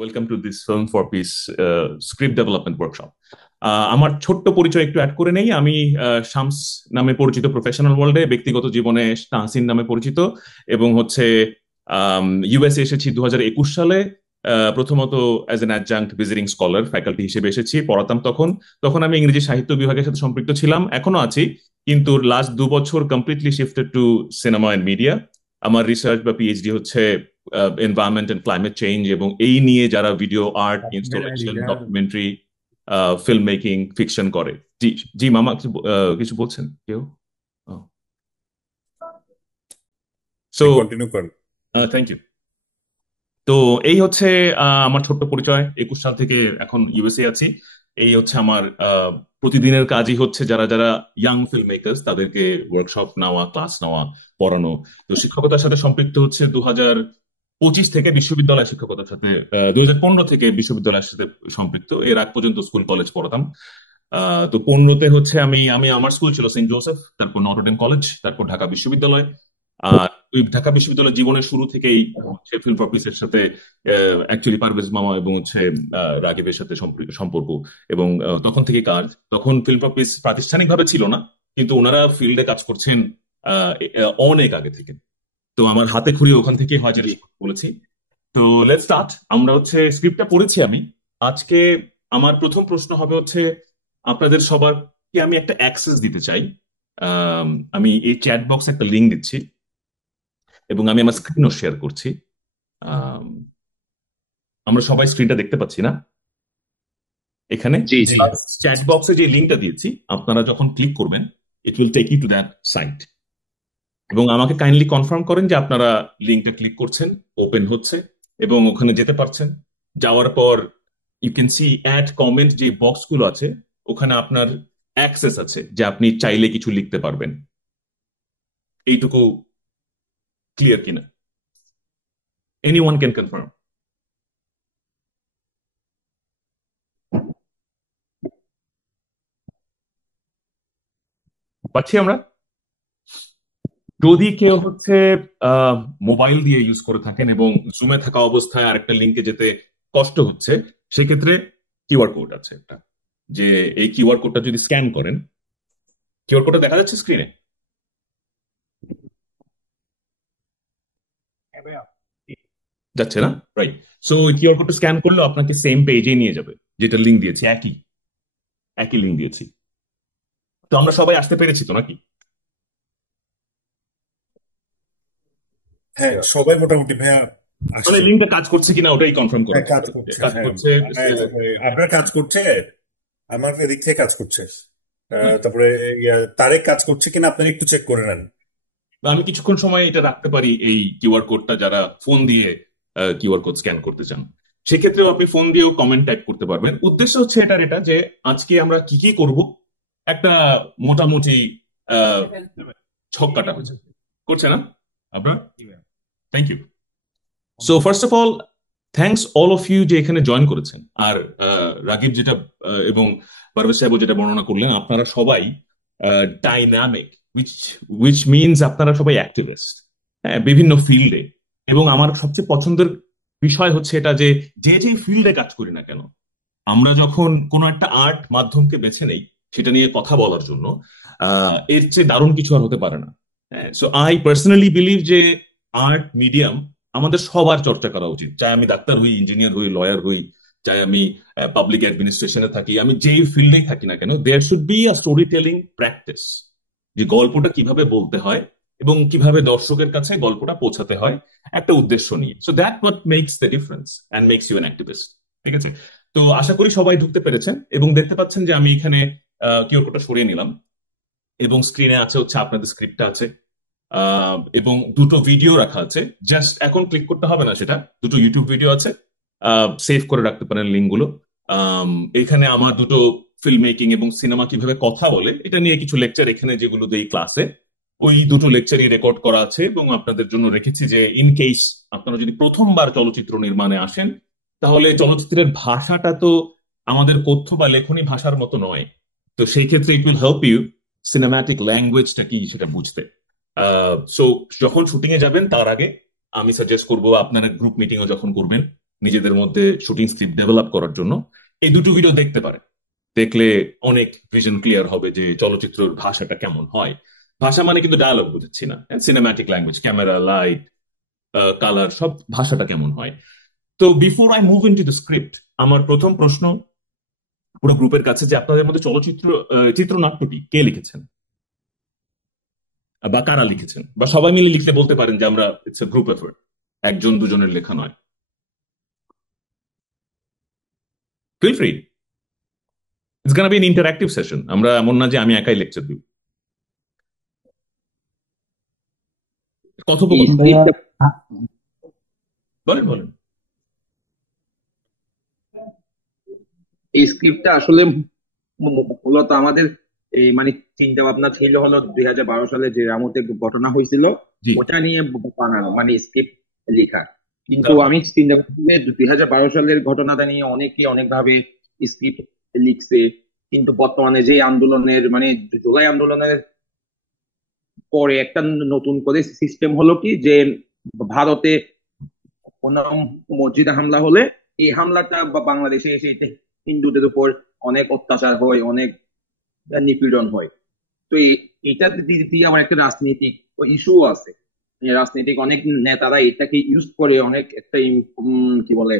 Welcome to this film for piece script development workshop. আমার ছোট্ট পরিচয় একটু অ্যাড করে নেই। আমি শামস নামে পরিচিত প্রফেশনাল ওয়ার্ল্ডে, ব্যক্তিগত জীবনে তাহসিন নামে পরিচিত, এবং হচ্ছে ইউএসএ এসেছি 2021 সালে। প্রথমত as an অ্যাডজাঙ্ক্ট visiting scholar faculty হিসেবে এসেছি, পড়াতাম তখন। তখন আমি ইংরেজি সাহিত্য বিভাগের সাথে সম্পৃক্ত ছিলাম, এখনো আছি, কিন্তু লাস্ট 2 বছর completely shifted to cinema and media. আমার রিসার্চ বা পিএইচডি হচ্ছে এনভায়রনমেন্ট এন্ড ক্লাইমেট চেঞ্জ, এবং এই নিয়ে যারা video art, installation, documentary, film making, fiction করে। জি, জি মামা কিছু বলছেন কেউ? সো কন্টিনিউ করেন। Thank you. তো এই হচ্ছে আমার ছোট্ট পরিচয়। 21 সাল থেকে এখন ইউএসএ আছি। এই হচ্ছে আমার প্রতিদিনের কাজই হচ্ছে যারা যারা ইয়াং ফিল্ম মেকার্স তাদেরকে ওয়ার্কশপ নেওয়া, ক্লাস নেওয়া, পড়ানো। তো শিক্ষকতার সাথে সম্পৃক্ত হচ্ছে 2025 থেকে, বিশ্ববিদ্যালয় শিক্ষকতার সাথে 2015 থেকে বিশ্ববিদ্যালয়ের সাথে সম্পৃক্ত। এর আগ পর্যন্ত স্কুল কলেজ পড়াতাম। তো 15-তে হচ্ছে আমি আমি আমার স্কুল ছিল সেন্ট জোসেফ, তারপর নটরডেম কলেজ, তারপর ঢাকা বিশ্ববিদ্যালয়। আর ওই ঢাকা বিশ্ববিদ্যালয় জীবনের শুরু থেকেই হচ্ছে ফিল্ম অফিসের সাথে অ্যাকচুয়ালি পারভেজ মামা এবং হচ্ছে রাগিবের সাথে সম্পর্ক। এবং তখন থেকে কাজ, তখন ফিল্ম অফিস প্রাতিষ্ঠানিকভাবে ছিল না, কিন্তু ওনারা ফিল্ডে কাজ করছেন অনেক আগে থেকে। তো আমার হাতে খড়ি ওখান থেকে হাজার বলেছি। তো লেটস স্টার্ট। আমরা হচ্ছে স্ক্রিপ্টটা পড়েছি আমি। আজকে আমার প্রথম প্রশ্ন হবে হচ্ছে, আপনাদের সবারকে আমি একটা অ্যাক্সেস দিতে চাই। আম, আমি এই চ্যাট বক্সে একটা লিঙ্ক দিচ্ছি, এবং আমি আমার স্ক্রিনও শেয়ার করছি। আম, আমরা সবাই স্ক্রিনটা দেখতে পাচ্ছি না এখানে? জি জি চ্যাট বক্সে যে লিঙ্কটা দিয়েছি, আপনারা যখন ক্লিক করবেন, it will take you to that site. এবং আমাকে কাইন্ডলি কনফার্ম করেন যে আপনারা লিঙ্কটা ক্লিক করছেন, ওপেন হচ্ছে, এবং ওখানে যেতে পারছেন। যাওয়ার পর you can see add comment, যে বক্সগুলো আছে ওখানে আপনার অ্যাক্সেস আছে, যে আপনি চাইলে কিছু লিখতে পারবেন। এইটুকু ক্লিয়ার কিনা? Anyone can confirm? পাচ্ছি আমরা? যদি কেউ হচ্ছে মোবাইল দিয়ে ইউজ করে থাকেন এবং জুমে থাকা অবস্থায় আরেকটা লিঙ্কে যেতে কষ্ট হচ্ছে, সেক্ষেত্রে কিউআর কোড আছে একটা, যে এই কিউআর কোডটা যদি স্ক্যান করেন, কিউআর কোডটা দেখা যাচ্ছে স্ক্রিনে? যাচ্ছে না, রাইট? সো ওই কিউআর কোডটা স্ক্যান করলে আপনাকে সেম পেজে নিয়ে যাবে, যেটা লিঙ্ক দিয়েছি, একই একই লিঙ্ক দিয়েছি। তো আমরা সবাই আসতে পেরেছি তো নাকি? হ্যাঁ, সবাই মোটামুটি ভাইয়া মানে আসছে। লিঙ্কটা কাজ করছে কিনা ওটাই কনফার্ম হ্যাঁ, করেন। কাজ করছে। কাজ হ্যাঁ, করছে। আপনার কাজ করছে, আমার এদিক থেকে কাজ করছে। তারপরে তারেক কাজ করছে কিনা আপনারা একটু চেক করে নেন। আমি কিছুক্ষণ সময় এটা রাখতে পারি, এই কিউআর কোডটা যারা ফোন দিয়ে কিউআর কোড স্ক্যান করতে চান, সেক্ষেত্রেও আপনি ফোন দিয়েও কমেন্ট টাইপ করতে পারবেন। উদ্দেশ্য হচ্ছে এটার এটা যে আজকে আমরা কি কি করব, একটা মোটামুটি আহ, ছক কাটা হয়েছে, করছে না আপনার? Thank you. So first of all, thanks all of you যে এখানে জয়েন করেছেন। আর রাগিব যেটা এবং পারভেজ সাহেব যেটা বর্ণনা করলেন, আপনারা সবাই ডাইনামিক, উইচ উইচ মিনস আপনারা সবাই অ্যাক্টিভিস্ট, হ্যাঁ, বিভিন্ন ফিল্ডে। এবং আমার সবচেয়ে পছন্দের বিষয় হচ্ছে এটা যে, যে যে ফিল্ডে কাজ করি না কেন, আমরা যখন কোনো একটা আর্ট মাধ্যমকে বেছে নেই সেটা নিয়ে কথা বলার জন্য, এর চেয়ে দারুণ কিছু আর হতে পারে না। সো আই পার্সোনালি বিলিভ যে আর্ট মিডিয়াম আমাদের সবার চর্চা করা উচিত। চাই আমি ডাক্তার হই, ইঞ্জিনিয়ার হই, লয়ার হই, চাই আমি পাবলিক অ্যাডমিনিস্ট্রেশনে থাকি, আমি যেই ফিল্ডেই থাকি না কেন, there should be a story telling practice. যে গল্পটা কিভাবে বলতে হয় এবং কিভাবে দর্শকের কাছে গল্পটা পৌঁছাতে হয়, একটা উদ্দেশ্য নিয়ে। So that what makes the difference and makes you an activist. ঠিক আছে? তো আশা করি সবাই ঢুকতে পেরেছেন, এবং দেখতে পাচ্ছেন যে আমি এখানে কিউআর কোডটা সরিয়ে নিলাম, এবং স্ক্রিনে আছে হচ্ছে আপনাদের স্ক্রিপ্টটা আছে, এবং দুটো ভিডিও রাখা আছে। জাস্ট এখন ক্লিক করতে হবে না সেটা, দুটো ইউটিউব ভিডিও আছে, সেভ করে রাখতে পারেন লিঙ্কগুলো। এখানে আমার দুটো ফিল্ম মেকিং এবং সিনেমা কিভাবে কথা বলে এটা নিয়ে কিছু লেকচার এখানে যেগুলো দেই ক্লাসে, ওই দুটো লেকচারই রেকর্ড করা আছে, এবং আপনাদের জন্য রেখেছি যে ইন কেস আপনারা যদি প্রথমবার চলচ্চিত্র নির্মাণে আসেন, তাহলে চলচ্চিত্রের ভাষাটা তো আমাদের কথ্য বা লেখনী ভাষার মতো নয়। তো সেই ক্ষেত্রে it will help you cinematic ল্যাঙ্গুয়েজটা কি সেটা বুঝতে। সো যখন শুটিং এ যাবেন তার আগে আমি সাজেস্ট করবো আপনারা গ্রুপ মিটিংও যখন করবেন, নিজেদের মধ্যে শুটিং স্ক্রিপ্ট ডেভেলপ করার জন্য এই দুটো ভিডিও দেখতে পারেন। দেখলে অনেক ভিশন ক্লিয়ার হবে যে চলচ্চিত্রের ভাষাটা কেমন হয়। ভাষা মানে কিন্তু ডায়ালগ বুঝাচ্ছি না, cinematic language, camera, light, colour, সব ভাষাটা কেমন হয়। তো before I move in to the script, আমার প্রথম প্রশ্ন পুরো গ্রুপের কাছে যে আপনাদের মধ্যে চিত্রনাট্যটি কে লিখেছেন বা কারা লিখেছেন, বা সবাই মিলে লিখতে বলতে পারেন যে আমরা ইটস এ গ্রুপ এফোর্ট, একজন দুজনের লেখা নয়। Feel free, it's gonna be an interactive session. আমরা এমন না যে আমি একাই লেকচার দিব, এই কথোপকথন। স্ক্রিপ্টটা বলেন বলেন। এই স্ক্রিপ্টটা আসলে মূলত আমাদের এই মানে চিন্তা ভাবনা ছিল হলো 2012 সালে যে রামুতে ঘটনা হয়েছিল জি। ওটা নিয়ে বানানো মানে স্ক্রিপ্ট লেখা। কিন্তু তারপর? আমি চিন্তা করছি যে 2012 সালের ঘটনাটা নিয়ে অনেকে অনেকভাবে স্ক্রিপ্ট লিখছে, কিন্তু বর্তমানে যে আন্দোলনের মানে জুলাই আন্দোলনের পরে একটা নতুন করে সিস্টেম হলো কি যে ভারতে কোন মসজিদে হামলা হলে এই হামলাটা বাংলাদেশে এসে হিন্দুদের উপর অনেক অত্যাচার হয়, অনেক নিপীড়ন হয়। তো এটা দিয়ে আমার একটা রাজনৈতিক ইস্যু আছে। এই রাজনৈতিক অনেক নেতারা এটাকে ইউজ করে অনেক একটা কি বলে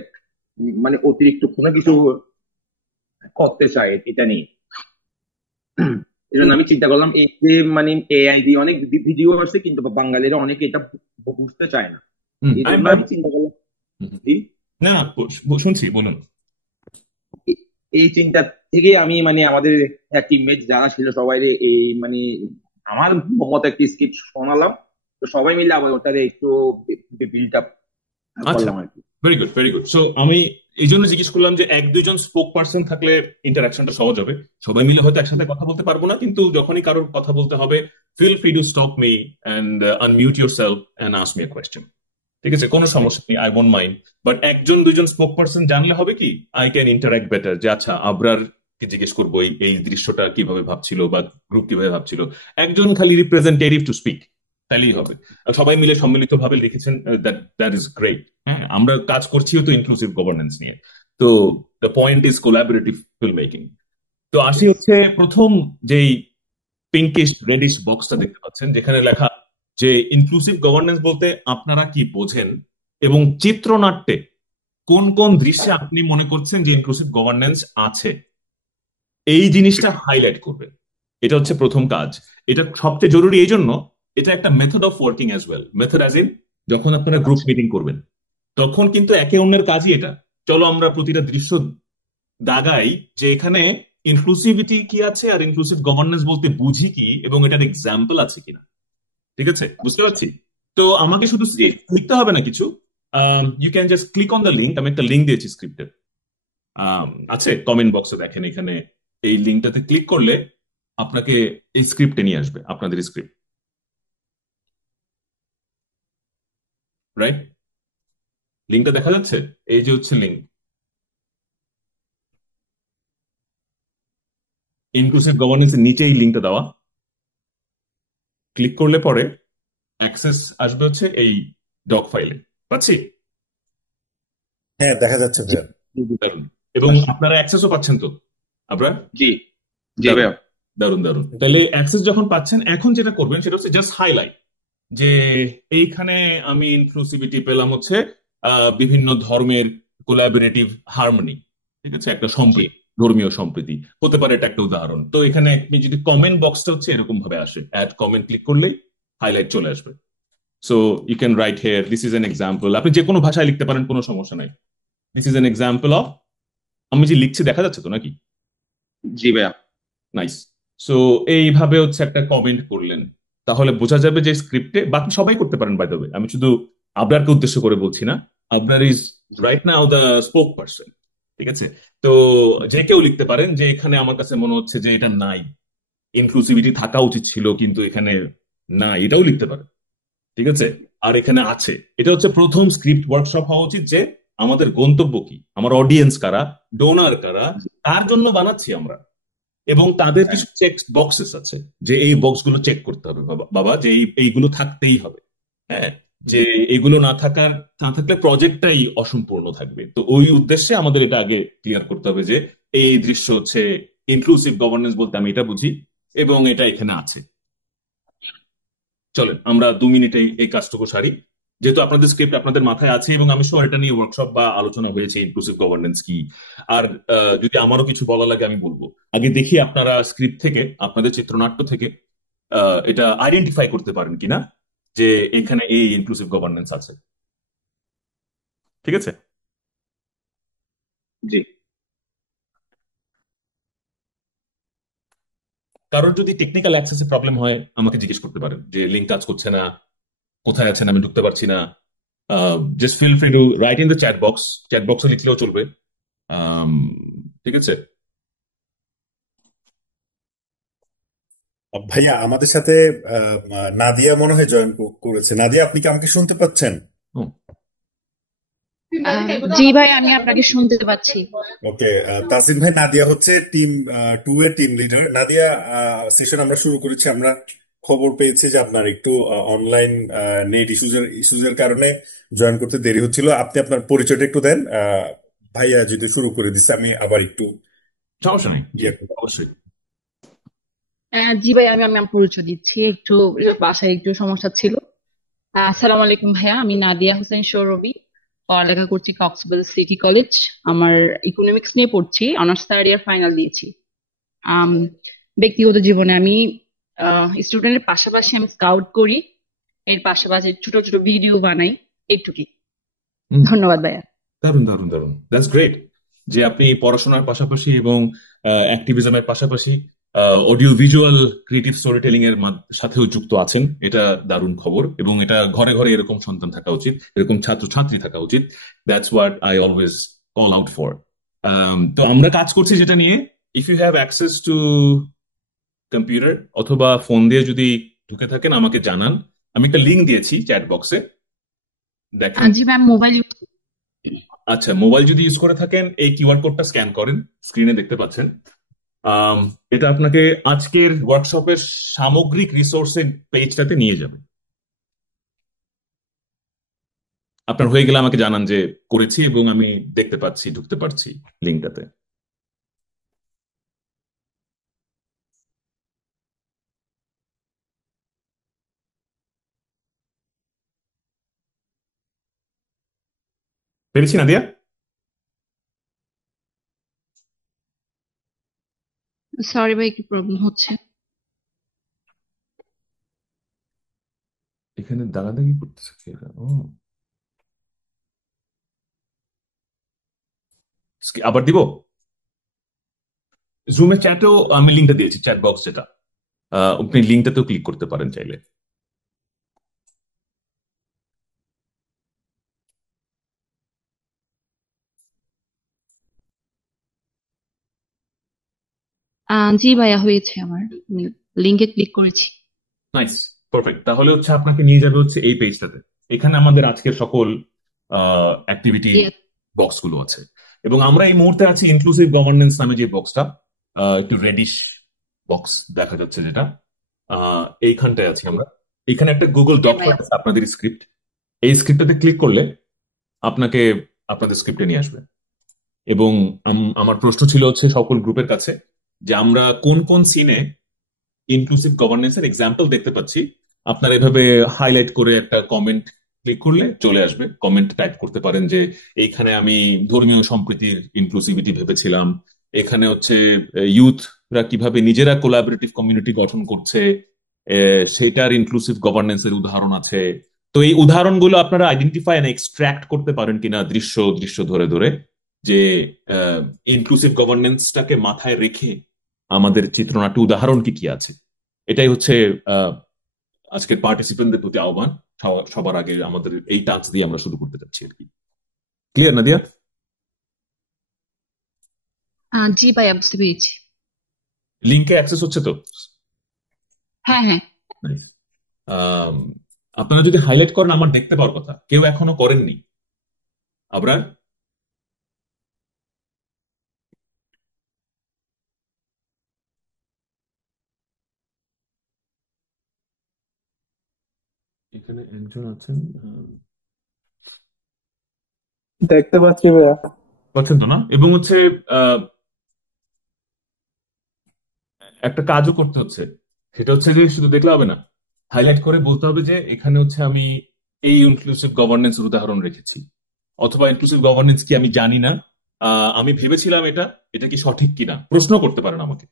মানে অতিরিক্ত কোনো কিছু করতে চায় এটা নিয়ে। এই জন্য আমি চিন্তা করলাম এই যে মানে এআই দিয়ে অনেক ভিডিও আছে কিন্তু বাঙালিরা অনেকে এটা বুঝতে চায় না। এই জন্য আমি চিন্তা করলাম কি না না, শুনছি, বলুন। এই চিন্তা থেকে আমি মানে আমাদের টিমমেট যারা ছিল সবাই এই মানে আমার মতো একটা স্ক্রিপ্ট শোনালাম, তো সবাই মিলে আবার ওটারে একটু বিল্ড আপ আচ্ছা, করলাম আর কি। Very good very good. So আমি এই জন্য জিজ্ঞেস করলাম যে এক দুইজন স্পোক পার্সন থাকলে ইন্টারাকশনটা সহজ হবে। সবাই মিলে হয়তো একসাথে কথা বলতে পারবো না, কিন্তু যখনই কারোর কথা বলতে হবে, feel free to stop me and unmute yourself and ask me a question. ঠিক আছে, কোনো সমস্যা নেই, আই ওন্ট মাইন্ড। বাট একজন দুইজন স্পোক পার্সন জানলে হবে কি, আই ক্যান ইন্টারাক্ট বেটার, যে আচ্ছা আবরার কে জিজ্ঞেস করবো এই এই দৃশ্যটা কিভাবে ভাবছিল বা গ্রুপ কিভাবে ভাবছিল। একজন খালি রিপ্রেজেন্টেটিভ টু স্পিক, তাইলেই হবে। আর সবাই মিলে সম্মিলিত ভাবে লিখেছেন, দ্যাট দ্যাট ইজ গ্রেট। হ্যাঁ, আমরা কাজ করছিও তো ইনক্লুসিভ গভর্নেন্স নিয়ে। তো the point is collaborative film making. তো আসি হচ্ছে প্রথম যেই পিঙ্কিশ রেডিশ বক্সটা দেখতে পাচ্ছেন, যেখানে লেখা যে ইনক্লুসিভ গভর্নেন্স বলতে আপনারা কি বোঝেন, এবং চিত্রনাট্যে কোন কোন দৃশ্যে আপনি মনে করছেন যে ইনক্লুসিভ গভর্নেন্স আছে, এই জিনিসটা হাইলাইট করবে। এটা হচ্ছে প্রথম কাজ। এটা সবচেয়ে জরুরি এই জন্য, এটা একটা method of working as well. Method as in, যখন আপনারা গ্রুপ মিটিং করবেন তখন কিন্তু একে অন্যের কাজই এটা। চলো আমরা প্রতিটা দৃশ্য দাগাই যে এখানে ইনক্লুসিভিটি কি আছে আর ইনক্লুসিভ গভর্নেন্স বলতে বুঝি কি, এবং এটার এক্সাম্পল আছে কিনা। ঠিক আছে, বুঝতে পারছি। তো আমাকে শুধু জি লিখতে হবে না কিছু, you can just click on the link. আমি একটা লিঙ্ক দিয়েছি স্ক্রিপ্টের, আছে কমেন্ট বক্সে, দেখেন এখানে। এই লিঙ্কটাতে ক্লিক করলে আপনাকে এই স্ক্রিপ্টে নিয়ে আসবে, আপনাদের স্ক্রিপ্ট, রাইট? লিঙ্কটা দেখা যাচ্ছে, এই যে হচ্ছে লিঙ্ক, ইনক্লুসিভ গভর্নেন্স এর নিচে এই লিঙ্কটা দেওয়া। ক্লিক করলে পরে অ্যাক্সেস আসবে হচ্ছে এই ডক ফাইলে, পাচ্ছি? হ্যাঁ, দেখা যাচ্ছে ভাইয়া। দারুন। এবং আপনারা অ্যাক্সেসও পাচ্ছেন তো আপনারা? জি জি দারুন ভাইয়া। দারুন দারুন। তাহলে অ্যাক্সেস যখন পাচ্ছেন, এখন যেটা করবেন সেটা হচ্ছে জাস্ট হাইলাইট যে এইখানে আমি ইনক্লুসিভিটি পেলাম হচ্ছে বিভিন্ন ধর্মের কোলাবোরেটিভ হারমোনি। ঠিক আছে, একটা জি সম্প্রীতি, ধর্মীয় সম্প্রীতি হতে পারে, এটা একটা উদাহরণ। তো এখানে আপনি যদি কমেন্ট বক্সটা হচ্ছে এরকম ভাবে আসে, অ্যাড কমেন্ট ক্লিক করলেই হাইলাইট চলে আসবে। So you can write here, this is an example. আপনি যে কোনো ভাষায় লিখতে পারেন, কোনো সমস্যা নাই। This is an example of, আমি যে লিখছি দেখা যাচ্ছে তো নাকি? জি ভাইয়া। নাইস। সো এইভাবে হচ্ছে একটা কমেন্ট করলেন, তাহলে বোঝা যাবে যে স্ক্রিপ্টে, বাকি সবাই করতে পারেন বাই দ্য ওয়ে, আমি শুধু আবরারকে উদ্দেশ্য করে বলছি না। Abrar is right now the spoke person. ঠিক আছে, তো যে কেউ লিখতে পারেন যে এখানে আমার কাছে মনে হচ্ছে যে এটা নাই, ইনক্লুসিভিটি থাকা উচিত ছিল কিন্তু এখানে না, এটাও লিখতে পারে। ঠিক আছে, আর এখানে আছে। এটা হচ্ছে প্রথম স্ক্রিপ্ট ওয়ার্কশপ হওয়া উচিত, যে আমাদের গন্তব্য কি, আমার অডিয়েন্স কারা, ডোনার কারা, তার জন্য বানাচ্ছি আমরা। এবং তাদের কিছু চেক বক্সেস আছে, যে এই বক্সগুলো চেক করতে হবে বাবা বাবা, যে এইগুলো থাকতেই হবে। হ্যাঁ, যে এগুলো না থাকলে প্রজেক্টটাই অসম্পূর্ণ থাকবে। তো ওই উদ্দেশ্যে আমাদের এটা আগে ক্লিয়ার করতে হবে যে এই দৃশ্য হচ্ছে ইনক্লুসিভ গভর্নেন্স বলতে আমি এটা বুঝি, এবং এটা এখানে আছে। চলেন আমরা 2 মিনিটে এই কাজটুকু সারি, যেহেতু আপনাদের স্ক্রিপ্ট আপনাদের মাথায় আছে এবং আমি শিওর এটা নিয়ে ওয়ার্কশপ বা আলোচনা হয়েছে ইনক্লুসিভ গভর্নেন্স কি। আর যদি আমারও কিছু বলা লাগে আমি বলবো। আগে দেখি আপনারা স্ক্রিপ্ট থেকে, আপনাদের চিত্রনাট্য থেকে এটা আইডেন্টিফাই করতে পারেন কিনা যে এখানে এই ইনক্লুসিভ গভর্নেন্স আছে। ঠিক আছে? জি। কারোর যদি টেকনিক্যাল অ্যাক্সেসে প্রবলেম হয় আমাকে জিজ্ঞেস করতে পারেন যে লিঙ্ক কাজ করছে না, কোথায় আছেন আমি ঢুকতে পারছি না। Just feel free to write in the chat box, chat বক্সে লিখলেও চলবে। আম, ঠিক আছে? ভাইয়া আমাদের সাথে নাদিয়া মনে হয় জয়েন করেছে। নাদিয়া, আপনি কি আমাকে শুনতে পাচ্ছেন? হুম। জি ভাই, আমি আপনাকে শুনতে পাচ্ছি। ওকে। তাসিন ভাই, নাদিয়া হচ্ছে টিম 2 এর টিম লিডার। নাদিয়া, সেশন আমরা শুরু করেছি। আমরা খবর পেয়েছি যে আপনার একটু অনলাইন নেট ইস্যুজের কারণে জয়েন করতে দেরি হচ্ছিল। আপনি আপনার পরিচয়টা একটু দেন। ভাইয়া যদি শুরু করে দিচ্ছে, আমি আবার একটু সমস্যা নেই, জি ইয়ে করব। অবশ্যই। জি ভাই, আমি আমি আমার পরিচয় দিচ্ছি। একটু বাসায় একটু সমস্যা ছিল। আসসালামু আলাইকুম ভাইয়া, আমি নাদিয়া হোসেন সৌরভী। পড়ালেখা করছি কক্সবাজার সিটি কলেজ। আমার ইকোনমিক্স নিয়ে পড়ছি, অনার্স থার্ড ইয়ার ফাইনাল দিয়েছি। আম, ব্যক্তিগত জীবনে আমি স্টুডেন্টের পাশাপাশি আমি স্কাউট করি, এর পাশাপাশি ছোট ছোট ভিডিও বানাই, এইটুকুই। হুম, ধন্যবাদ ভাইয়া। দারুণ দারুণ দারুণ, দ্যাটস গ্রেট যে আপনি পড়াশোনার পাশাপাশি এবং অ্যাক্টিভিজমের পাশাপাশি audio visual creative story telling এর সাথেও যুক্ত আছেন। এটা দারুণ খবর, এবং এটা ঘরে ঘরে এরকম সন্তান থাকা উচিত, এরকম ছাত্র ছাত্রী থাকা উচিত। That's what I always call out for. তো আমরা কাজ করছি যেটা নিয়ে, if you have access to computer অথবা ফোন দিয়ে যদি ঢুকে থাকেন আমাকে জানান। আমি একটা লিঙ্ক দিয়েছি চ্যাট বক্সে, দেখেন। জি ম্যাম, মোবাইল ইউজ। আচ্ছা, মোবাইল যদি ইউজ করে থাকেন এই কিউআর কোডটা স্ক্যান করেন, স্ক্রিনে দেখতে পাচ্ছেন। আম, এটা আপনাকে আজকের ওয়ার্কশপের সামগ্রিক রিসোর্সের পেজটাতে নিয়ে যাবে। আপনার হয়ে গেলে আমাকে জানান যে করেছি এবং আমি দেখতে পাচ্ছি, ঢুকতে পারছি লিঙ্কটাতে। পেরেছি না দিয়া? সরি ভাই, একটু প্রবলেম হচ্ছে। এখানে দাগাদাগি করতেছে কি এরা? ও, আবার দিব। জুমে চ্যাটেও আমি লিঙ্কটা দিয়েছি, চ্যাট বক্স যেটা, আপনি লিঙ্কটাতেও ক্লিক করতে পারেন চাইলে। জি ভাইয়া, হয়েছে আমার। লিংকে ক্লিক করেছি। Nice, perfect. তাহলে হচ্ছে আপনাকে নিয়ে যাবে হচ্ছে এই পেজটাতে। এখানে আমাদের আজকের সকল অ্যাক্টিভিটি Yes. বক্স গুলো আছে, এবং আমরা এই মুহূর্তে আছি ইনক্লুসিভ গভর্নেন্স নামে যে বক্সটা, একটু রেডিশ বক্স দেখা যাচ্ছে যেটা, এইখানটায় আছি আমরা। এখানে একটা গুগল হ্যাঁ ভাইয়া। ডকুমেন্ট আছে আপনাদের স্ক্রিপ্ট। এই স্ক্রিপ্টটাতে ক্লিক করলে আপনাকে আপনাদের স্ক্রিপ্টে নিয়ে আসবে। এবং আমার প্রশ্ন ছিল হচ্ছে সকল গ্রুপের কাছে যে আমরা কোন কোন সিনে ইনক্লুসিভ গভর্নেন্সের এক্সাম্পল দেখতে পাচ্ছি। আপনারা এভাবে হাইলাইট করে একটা কমেন্ট ক্লিক করলে চলে আসবে। কমেন্ট টাইপ করতে পারেন যে এইখানে আমি ধর্মীয় সম্প্রীতির ইনক্লুসিভিটি ভেবেছিলাম, এখানে হচ্ছে ইউথরা কিভাবে নিজেরা কোলাবোরেটিভ কমিউনিটি গঠন করছে, সেটার ইনক্লুসিভ গভর্নেন্সের উদাহরণ আছে। তো এই উদাহরণগুলো আপনারা আইডেন্টিফাই এন্ড এক্সট্রাক্ট করতে পারেন কিনা দৃশ্য দৃশ্য ধরে ধরে, যে ইনক্লুসিভ গভর্নেন্সটাকে মাথায় রেখে আমাদের চিত্রনাট্য উদাহরণ কি কি আছে। এটাই হচ্ছে আহ, আজকের পার্টিসিপেন্টদের প্রতি আহ্বান। সবার আগে আমাদের এই টাস্ক দিয়ে আমরা শুরু করতে যাচ্ছি আর কি। ক্লিয়ার নাদিয়া? জি ভাইয়া, বুঝতে পেরেছি। লিঙ্কে অ্যাক্সেস হচ্ছে তো? হ্যাঁ হ্যাঁ। Nice. আম, আপনারা যদি হাইলাইট করেন আমার দেখতে পাওয়ার কথা, কেউ এখনো করেননি। আবরার? এখানে একজন আছেন, দেখতে পাচ্ছি ভাইয়া। পাচ্ছেন তো না? এবং হচ্ছে আহ, একটা কাজও করতে হচ্ছে, সেটা হচ্ছে যে শুধু দেখলে হবে না, হাইলাইট করে বলতে হবে যে এখানে হচ্ছে আমি এই ইনক্লুসিভ গভর্নেন্সের উদাহরণ রেখেছি, অথবা ইনক্লুসিভ গভর্নেন্স কি আমি জানি না, আমি ভেবেছিলাম এটা, এটা কি সঠিক কিনা, প্রশ্ন করতে পারেন আমাকে।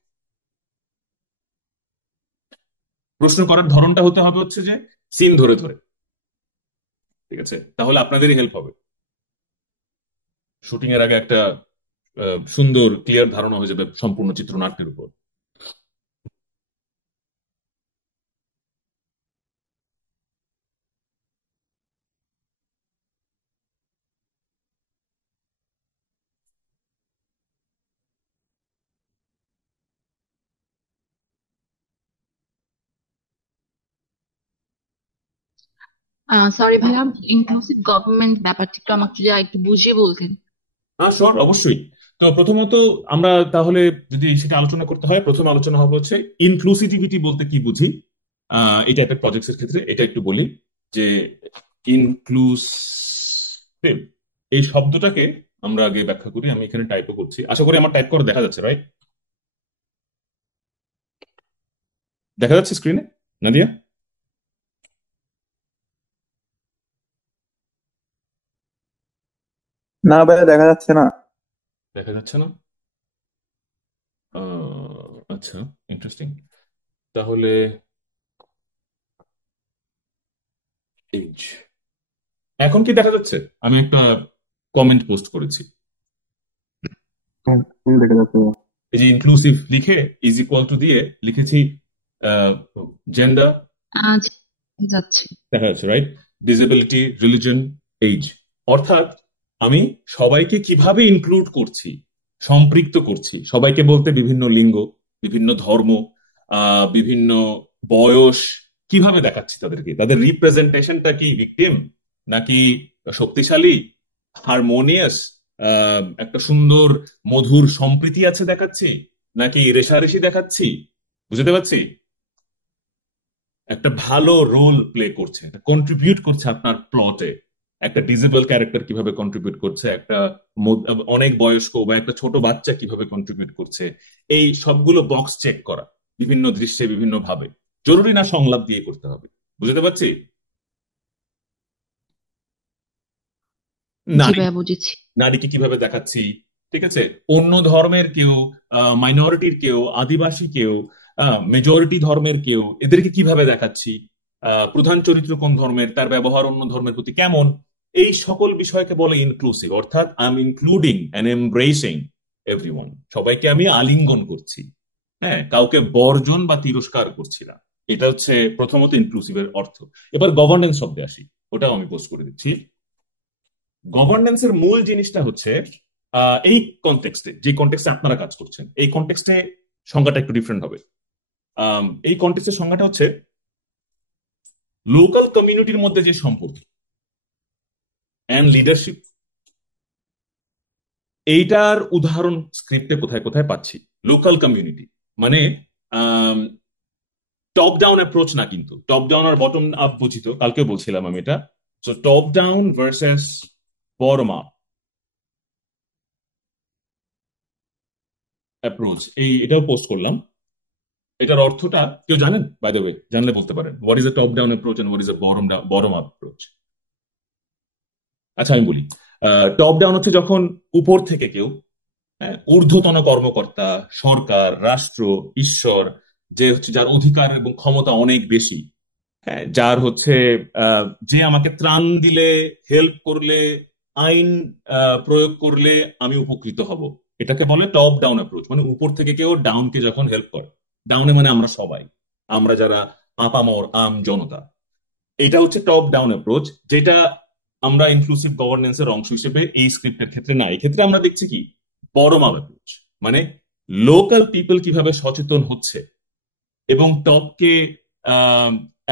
প্রশ্ন করার ধরনটা হতে হবে হচ্ছে যে সিন ধরে ধরে, ঠিক আছে? তাহলে আপনাদেরই হেল্প হবে, শুটিং এর আগে একটা সুন্দর ক্লিয়ার ধারণা হয়ে যাবে সম্পূর্ণ চিত্রনাট্যের উপর। সরি ভাইয়া, ইনক্লুসিভ গভর্নমেন্ট ব্যাপারটা একটু আমাকে যদি আরেকটু বুঝিয়ে বলতেন। হ্যাঁ শিওর, অবশ্যই। তো প্রথমত আমরা তাহলে যদি সেটা আলোচনা করতে হয়, প্রথম আলোচনা হবে হচ্ছে ইনক্লুসিভিটি বলতে কি বুঝি। এই টাইপের প্রজেক্টস এর ক্ষেত্রে এটা একটু বলি যে ইনক্লুসিভ এই শব্দটাকে আমরা আগে ব্যাখ্যা করি। আমি এখানে টাইপও করছি, আশা করি আমার টাইপ করে দেখা যাচ্ছে, রাইট? দেখা যাচ্ছে স্ক্রিনে, নাদিয়া? না ভাইয়া, দেখা যাচ্ছে না। দেখা যাচ্ছে না? আচ্ছা, ইন্টারেস্টিং। তাহলে এজ এখন কি দেখা যাচ্ছে? আমি একটা কমেন্ট পোস্ট করেছি, হুম, দেখা যাচ্ছে ভাইয়া। এই যে ইনক্লুসিভ লিখে ইজ ইকুয়াল টু দিয়ে লিখেছি জেন্ডার, আজ যাচ্ছে। দেখা যাচ্ছে রাইট? Disability, religion, age. অর্থাৎ আমি সবাইকে কিভাবে ইনক্লুড করছি, সম্পৃক্ত করছি। সবাইকে বলতে বিভিন্ন লিঙ্গ, বিভিন্ন ধর্ম, বিভিন্ন বয়স, কিভাবে দেখাচ্ছি তাদেরকে, তাদের রিপ্রেজেন্টেশনটা কি ভিকটিম নাকি শক্তিশালী, হারমোনিয়াস, একটা সুন্দর মধুর সম্প্রীতি আছে দেখাচ্ছি, নাকি রেষারেষি দেখাচ্ছি? বুঝতে পারছি? একটা ভালো রোল প্লে করছে, কন্ট্রিবিউট করছে আপনার প্লটে। একটা ডিজেবল ক্যারেক্টার কিভাবে কন্ট্রিবিউট করছে, একটা অনেক বয়স্ক বা একটা ছোট বাচ্চা কিভাবে কন্ট্রিবিউট করছে, এই সবগুলো বক্স চেক করা বিভিন্ন দৃশ্যে বিভিন্ন ভাবে। জরুরি না সংলাপ দিয়ে করতে হবে, বুঝতে পারছি? জি নারী, ভাইয়া, বুঝেছি। নারীকে কিভাবে দেখাচ্ছি, ঠিক আছে? অন্য ধর্মের কেউ, মাইনরিটির কেউ, আদিবাসী কেউ, মেজরিটি ধর্মের কেউ, এদেরকে কিভাবে দেখাচ্ছি, প্রধান চরিত্র কোন ধর্মের, তার ব্যবহার অন্য ধর্মের প্রতি কেমন, এই সকল বিষয়কে বলে ইনক্লুসিভ। অর্থাৎ I am including and embracing everyone, সবাইকে আমি আলিঙ্গন করছি, হ্যাঁ, কাউকে বর্জন বা তিরস্কার করছি না। এটা হচ্ছে প্রথমত ইনক্লুসিভের অর্থ। এবার গভর্নেন্স শব্দে আসি, ওটাও আমি পোস্ট করে দিচ্ছি। গভর্নেন্সের মূল জিনিসটা হচ্ছে এই কনটেক্সটে, যে কনটেক্সটে আপনারা কাজ করছেন, এই কনটেক্সটে সংজ্ঞাটা একটু ডিফারেন্ট হবে। এই কনটেক্সটের সংজ্ঞাটা হচ্ছে লোকাল কমিউনিটির মধ্যে যে সম্পর্ক অ্যান্ড লিডারশিপ। এইটার উদাহরণ স্ক্রিপ্টে কোথায় কোথায় পাচ্ছি। লোকাল কমিউনিটি মানে টপ ডাউন অ্যাপ্রোচ না, কিন্তু টপ ডাউন আর বটম আপ বুঝি তো, কালকেও বলছিলাম আমি এটা। So top down versus bottom up approach, এটাও পোস্ট করলাম। এটার অর্থটা কেউ জানেন? বাই দ্য ওয়ে, জানলে বলতে পারেন, what is a top down approach and what is a bottom up approach. আচ্ছা, আমি বলি। টপ ডাউন হচ্ছে যখন উপর থেকে কেউ, হ্যাঁ, ঊর্ধ্বতন কর্মকর্তা, সরকার, রাষ্ট্র, ঈশ্বর, যে হচ্ছে যার অধিকার এবং ক্ষমতা অনেক বেশি, হ্যাঁ, যার হচ্ছে যে আমাকে ত্রাণ দিলে, হেল্প করলে, আইন প্রয়োগ করলে আমি উপকৃত হব, এটাকে বলে টপ ডাউন অ্যাপ্রোচ। মানে উপর থেকে কেউ ডাউনকে যখন হেল্প করে, ডাউনে মানে আমরা সবাই, আমরা যারা আপামর আম জনতা, এটা হচ্ছে টপ ডাউন অ্যাপ্রোচ, যেটা আমরা ইনক্লুসিভ গভর্নেন্সের অংশ হিসেবে এই স্ক্রিপ্টের ক্ষেত্রে না। এই ক্ষেত্রে আমরা দেখছি কি বটম আপ অ্যাপ্রোচ, মানে লোকাল পিপল কিভাবে সচেতন হচ্ছে এবং টপকে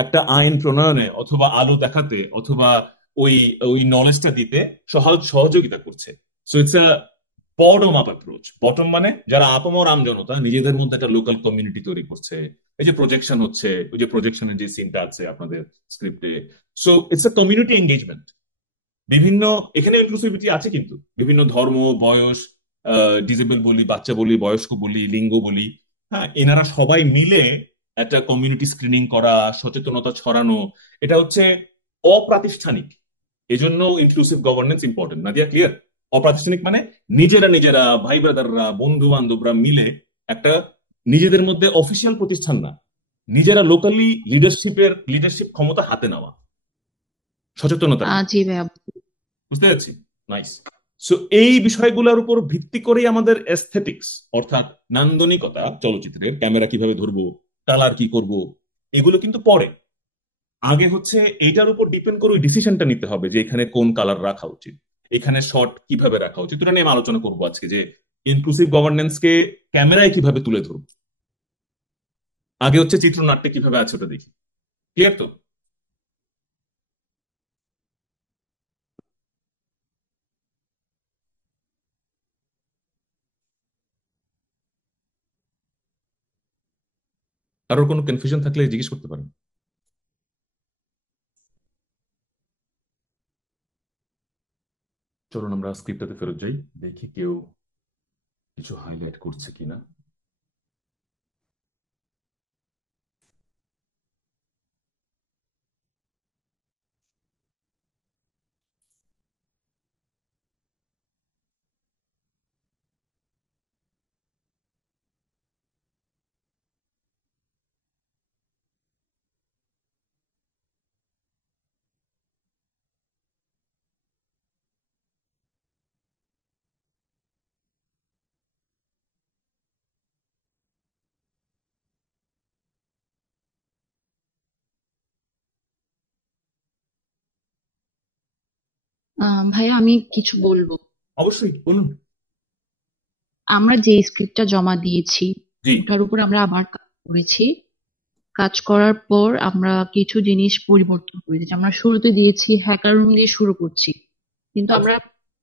একটা আইন প্রণয়নে অথবা আলো দেখাতে অথবা ওই ওই নলেজটা দিতে সহযোগিতা করছে। So it's bottom up approach. Bottom মানে যারা আপামর আমজনতা নিজেদের মধ্যে একটা লোকাল কমিউনিটি তৈরি করছে। এই যে প্রজেকশন হচ্ছে, ওই যে প্রজেকশনের যে সিনটা আছে আপনাদের স্ক্রিপ্টে, so it's a community engagement. বিভিন্ন, এখানে ইনক্লুসিভিটি আছে কিন্তু বিভিন্ন ধর্ম, বয়স, ডিজেবল বলি, বাচ্চা বলি, বয়স্ক বলি, লিঙ্গ বলি, হ্যাঁ, এনারা সবাই মিলে একটা কমিউনিটি স্ক্রিনিং করা, সচেতনতা ছড়ানো, এটা হচ্ছে অপ্রাতিষ্ঠানিক। এজন্য inclusive governance important. Nadia, clear? অপ্রাতিষ্ঠানিক মানে নিজেরা নিজেরা, ভাই ব্রাদাররা, বন্ধু বান্ধবরা মিলে একটা, নিজেদের মধ্যে অফিসিয়াল প্রতিষ্ঠান না, নিজেরা লোকালি লিডারশিপ ক্ষমতা হাতে নেওয়া, সচেতনতা নিয়ে। জি ভাইয়া। বুঝতে পারছি। নাইস। সো এই বিষয়গুলোর উপর ভিত্তি করেই আমাদের এস্থেটিক্স, অর্থাৎ নান্দনিকতা, চলচ্চিত্রের ক্যামেরা কিভাবে ধরবো, কালার কি করব, এগুলো কিন্তু পরে। আগে হচ্ছে এইটার উপর ডিপেন্ড করে ওই ডিসিশনটা নিতে হবে যে এখানে কোন কালার রাখা উচিত, এখানে শট কিভাবে রাখা উচিত। এটা নিয়ে আমি আলোচনা করবো আজকে, যে ইনক্লুসিভ গভর্নেন্সকে ক্যামেরায় কিভাবে তুলে ধরবো। আগে হচ্ছে চিত্রনাট্যে কিভাবে আছে ওটা দেখি। ক্লিয়ার তো? কারোর কোনো কনফিউশন থাকলে জিজ্ঞেস করতে পারেন। চলুন আমরা স্ক্রিপ্টটাতে ফেরত যাই, দেখি কেউ কিছু হাইলাইট করছে কিনা। ভাইয়া আমি কিছু বলবো। অবশ্যই বলুন। আমরা যে স্ক্রিপ্টটা জমা দিয়েছি জি। ওটার উপর আমরা আবার কাজ করেছি। কাজ করার পর আমরা কিছু জিনিস পরিবর্তন করেছি। আমরা শুরুতে দিয়েছি হ্যাকার রুম দিয়ে শুরু করছি, কিন্তু আমরা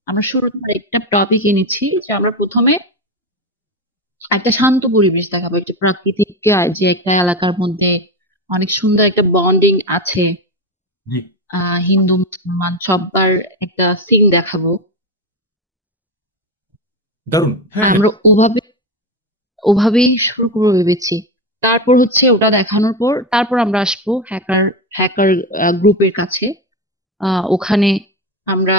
আমরা শুরুতে একটা টপিক এনেছি যে আমরা প্রথমে একটা শান্ত পরিবেশ দেখাবো, একটা প্রাকৃতিক যে একটা এলাকার মধ্যে অনেক সুন্দর একটা বন্ডিং আছে, জি। হিন্দু মুসলমান সবার একটা সিন দেখাবো। দারুণ। হ্যাঁ, হ্যাঁ। আমরা ওভাবেই শুরু করবো ভেবেছি। তারপর হচ্ছে ওটা দেখানোর পর তারপর আমরা আসবো হ্যাকার হ্যাকার গ্রুপের কাছে। ওখানে আমরা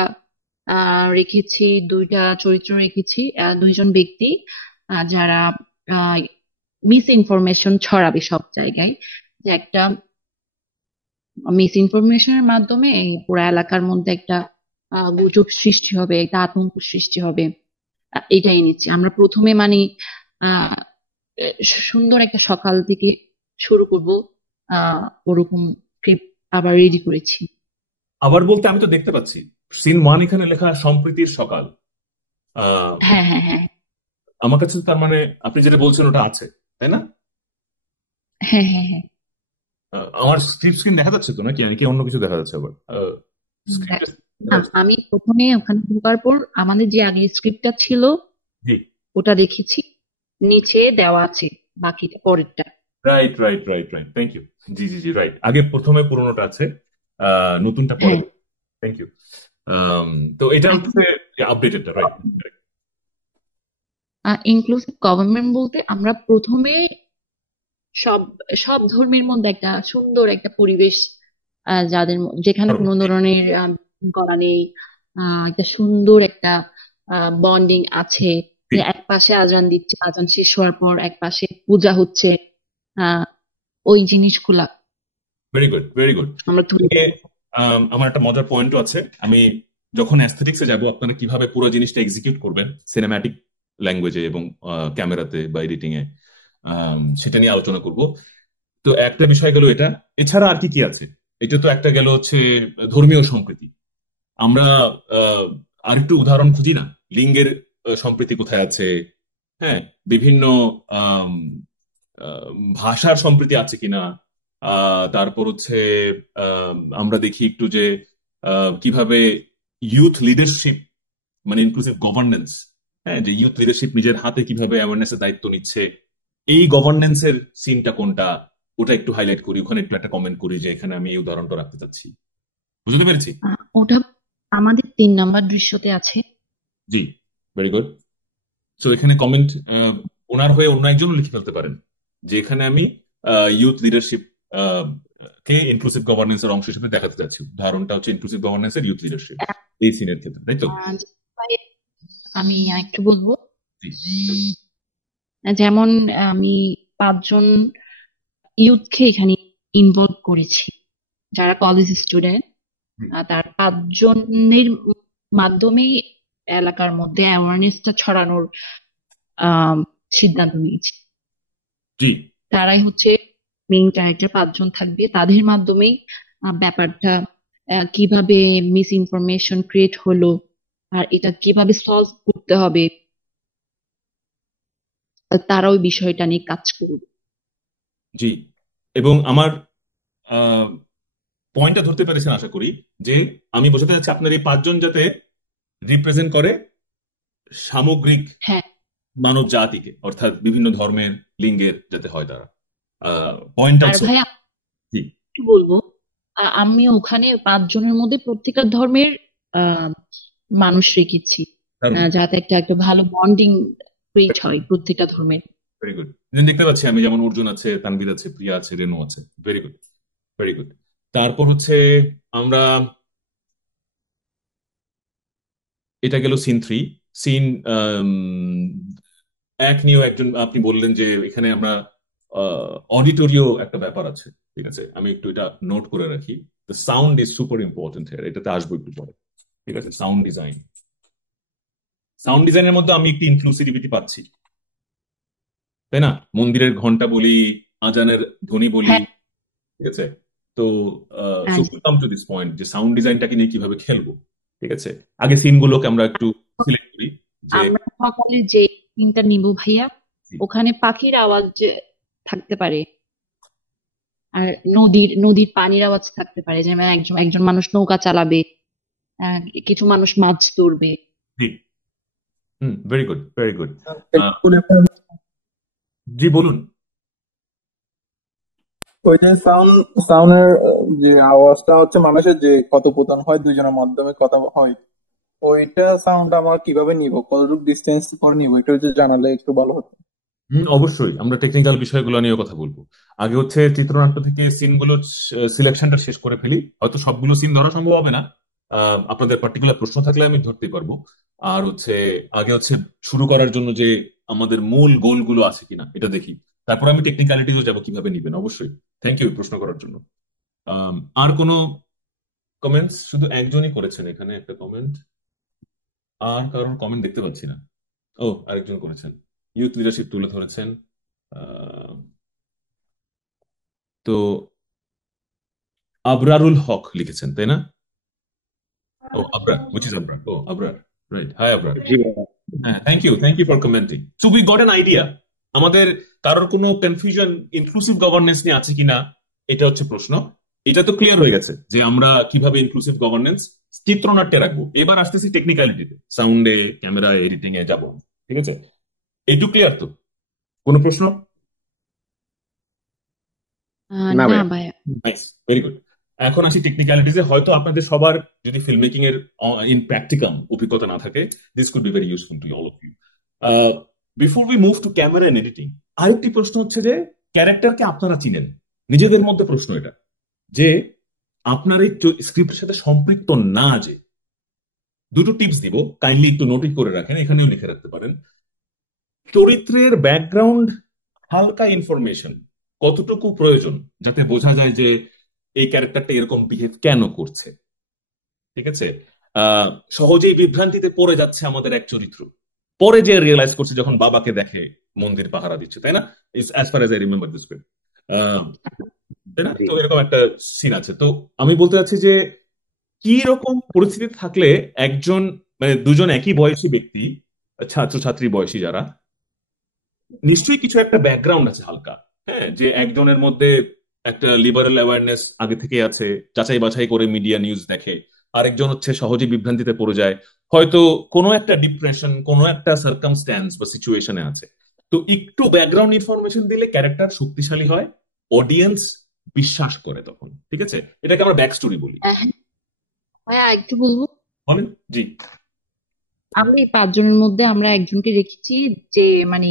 রেখেছি দুইটা চরিত্র রেখেছি, দুইজন ব্যক্তি যারা মিস ইনফরমেশন ছড়াবে সব জায়গায়। যে একটা মিস ইনফরমেশনের মাধ্যমে এই পুরো এলাকার মধ্যে একটা গুজব সৃষ্টি হবে, একটা আতঙ্ক সৃষ্টি হবে। এটাই নিচ্ছি আমরা প্রথমে, মানে আহ সুন্দর একটা সকাল থেকে শুরু করব। ওরকম স্ক্রিপ্ট আবার রেডি করেছি। আবার বলতে আমি তো দেখতে পাচ্ছি সিন 1 এখানে লেখা সম্প্রীতির সকাল। আহ, হ্যাঁ হ্যাঁ হ্যাঁ আমার কাছে তার মানে আপনি যেটা বলছেন ওটা আছে, তাই না? হ্যাঁ হ্যাঁ হ্যাঁ। আমার স্ক্রিপ্ট স্ক্রিন দেখা যাচ্ছে তো, নাকি নাকি অন্য কিছু দেখা যাচ্ছে আবার? দেখ- স্ক্রিপ্ট দেখা না, যাচ্ছে। আমি প্রথমে ওখানে ঢোকার পর আমাদের যে আগে স্ক্রিপ্টটা ছিল জি। ওটা দেখেছি, নিচে দেওয়া আছে বাকিটা পরেরটা। Right, right, right, right, thank you. জি, জি, জি, রাইট। আগে প্রথমে পুরোনোটা আছে, নতুনটা পরে। হ্যাঁ। Thank you. তো এটা হচ্ছে আপডেটেডটা, রাইট? ইনক্লুসিভ গভর্নমেন্ট বলতে আমরা প্রথমে সব সব ধর্মের মধ্যে একটা সুন্দর একটা পরিবেশ, যেখানে কোনো ধরনের করা নেই, একটা সুন্দর একটা বন্ডিং আছে। যে এক পাশে আজান দিচ্ছে, আজান শেষ হওয়ার পর এক পাশে পূজা হচ্ছে, আহ ওই জিনিসগুলা ভেরি গুড, ভেরি গুড। আমরা তুলে ধরবো। আমার একটা মজার পয়েন্টও আছে। আমি যখন অ্যাস্থেটিক্সে যাব, আপনারা কিভাবে পুরো জিনিসটা এক্সিকিউট করবেন সিনেম্যাটিক ল্যাঙ্গুয়েজে এবং ক্যামেরাতে বা এডিটিং এ, সেটা নিয়ে আলোচনা করব। তো একটা বিষয় গেল এটা, এছাড়া আর কি কি আছে? এটা তো একটা গেল হচ্ছে ধর্মীয় সম্প্রীতি। আমরা আরেকটু উদাহরণ খুঁজি না, লিঙ্গের সম্প্রীতি কোথায় আছে? হ্যাঁ, বিভিন্ন আম, আহ, ভাষার সম্প্রীতি আছে কিনা? তারপর হচ্ছে আমরা দেখি একটু যে কিভাবে ইউথ লিডারশিপ, মানে ইনক্লুসিভ গভর্নেন্স, হ্যাঁ, যে ইউথ লিডারশিপ নিজের হাতে কিভাবে অ্যাওয়ারনেসের দায়িত্ব নিচ্ছে, এই গভর্নেন্সের সিনটা কোনটা, ওটা একটু হাইলাইট করি, ওখানে একটু একটা কমেন্ট করি যে এখানে আমি এই উদাহরণটা রাখতে চাচ্ছি। বুঝতে পেরেছি? ওটা আমাদের 3 নম্বর দৃশ্যতে আছে। জি, ভেরি গুড। সো এখানে কমেন্ট ওনার হয়ে অন্য একজনও লিখে ফেলতে পারেন যে এখানে আমি ইউথ লিডারশিপ কে ইনক্লুসিভ গভর্নেন্সের অংশ হিসেবে দেখাতে চাচ্ছি। উদাহরণটা হচ্ছে ইনক্লুসিভ গভর্নেন্সের ইউথ লিডারশিপ এই সিনের ক্ষেত্রে, তাই তো? ভাই, আমি একটু বলবো, জি যেমন আমি 5 জন ইউথকে এখানে ইনভলভ করেছি, যারা কলেজ স্টুডেন্ট। হুম, তার 5 জনের মাধ্যমে এলাকার মধ্যে অ্যাওয়ারনেসটা ছড়ানোর আহ সিদ্ধান্ত নিয়েছি। জি তারাই হচ্ছে মেইন ক্যারেক্টার, 5 জন থাকবে, তাদের মাধ্যমেই ব্যাপারটা কিভাবে মিস ইনফরমেশন ক্রিয়েট হলো আর এটা কিভাবে সলভ করতে হবে, তারা ওই বিষয়টা নিয়ে কাজ করবে। জি। এবং আমার পয়েন্টটা ধরতে পেরেছেন আশা করি, যে আমি বোঝাতে চাচ্ছি আপনার এই 5 জন যাতে রিপ্রেজেন্ট করে সামগ্রিক হ্যাঁ, মানব জাতিকে, অর্থাৎ বিভিন্ন ধর্মের, লিঙ্গের যাতে হয় তারা। পয়েন্টটা আর হচ্ছে ভাইয়া জি, কি বলবো, আমি ওখানে 5 জনের মধ্যে প্রত্যেকটা ধর্মের আহ মানুষ রেখেছি, দারুণ, যাতে একটা একটা ভালো বন্ডিং ক্রিয়েট হয় প্রত্যেকটা ধর্মের। Very good. দেখতে পাচ্ছি আমি, যেমন অর্জুন আছে, তানভীর আছে, প্রিয়া আছে, রেনু আছে। Very good, very good. তারপর হচ্ছে আমরা, এটা গেল সিন 3। সিন এক নিয়েও একজন আপনি বললেন যে এখানে আমরা অডিটোরিও একটা ব্যাপার আছে, ঠিক আছে? আমি একটু এটা নোট করে রাখি। সাউন্ড ইজ সুপার ইম্পর্টেন্ট, এটাতে আসবো একটু পরে, ঠিক আছে? সাউন্ড ডিজাইন, সাউন্ড ডিজাইনের মধ্যে আমি একটু ইনক্লুসিভিটি পাচ্ছি, তাই না? মন্দিরের ঘন্টা বলি, আজানের ধ্বনি বলি, হ্যাঁ, ঠিক আছে? তো so come to this point যে সাউন্ড ডিজাইনটাকে নিয়ে কিভাবে খেলবো, ঠিক আছে? আগে সিনগুলোকে আমরা একটু সিলেক্ট করি যে আমরা সকালে যে সিনটা নিব ভাইয়া, ওখানে পাখির আওয়াজ যে থাকতে পারে, আর নদীর নদীর পানির আওয়াজ থাকতে পারে, যেমন একজন একজন মানুষ নৌকা চালাবে, কিছু মানুষ মাছ ধরবে। জি, ভেরি গুড, ভেরি গুড। একটু বলে জি বলুন। ওই যে সাউন্ডের যে আওয়াজটা হচ্ছে মানুষের যে কথোপকথন হয়, দুজনের মাধ্যমে কথা হয়, ওইটা সাউন্ড আমার কিভাবে নিব, কতটুকু ডিস্টেন্স পর নিব, এটা হচ্ছে জানালে একটু ভালো হতো। অবশ্যই আমরা টেকনিক্যাল বিষয়গুলো নিয়ে কথা বলবো। আগে হচ্ছে চিত্রনাট্য থেকে সিনগুলো সিলেকশনটা শেষ করে ফেলি। হয়তো সবগুলো সিন ধরা সম্ভব হবে না, আপনাদের পার্টিকুলার প্রশ্ন থাকলে আমি ধরতে পারবো। আর হচ্ছে আগে হচ্ছে শুরু করার জন্য যে আমাদের মূল গোলগুলো আছে কিনা এটা দেখি, তারপর আমি টেকনিক্যালিটিও যাবো কিভাবে নিবেন। অবশ্যই, থ্যাংক ইউ প্রশ্ন করার জন্য। আর কোনো কমেন্টস? শুধু একজনই করেছেন এখানে একটা কমেন্ট, আর কারণ কমেন্ট দেখতে পাচ্ছি না। ও, আরেকজন করেছেন, ইউথ লিডারশিপ তুলে ধরেছেন। আহ, তো আবরারুল হক লিখেছেন, তাই না? ও আবরার, which is আবরার, ও আবরার, রাইট। হাই আবরার। জি ভাইয়া। হ্যাঁ, thank you for commenting. So we got an idea আমাদের কারোর কোনো কনফিউশন ইনক্লুসিভ গভর্নেন্স নিয়ে আছে কিনা, এটা হচ্ছে প্রশ্ন। এটা তো ক্লিয়ার হয়ে গেছে যে আমরা কিভাবে ইনক্লুসিভ গভর্নেন্স চিত্রনাট্যে রাখবো। এবার আসতেছি টেকনিক্যালিটিতে, সাউন্ডে, ক্যামেরা, এডিটিং এ যাবো, ঠিক আছে? এইটুকু ক্লিয়ার তো? কোনো প্রশ্ন? না না ভাইয়া। ভাইয়া। Nice, very good. এখন আসি টেকনিক্যালিটিসে। হয়তো আপনাদের সবার যদি ফিল্ম মেকিং এর ইন প্র্যাকটিকাম অভিজ্ঞতা না থাকে, this could be very useful to all of you. Before we move to camera and editing, আরেকটি প্রশ্ন হচ্ছে যে ক্যারেক্টারকে আপনারা চিনেন, নিজেদের মধ্যে প্রশ্ন এটা, যে আপনার এই স্ক্রিপ্টের সাথে সম্পৃক্ত না, যে দুটো টিপস দিব, কাইন্ডলি একটু নোটিস করে রাখেন, এখানেও লিখে রাখতে পারেন। চরিত্রের ব্যাকগ্রাউন্ড হালকা ইনফরমেশন কতটুকু প্রয়োজন যাতে বোঝা যায় যে এই ক্যারেক্টারটা এরকম বিহেভ কেন করছে, ঠিক আছে? সহজেই বিভ্রান্তিতে পড়ে যাচ্ছে আমাদের এক চরিত্র, পরে যে রিয়েলাইজ করছে যখন বাবাকে দেখে মন্দির পাহারা দিচ্ছে, তাই না? As far age I remember this, তাই না? জি তো এরকম একটা সিন আছে। তো আমি বলতে চাচ্ছি যে কি রকম পরিস্থিতি থাকলে একজন, মানে দুজন একই বয়সী ব্যক্তি, ছাত্র ছাত্রী বয়সী যারা, নিশ্চয়ই কিছু একটা ব্যাকগ্রাউন্ড আছে হালকা, হ্যাঁ, যে একজনের মধ্যে একটা লিবারেল অ্যাওয়ারনেস আগে থেকে আছে, যাচাই বাছাই করে মিডিয়া নিউজ দেখে, আরেকজন হচ্ছে সহজে বিভ্রান্তিতে পড়ে যায়, হয়তো কোনো একটা ডিপ্রেশন, কোনো একটা সার্কামস্ট্যান্স বা সিচুয়েশনে আছে। তো একটু ব্যাকগ্রাউন্ড ইনফরমেশন দিলে ক্যারেক্টার শক্তিশালী হয়, অডিয়েন্স বিশ্বাস করে তখন। ঠিক আছে, এটাকে আমরা ব্যাক স্টোরি বলি। হ্যাঁ, ভাইয়া একটু বলবো। বলেন। জি। আমরা এই পাঁচজনের মধ্যে আমরা একজনকে রেখেছি যে মানে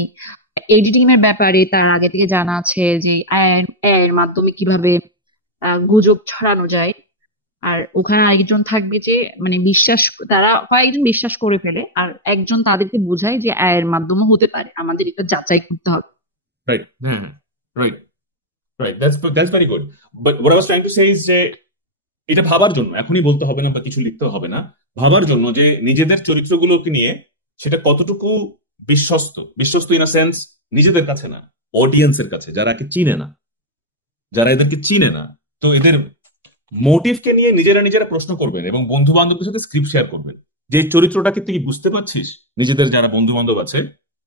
এডিটিং এর ব্যাপারে তার আগে থেকে জানা আছে, যে AI এর মাধ্যমে কিভাবে গুজব ছড়ানো যায়। আর ওখানে আরেকজন থাকবে যে মানে বিশ্বাস, তারা কয়েকজন বিশ্বাস করে ফেলে আর একজন তাদেরকে বোঝায় যে AI এর মাধ্যমে হতে পারে, আমাদের এটা যাচাই করতে হবে। রাইট। হ্যাঁ, right, right, that's very good. But what I was trying to say is যে এটা ভাবার জন্য, এখনই বলতে হবে না বা কিছু লিখতে হবে না, ভাবার জন্য যে নিজেদের চরিত্রগুলোকে নিয়ে সেটা কতটুকু বিশ্বস্ত। বিশ্বস্ত ইন আ সেন্স নিজেদের কাছে না, অডিয়েন্সের কাছে, যারা একে চিনে না, যারা এদেরকে চিনে না। তো এদের মোটিভকে নিয়ে নিজেরা নিজেরা প্রশ্ন করবেন এবং বন্ধু বান্ধবদের সাথে স্ক্রিপ্ট শেয়ার করবেন যে এই চরিত্রটাকে তুই কি বুঝতে পারছিস, নিজেদের যারা বন্ধু বান্ধব আছে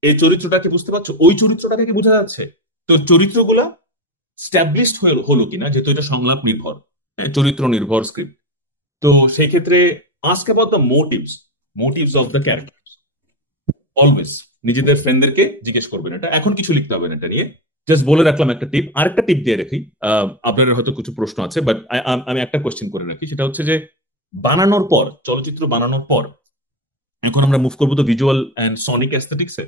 এই চরিত্রটাকে বুঝতে পারছো, ওই চরিত্রটাকে কি বোঝা যাচ্ছে। তো চরিত্রগুলা স্ট্যাবলিশড হলো কিনা, যেহেতু এটা সংলাপ নির্ভর, চরিত্র নির্ভর স্ক্রিপ্ট। তো সেই ক্ষেত্রে ask about the motives of the character. Always নিজেদের ফ্রেন্ডদেরকে জিজ্ঞেস করবেন, এটা এখন কিছু লিখতে হবে না এটা নিয়ে। জাস্ট বলে রাখলাম একটা টিপ। আরেকটা টিপ দিয়ে রাখি, আপনাদের হয়তো কিছু প্রশ্ন আছে, বাট আমি একটা কোয়েশ্চেন করে রাখি। সেটা হচ্ছে যে বানানোর পর, চলচ্চিত্র বানানোর পর, এখন আমরা মুভ করবো তো ভিজুয়াল অ্যান্ড সনিক অ্যাস্থেটিক্সে,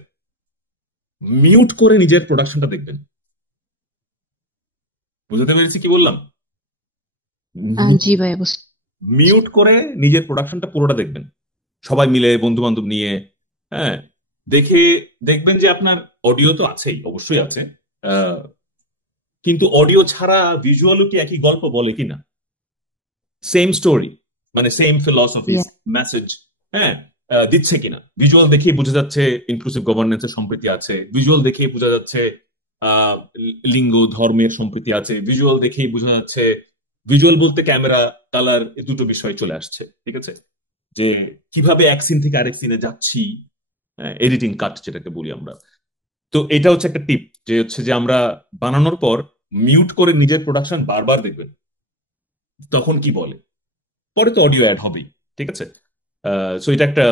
মিউট করে নিজের প্রোডাকশনটা দেখবেন। বুঝতে পেরেছি কি বললাম? জি ভাই, বুঝতে। মিউট করে নিজের প্রোডাকশনটা পুরোটা দেখবেন, সবাই মিলে বন্ধু বান্ধব নিয়ে। হ্যাঁ, দেখে দেখবেন যে আপনার অডিও তো আছেই, অবশ্যই আছে, আহ, কিন্তু অডিও ছাড়া ভিজুয়ালও কি একই গল্প বলে কিনা, সেম স্টোরি, মানে সেম ফিলসফিজ, Yeah. মেসেজ, হ্যাঁ, দিচ্ছে কিনা। ভিজুয়াল দেখেই বোঝা যাচ্ছে ইনক্লুসিভ গভর্নেন্সের সম্প্রীতি আছে, ভিজুয়াল দেখেই বোঝা যাচ্ছে আহ, লিঙ্গ ধর্মের সম্প্রীতি আছে, ভিজুয়াল দেখেই বোঝা যাচ্ছে, ভিজুয়াল বলতে ক্যামেরা, কালার, এই দুটো বিষয় চলে আসছে। ঠিক আছে, যে কিভাবে এক সিন থেকে আরেক সিনে যাচ্ছি, এডিটিং কাট যেটাকে বলি আমরা। তো এটা হচ্ছে একটা টিপ, যে হচ্ছে যে আমরা বানানোর পর মিউট করে নিজের প্রোডাকশন বারবার দেখবেন তখন কি বলে। পরে তো অডিও অ্যাড হবেই। ঠিক আছে, সো এটা একটা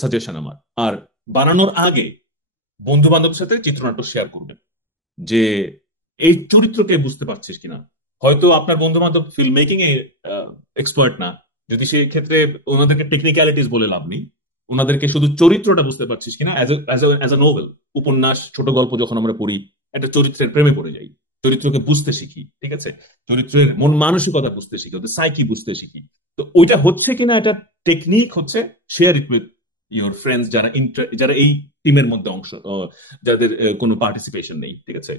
সাজেশন আমার। আর বানানোর আগে বন্ধু বান্ধবের সাথে চিত্রনাট্য শেয়ার করবেন, যে এই চরিত্রকে বুঝতে পারছিস কিনা। হয়তো আপনার বন্ধু বান্ধব ফিল্ম মেকিং এ এক্সপার্ট না, যদি সেই ক্ষেত্রে ওনাদেরকে টেকনিক্যালিটিস বলে লাভ নেই, ওনাদেরকে শুধু চরিত্রটা বুঝতে পারছিস কিনা। অ্যাজ এ নোবেল, উপন্যাস, ছোট গল্প যখন আমরা পড়ি, একটা চরিত্রের প্রেমে পড়ে যাই, চরিত্রকে বুঝতে শিখি। ঠিক আছে, চরিত্রের মন মানসিকতা বুঝতে শিখি, ওদের সাইকি বুঝতে শিখি। তো ওইটা হচ্ছে কিনা, এটা টেকনিক হচ্ছে share it with your friends, যারা এই টিমের মধ্যে অংশ, যাদের কোনো পার্টিসিপেশন নেই। ঠিক আছে,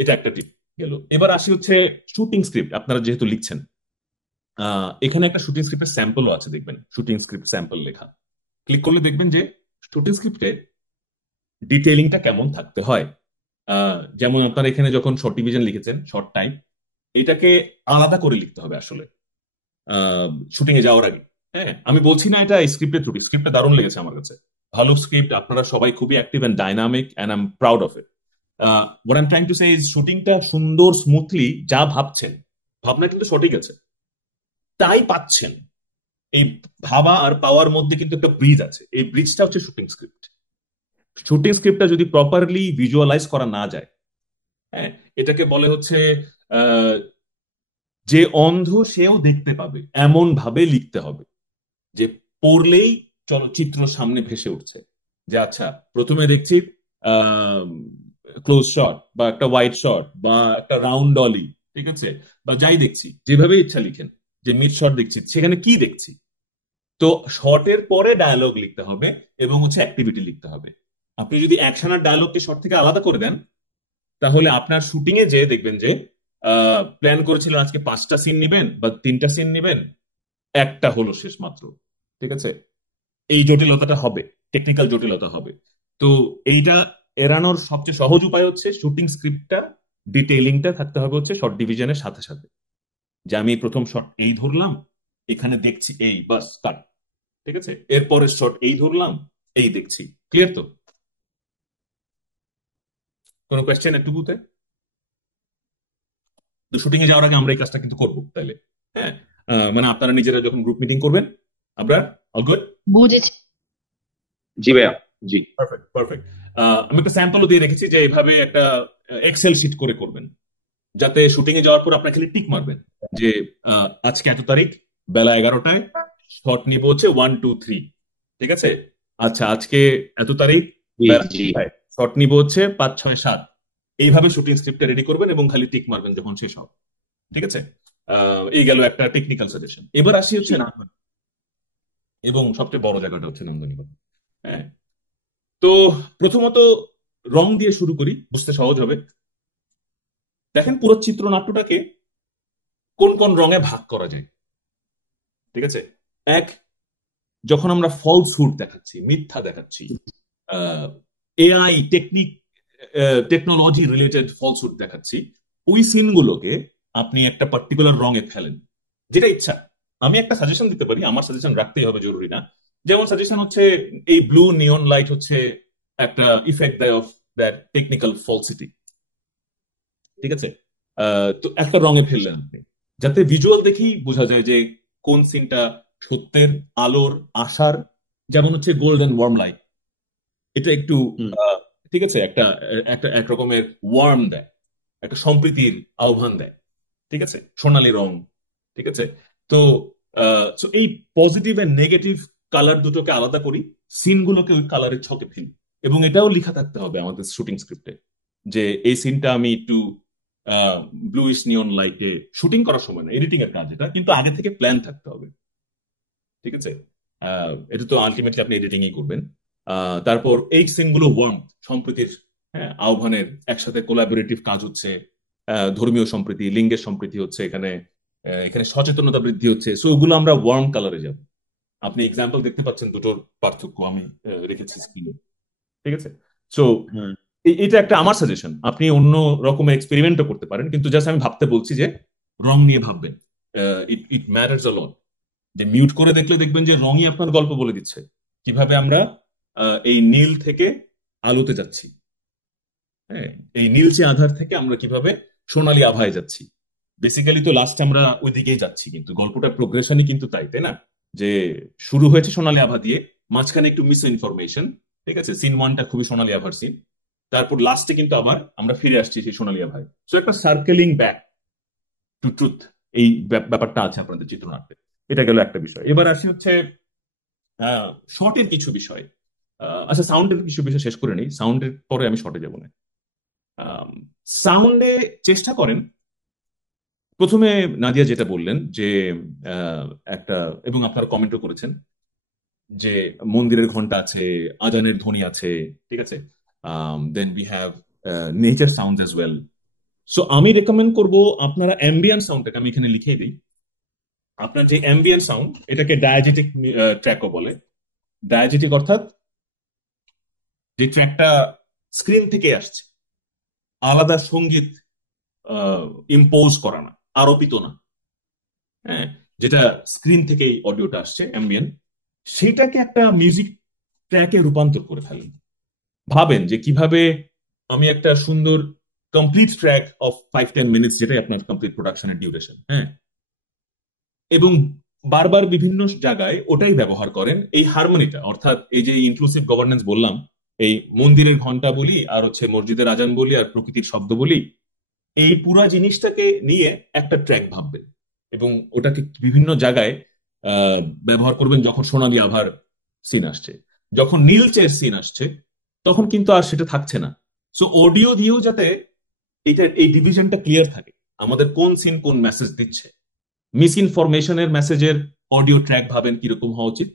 এটা একটা টিপ গেল। এবার আসি হচ্ছে শুটিং স্ক্রিপ্ট। আপনারা যেহেতু লিখছেন, এখানে একটা শুটিং স্ক্রিপ্টের স্যাম্পলও আছে, দেখবেন শুটিং স্ক্রিপ্ট স্যাম্পল লেখা। ক্লিক করলে দেখবেন যে শুটিং স্ক্রিপ্টে ডিটেইলিংটা কেমন থাকতে হয়। যেমন আপনারা এখানে যখন শর্ট ডিভিশন লিখেছেন, শর্ট টাইম, এটাকে আলাদা করে লিখতে হবে আসলে শুটিং এ যাওয়ার আগে। হ্যাঁ, আমি বলছি না এটা স্ক্রিপ্টের ত্রুটি, স্ক্রিপ্টটা দারুণ লেগেছে আমার কাছে, ভালো স্ক্রিপ্ট, আপনারা সবাই খুবই active and dynamic, and I am proud of it. What I am trying to say is শুটিংটা সুন্দর, স্মুথলি যা ভাবছেন, ভাবনা কিন্তু সঠিক আছে, তাই পাচ্ছেন। এই ভাবা আর পাওয়ার মধ্যে কিন্তু একটা ব্রিজ আছে, এই ব্রিজটা হচ্ছে শুটিং স্ক্রিপ্ট। শুটিং স্ক্রিপ্টটা যদি প্রপারলি ভিজুয়ালাইজ করা না যায়, হ্যাঁ, এটাকে বলে হচ্ছে আহ, যে অন্ধ সেও দেখতে পাবে এমন ভাবে লিখতে হবে যে পড়লেই চলচ্চিত্র সামনে ভেসে উঠছে। যে আচ্ছা, প্রথমে দেখছি ক্লোজ শট বা একটা ওয়াইড শট বা একটা রাউন্ড ডলি, ঠিক আছে, বা যাই দেখছি, যেভাবে ইচ্ছা লিখেন, যে মিড শট দেখছি, সেখানে কি দেখছি। তো শর্টের পরে ডায়ালগ লিখতে হবে এবং হচ্ছে অ্যাক্টিভিটি লিখতে হবে। আপনি যদি অ্যাকশন আর ডায়ালগকে শর্ট থেকে আলাদা করে দেন, তাহলে আপনার শুটিং এ যে দেখবেন যে প্ল্যান করেছিলেন আজকে 5টা সিন নিবেন বা 3টা সিন নিবেন, একটা হলো শেষ মাত্র। ঠিক আছে, এই জটিলতাটা হবে, টেকনিক্যাল জটিলতা হবে। তো এইটা এড়ানোর সবচেয়ে সহজ উপায় হচ্ছে শুটিং স্ক্রিপ্টটা, ডিটেইলিংটা থাকতে হবে হচ্ছে শর্ট ডিভিশনের সাথে সাথে, যে আমি প্রথম শট এই ধরলাম, এখানে দেখছি এই, বাস কাট। ঠিক আছে, এরপরের শট এই ধরলাম, এই দেখছি। ক্লিয়ার তো? কোনো কোয়েশ্চেন এটুকুতে? তো শুটিং এ যাওয়ার আগে আমরা এই কাজটা কিন্তু করবো তাইলে। হ্যাঁ, মানে আপনারা নিজেরা যখন গ্রুপ মিটিং করবেন, আমরা অল গুড। বুঝেছি। জি ওকে, ভাইয়া। জি পারফেক্ট পারফেক্ট। আমি একটা স্যাম্পলও দিয়ে রেখেছি যে এইভাবে একটা এক্সেল শিট করে করবেন, যাতে শুটিং এ যাওয়ার পর আপনার খালি টিক মারবেন যে আজকে এত তারিখ বেলা 11টায় শট নিব হচ্ছে 1 2 3, ঠিক আছে। আচ্ছা আজকে এত তারিখ জি বেলা জি। শট নিব হচ্ছে 5 6 7। এইভাবে শুটিং স্ক্রিপ্টটা রেডি করবেন এবং খালি টিক মারবেন যখন শেষ হবে, ঠিক আছে। এই গেল একটা টেকনিক্যাল সাজেশন। এবার আসি হচ্ছে নান্দনিক, এবং সবচেয়ে বড় জায়গাটা হচ্ছে নান্দনিক। হ্যাঁ, তো প্রথমত রং দিয়ে শুরু করি, বুঝতে সহজ হবে। দেখেন পুরো চিত্রনাট্যটাকে কোন কোন রঙে ভাগ করা যায়, ঠিক আছে। এক, যখন আমরা ফলসহুড দেখাচ্ছি, মিথ্যা দেখাচ্ছি, এআই টেকনোলজি রিলেটেড ফলসহুড দেখাচ্ছি, ওই সিনগুলোকে আপনি একটা পার্টিকুলার রঙে ফেলেন, যেটা ইচ্ছা। আমি একটা সাজেশন দিতে পারি, আমার সাজেশন রাখতেই হবে জরুরি না। যেমন সাজেশন হচ্ছে এই ব্লু নিয়ন লাইট হচ্ছে একটা ইফেক্ট দেয় অফ দ্যাট টেকনিক্যাল ফলসিটি, ঠিক আছে। তো একটা রঙে ফেললেন আপনি, যাতে ভিজুয়াল দেখেই বোঝা যায় যে কোন সিনটা সত্যের, আলোর, আশার। যেমন হচ্ছে গোল্ডেন ওয়ার্ম লাইট, এটা একটু হুম। ঠিক আছে, একটা একটা এক রকমের ওয়ার্ম দেয়, একটা সম্প্রীতির আহ্বান দেয়, ঠিক আছে। সোনালী রং, ঠিক আছে। তো so এই পজিটিভ এন্ড নেগেটিভ কালার দুটোকে আলাদা করি, সিনগুলোকে ওই কালারের ছকে ফেলি। এবং এটাও লেখা থাকতে হবে আমাদের শুটিং স্ক্রিপ্টে যে এই সিনটা আমি একটু ব্লুইশ নিয়ন লাইটে শুটিং করার সময় না, এডিটিং এর কাজ এটা, কিন্তু আগে থেকে প্ল্যান থাকতে হবে, ঠিক আছে। এটা তো আলটিমেটলি আপনি এডিটিং ই করবেন। তারপর এই সিনগুলো ওয়ার্ম, সম্প্রীতির, হ্যাঁ, আহ্বানের, একসাথে কোলাবোরেটিভ কাজ হচ্ছে, ধর্মীয় সম্প্রীতি, লিঙ্গের সম্প্রীতি হচ্ছে এখানে, এখানে সচেতনতা বৃদ্ধি হচ্ছে। সো ওগুলো আমরা ওয়ার্ম কালারে যাব। আপনি এক্সাম্পল দেখতে পাচ্ছেন দুটোর পার্থক্য আমি রেখেছি স্ক্রিনে, ঠিক আছে। সো হুম। এটা একটা আমার সাজেশন, আপনি অন্য রকমের এক্সপেরিমেন্টও করতে পারেন, কিন্তু জাস্ট আমি ভাবতে বলছি যে রং নিয়ে ভাববেন। ইট ইট ম্যাটার্স আ লট। যে মিউট করে দেখলে দেখবেন যে রঙই আপনার গল্প বলে দিচ্ছে, কিভাবে আমরা এই নীল থেকে আলোতে যাচ্ছি, হ্যাঁ, এই নীলচে আধার থেকে আমরা কিভাবে সোনালী আভায় যাচ্ছি। বেসিক্যালি তো লাস্ট আমরা ওই দিকেই যাচ্ছি, কিন্তু গল্পটার প্রোগ্রেশনই কিন্তু তাই, তাই না? যে শুরু হয়েছে সোনালী আভা দিয়ে, মাঝখানে একটু মিস ইনফরমেশন, ঠিক আছে, সিন ওয়ানটা খুবই সোনালী আভার সিন, তারপর লাস্টে কিন্তু আবার আমরা ফিরে আসছি সেই সোনালী আভায়। সো একটা সার্কেলিং ব্যাক টু ট্রুথ, এই ব্যাপারটা আছে আপনাদের চিত্রনাট্যে। এটা গেল একটা বিষয়। এবার আসি হচ্ছে শর্টের কিছু বিষয়। আচ্ছা, সাউন্ডের কিছু বিষয় শেষ করে নেই, সাউন্ডের পরে আমি শর্টে যাবো না। সাউন্ডে চেষ্টা করেন প্রথমে, নাদিয়া যেটা বললেন যে আহ, একটা, এবং আপনারা কমেন্টও করেছেন যে মন্দিরের ঘন্টা আছে, আজানের ধ্বনি আছে, ঠিক আছে। Then we have nature sound as well. So আমি রেকমেন্ড করব আপনারা অ্যাম্বিয়েন্ট সাউন্ডটাকে, আমি এখানে লিখেই দিই। আপনার যে অ্যাম্বিয়েন্ট সাউন্ড, এটাকে ডায়াজেটিক ট্র্যাকও বলে। ডায়াজেটিক অর্থাৎ যে ট্র্যাকটা স্ক্রিন থেকে আসছে, আলাদা সঙ্গীত ইম্পোজ করা না, আরোপিত না, হ্যাঁ, যেটা স্ক্রিন থেকেই অডিওটা আসছে অ্যাম্বিয়েন্ট, সেটাকে একটা মিউজিক ট্র্যাকে রূপান্তর করে ফেলেন। ভাবেন যে কিভাবে আমি একটা সুন্দর কমপ্লিট ট্র্যাক অফ 5-10 মিনিটস, যেটাই আপনার কমপ্লিট প্রোডাকশনের ডিউরেশন, হ্যাঁ, এবং বারবার বিভিন্ন জায়গায় ওটাই ব্যবহার করেন, এই হারমোনিটা, অর্থাৎ এই যে ইনক্লুসিভ গভর্নেন্স বললাম, এই মন্দিরের ঘন্টা বলি, আর হচ্ছে মসজিদের আজান বলি, আর প্রকৃতির শব্দ বলি, এই পুরা জিনিসটাকে নিয়ে একটা ট্র্যাক ভাববেন এবং ওটাকে বিভিন্ন জায়গায় আহ, ব্যবহার করবেন। যখন সোনালী আভার সিন আসছে, যখন নীলচের সিন আসছে, তখন কিন্তু আর সেটা থাকছে না। সো অডিও দিয়েও যাতে এটা, এই ডিভিশনটা ক্লিয়ার থাকে, আমাদের কোন সিন কোন মেসেজ দিচ্ছে। মিস ইনফরমেশনের মেসেজের অডিও ট্র্যাক ভাবেন কিরকম হওয়া উচিত।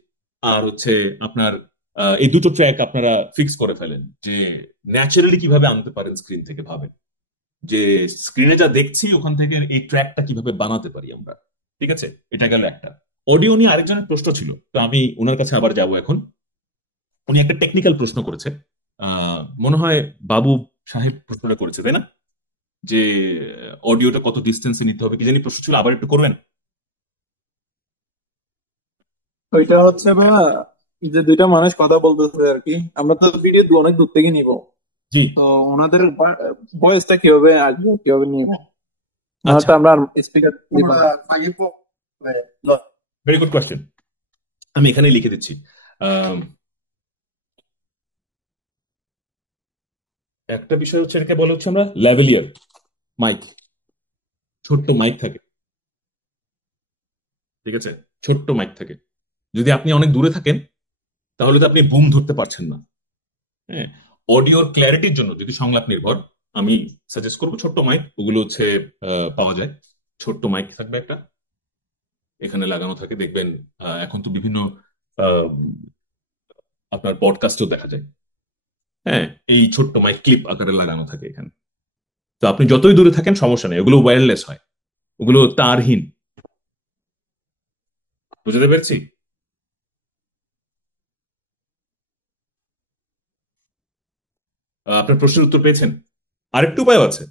আর হচ্ছে আপনার এই দুটো ট্র্যাক আপনারা ফিক্স করে ফেলেন যে ন্যাচারালি কিভাবে আনতে পারেন স্ক্রিন থেকে, ভাবেন যে স্ক্রিনে যা দেখছি ওখান থেকে এই ট্র্যাকটা কিভাবে বানাতে পারি আমরা, ঠিক আছে। এটা গেল একটা। অডিও নিয়ে আরেকজনের প্রশ্ন ছিল, তো আমি ওনার কাছে আবার যাব এখন। উনি একটা টেকনিক্যাল প্রশ্ন করেছে, মনে হয় বাবু সাহেব প্রশ্নটা করেছে, তাই না? যে অডিওটা কত ডিস্টেন্সে নিতে হবে, কি জানি প্রশ্ন ছিল, আবার একটু করবেন। ওইটা হচ্ছে ভাইয়া, যে দুইটা মানুষ কথা বলতেছে আর কি, আমরা তো ভিডিও অনেক দূর থেকে নিব, জি, তো ওনাদের ভয়েসটা কিভাবে আসবে, কিভাবে নিব, না আচ্ছা, তো আমরা স্পিকার দিব না। ভেরি গুড কোয়েশ্চেন, আমি এখানেই লিখে দিচ্ছি। একটা বিষয় হচ্ছে এটাকে বলা হচ্ছে আমরা ল্যাভেলিয়ার মাইক। ছোট্ট মাইক থাকে, ঠিক আছে, ছোট্ট মাইক থাকে। যদি আপনি অনেক দূরে থাকেন তাহলে তো আপনি বুম ধরতে পারছেন না। হ্যাঁ, অডিওর ক্ল্যারিটির জন্য যদি সংলাপ নির্ভর, আমি সাজেস্ট করবো ছোট্ট মাইক। ওগুলো হচ্ছে পাওয়া যায়। ছোট্ট মাইক থাকবে একটা, এখানে লাগানো থাকে, দেখবেন এখন তো বিভিন্ন আহ, আপনার পডকাস্টও দেখা যায়। হ্যাঁ, এই ছোট্ট মাইক ক্লিপ আকারে লাগানো থাকে এখানে। তো আপনি যতই দূরে থাকেন সমস্যা নেই, ওগুলো ওয়্যারলেস হয়, ওগুলো তারহীন। বুঝতে পেরেছি? আপনার প্রশ্নের উত্তর পেয়েছেন? আরেকটু উপায় আছে।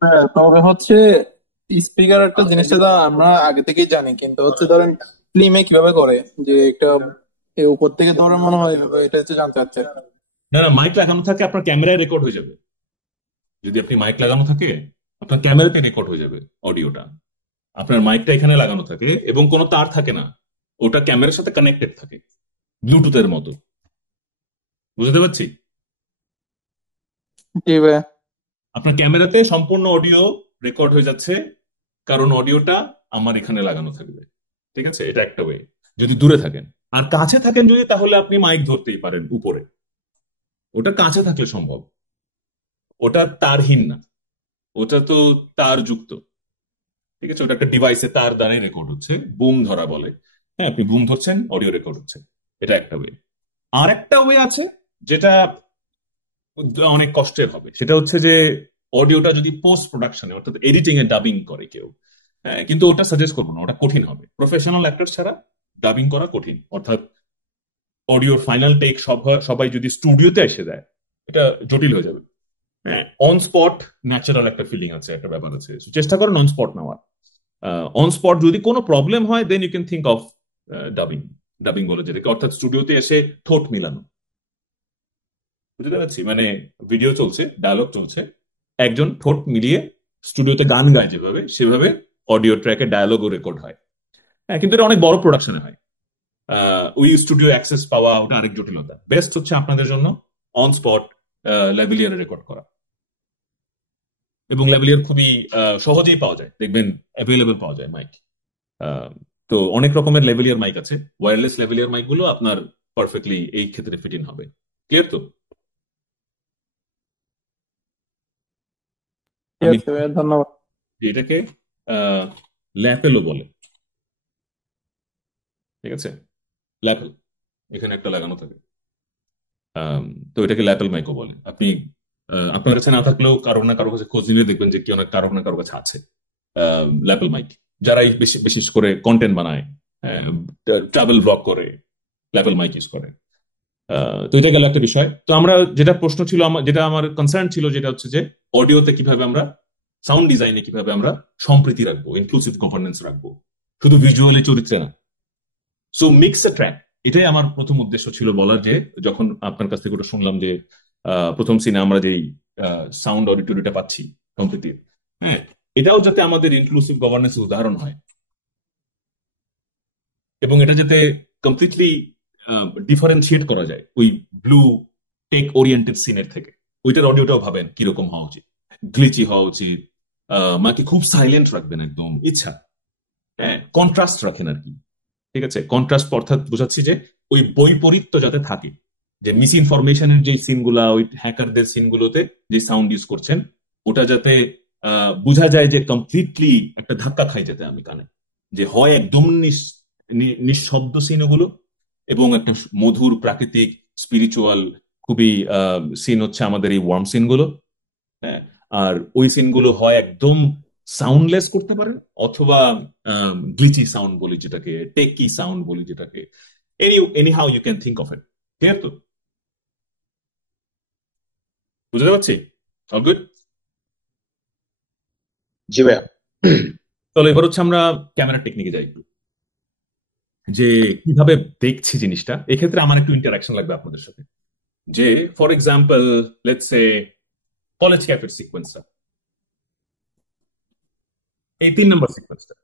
হ্যাঁ, তবে হচ্ছে স্পিকার একটা জিনিসটা তো আমরা আগে থেকেই জানি, কিন্তু হচ্ছে ধরেন ফিল্মে কিভাবে করে যে একটা উপর থেকে ধরে মনে হয় এভাবে, এটা হচ্ছে জানতে চাচ্ছে। না না, মাইক লাগানো থাকে, আপনার ক্যামেরায় রেকর্ড হয়ে যাবে। যদি আপনি মাইক লাগানো থাকে আপনার ক্যামেরাতে রেকর্ড হয়ে যাবে অডিওটা। আপনার মাইকটা এখানে লাগানো থাকে এবং কোনো তার থাকে না, ওটা ক্যামেরার সাথে কানেক্টেড থাকে ব্লুটুথের মতো। বুঝতে পারছি? জি ভাইয়া। আপনার ক্যামেরাতে সম্পূর্ণ অডিও রেকর্ড হয়ে যাচ্ছে, কারণ অডিওটা আমার এখানে লাগানো থাকবে। ঠিক আছে, এটা একটা ওয়ে যদি দূরে থাকেন। আর কাছে থাকেন যদি, তাহলে আপনি মাইক ধরতেই পারেন উপরে, ওটা কাছে থাকলে সম্ভব। ওটা তারহীন না, ওটা তো তার যুক্ত। ঠিক আছে, ওটা একটা ডিভাইসে তার দ্বারাই রেকর্ড হচ্ছে, বুম ধরা বলে। হ্যাঁ, আপনি বুম ধরছেন, অডিও রেকর্ড হচ্ছে, এটা একটা ওয়ে। আর একটা ওয়ে আছে যেটা অনেক কষ্টের হবে, সেটা হচ্ছে যে অডিওটা যদি পোস্ট প্রোডাকশনে অর্থাৎ এডিটিং এ ডাবিং করে কেউ। হ্যাঁ, কিন্তু ওটা সাজেস্ট করবো না, ওটা কঠিন হবে। প্রফেশনাল অ্যাক্টর ছাড়া ডাবিং করা কঠিন, অর্থাৎ অডিওর ফাইনাল টেক সবাই যদি স্টুডিওতে এসে দেয়, এটা জটিল হয়ে যাবে। হ্যাঁ, অন স্পট ন্যাচারাল একটা ফিলিং আছে, একটা ব্যাপার আছে। So, চেষ্টা করুন অন স্পট নেওয়ার। অন স্পট যদি কোনো প্রবলেম হয়, then you can think of dubbing. Dubbing বলে যেটাকে, অর্থাৎ স্টুডিওতে এসে ঠোঁট মিলানো। বুঝতে পারছি, মানে ভিডিও চলছে, ডায়লগ চলছে, একজন ঠোঁট মিলিয়ে স্টুডিওতে গান গায় যেভাবে, সেভাবে অডিও ট্র্যাকে ডায়লগও রেকর্ড হয়। হ্যাঁ, কিন্তু এটা অনেক বড় প্রোডাকশনে হয়। ওই স্টুডিও অ্যাক্সেস পাওয়া ওটা আরেক জটিলতা। বেস্ট হচ্ছে আপনাদের জন্য অন স্পট ল্যাভেলিয়ারে রেকর্ড করা। এবং ল্যাভেলিয়ার খুবই সহজেই পাওয়া যায়, দেখবেন অ্যাভেলেবল পাওয়া যায় মাইক। তো অনেক রকমের লেভেলিয়ার মাইক আছে, ওয়্যারলেস লেভেলিয়ার মাইক গুলো আপনার পারফেক্টলি এই ক্ষেত্রে ফিট ইন হবে। ক্লিয়ার তো? ঠিক আমি আছে ভাইয়া, ধন্যবাদ। এটাকে ল্যাপেলও বলে। ঠিক আছে, ল্যাপেল এখানে একটা লাগানো থাকে। তো এটাকে ল্যাপেল মাইকও বলে। আপনি আপনার কাছে না থাকলেও কারো না কারো কাছে খোঁজ নিলে দেখবেন যে কি অনেক কারো না কারো কাছে আছে ল্যাপেল মাইক। যারা বিশেষ করে কন্টেন্ট বানায়, ট্রাভেল ব্লগ করে, ল্যাপেল মাইক ইউজ করে। তো এটা গেল একটা বিষয়। তো আমরা যেটা প্রশ্ন ছিল, যেটা আমার কনসার্ন ছিল, যেটা হচ্ছে যে অডিওতে কিভাবে আমরা, সাউন্ড ডিজাইনে কিভাবে আমরা সম্প্রীতি রাখবো, ইনক্লুসিভ গভর্নেন্স রাখবো, শুধু ভিজুয়ালি চরিত্রে না। সো মিক্স এ ট্র্যাক, এটাই আমার প্রথম উদ্দেশ্য ছিল বলার। যে যখন আপনার কাছ থেকে ওটা শুনলাম যে প্রথম সিনে আমরা যেই সাউন্ড অডিটোরিটা পাচ্ছি সম্প্রীতির, হ্যাঁ, এটাও যাতে আমাদের ইনক্লুসিভ গভর্নেন্সের উদাহরণ হয়, এবং এটা যাতে কমপ্লিটলি ডিফারেন্সিয়েট করা যায় ওই ব্লু টেক ওরিয়েন্টেড সিনের থেকে। ওইটার অডিওটাও ভাবেন কিরকম হওয়া উচিত, গ্লিচি হওয়া উচিত, মাকে খুব সাইলেন্ট রাখবেন একদম ইচ্ছা, হ্যাঁ, কন্ট্রাস্ট রাখেন আর কি। ঠিক আছে, কন্ট্রাস্ট অর্থাৎ বোঝাচ্ছি যে ওই বৈপরীত্য যাতে থাকে, যে মিস ইনফরমেশনের যে সিনগুলা, ওই হ্যাকারদের সিনগুলোতে যে সাউন্ড ইউজ করছেন, ওটা যাতে বোঝা যায় যে কমপ্লিটলি একটা ধাক্কা খাই যাতে আমি কানে, যে হয় একদম নিঃশব্দ সিন ওগুলো, এবং একটা মধুর প্রাকৃতিক স্পিরিচুয়াল খুবই সিন হচ্ছে আমাদের এই ওয়ার্ম সিনগুলো। হ্যাঁ, আর ওই সিনগুলো হয় একদম সাউন্ডলেস করতে পারে, অথবা গ্লিচি সাউন্ড বলি যেটাকে, টেকি সাউন্ড বলি যেটাকে। Anyhow you can think of it. Clear তো? বুঝতে পারছি? All good? জি ভাইয়া। তাহলে এবার হচ্ছে আমরা ক্যামেরা টেকনিকে যাই একটু, যে কিভাবে দেখছি জিনিসটা। এক্ষেত্রে আমার একটু ইন্টারাকশন লাগবে আপনাদের সাথে। যে for example, let's say college ক্যাফের সিকোয়েন্সটা, এই 3 নম্বর সিকোয়েন্সটা,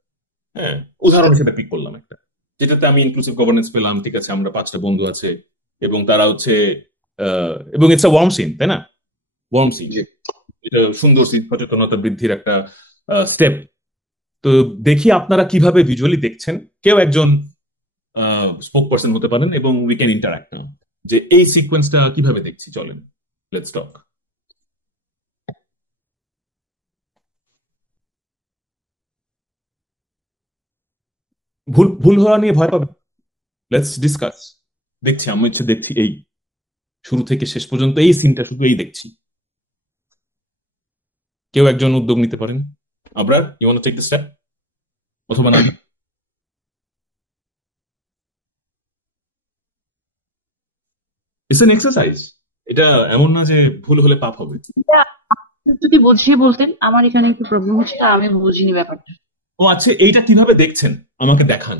হ্যাঁ, উদাহরণ হিসেবে পিক করলাম একটা, যেটাতে আমি ইনক্লুসিভ গভর্নেন্স পেলাম। ঠিক আছে, আমরা 5টা বন্ধু আছে এবং তারা হচ্ছে এবং ইটস আ ওয়ার্ম সিন, তাই না? ওয়ার্ম সিন, জি। এটা সুন্দর সিন, সচেতনতা বৃদ্ধির একটা স্টেপ। তো দেখি আপনারা কিভাবে ভিজুয়ালি দেখছেন। কেউ একজন স্পোক পার্সন হতে পারেন এবং উই ক্যান ইন্টারাক্ট নাও, যে এই সিকোয়েন্সটা কিভাবে দেখছি। চলেন, লেটস টক। ভুল ভুল হওয়া নিয়ে ভয় পাবেন, লেটস ডিসকাস। দেখছি, আমি হচ্ছে দেখছি এই শুরু থেকে শেষ পর্যন্ত এই সিনটা শুধু এই দেখছি। কেউ একজন উদ্যোগ নিতে পারেন। Abrar, you want to take the step? অথবা না, ইটস এন এক্সারসাইজ। এটা এমন না যে ভুল হলে পাপ হবে। এটা আপনি যদি বুঝিয়ে বলতেন, আমার এখানে একটু প্রবলেম হচ্ছে, আমি বুঝিনি ব্যাপারটা। ও আচ্ছা, এইটা কিভাবে দেখছেন আমাকে দেখান,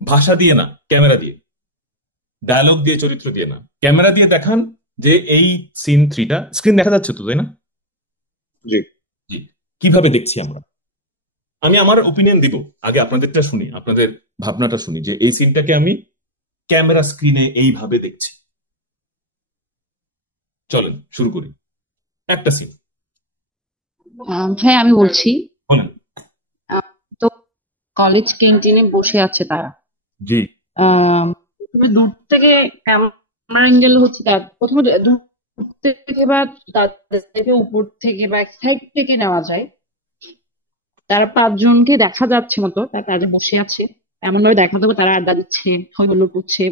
ভাষা দিয়ে না, ক্যামেরা দিয়ে, ডায়ালগ দিয়ে, চরিত্র দিয়ে না, ক্যামেরা দিয়ে দেখান যে এই সিন 3টা স্ক্রিন দেখা যাচ্ছে তো, তাই না? জি। জি, কিভাবে দেখছি আমরা। আমি আমার ওপিনিয়ন দিব, আগে আপনাদেরটা শুনি, আপনাদের ভাবনাটা শুনি, যে এই সিনটাকে আমি ক্যামেরা স্ক্রিনে এইভাবে দেখছি। চলেন শুরু করি। একটা সিন হ্যাঁ, আমি বলছি। বলেন। তো কলেজ ক্যান্টিনে বসে আছে তারা। জি, প্রথমে দূর থেকে ক্যামেরা অ্যাঙ্গেল হচ্ছে, প্রথমে দূর থেকে বা তাদেরকে উপর থেকে বা সাইড থেকে নেওয়া যায়। তারা 5 জনকে দেখা যাচ্ছে মতো, তারা বসে আছে এমন ভাবে দেখা যাবে তারা আড্ডা দিচ্ছে, হই হুল্লোড় করছে।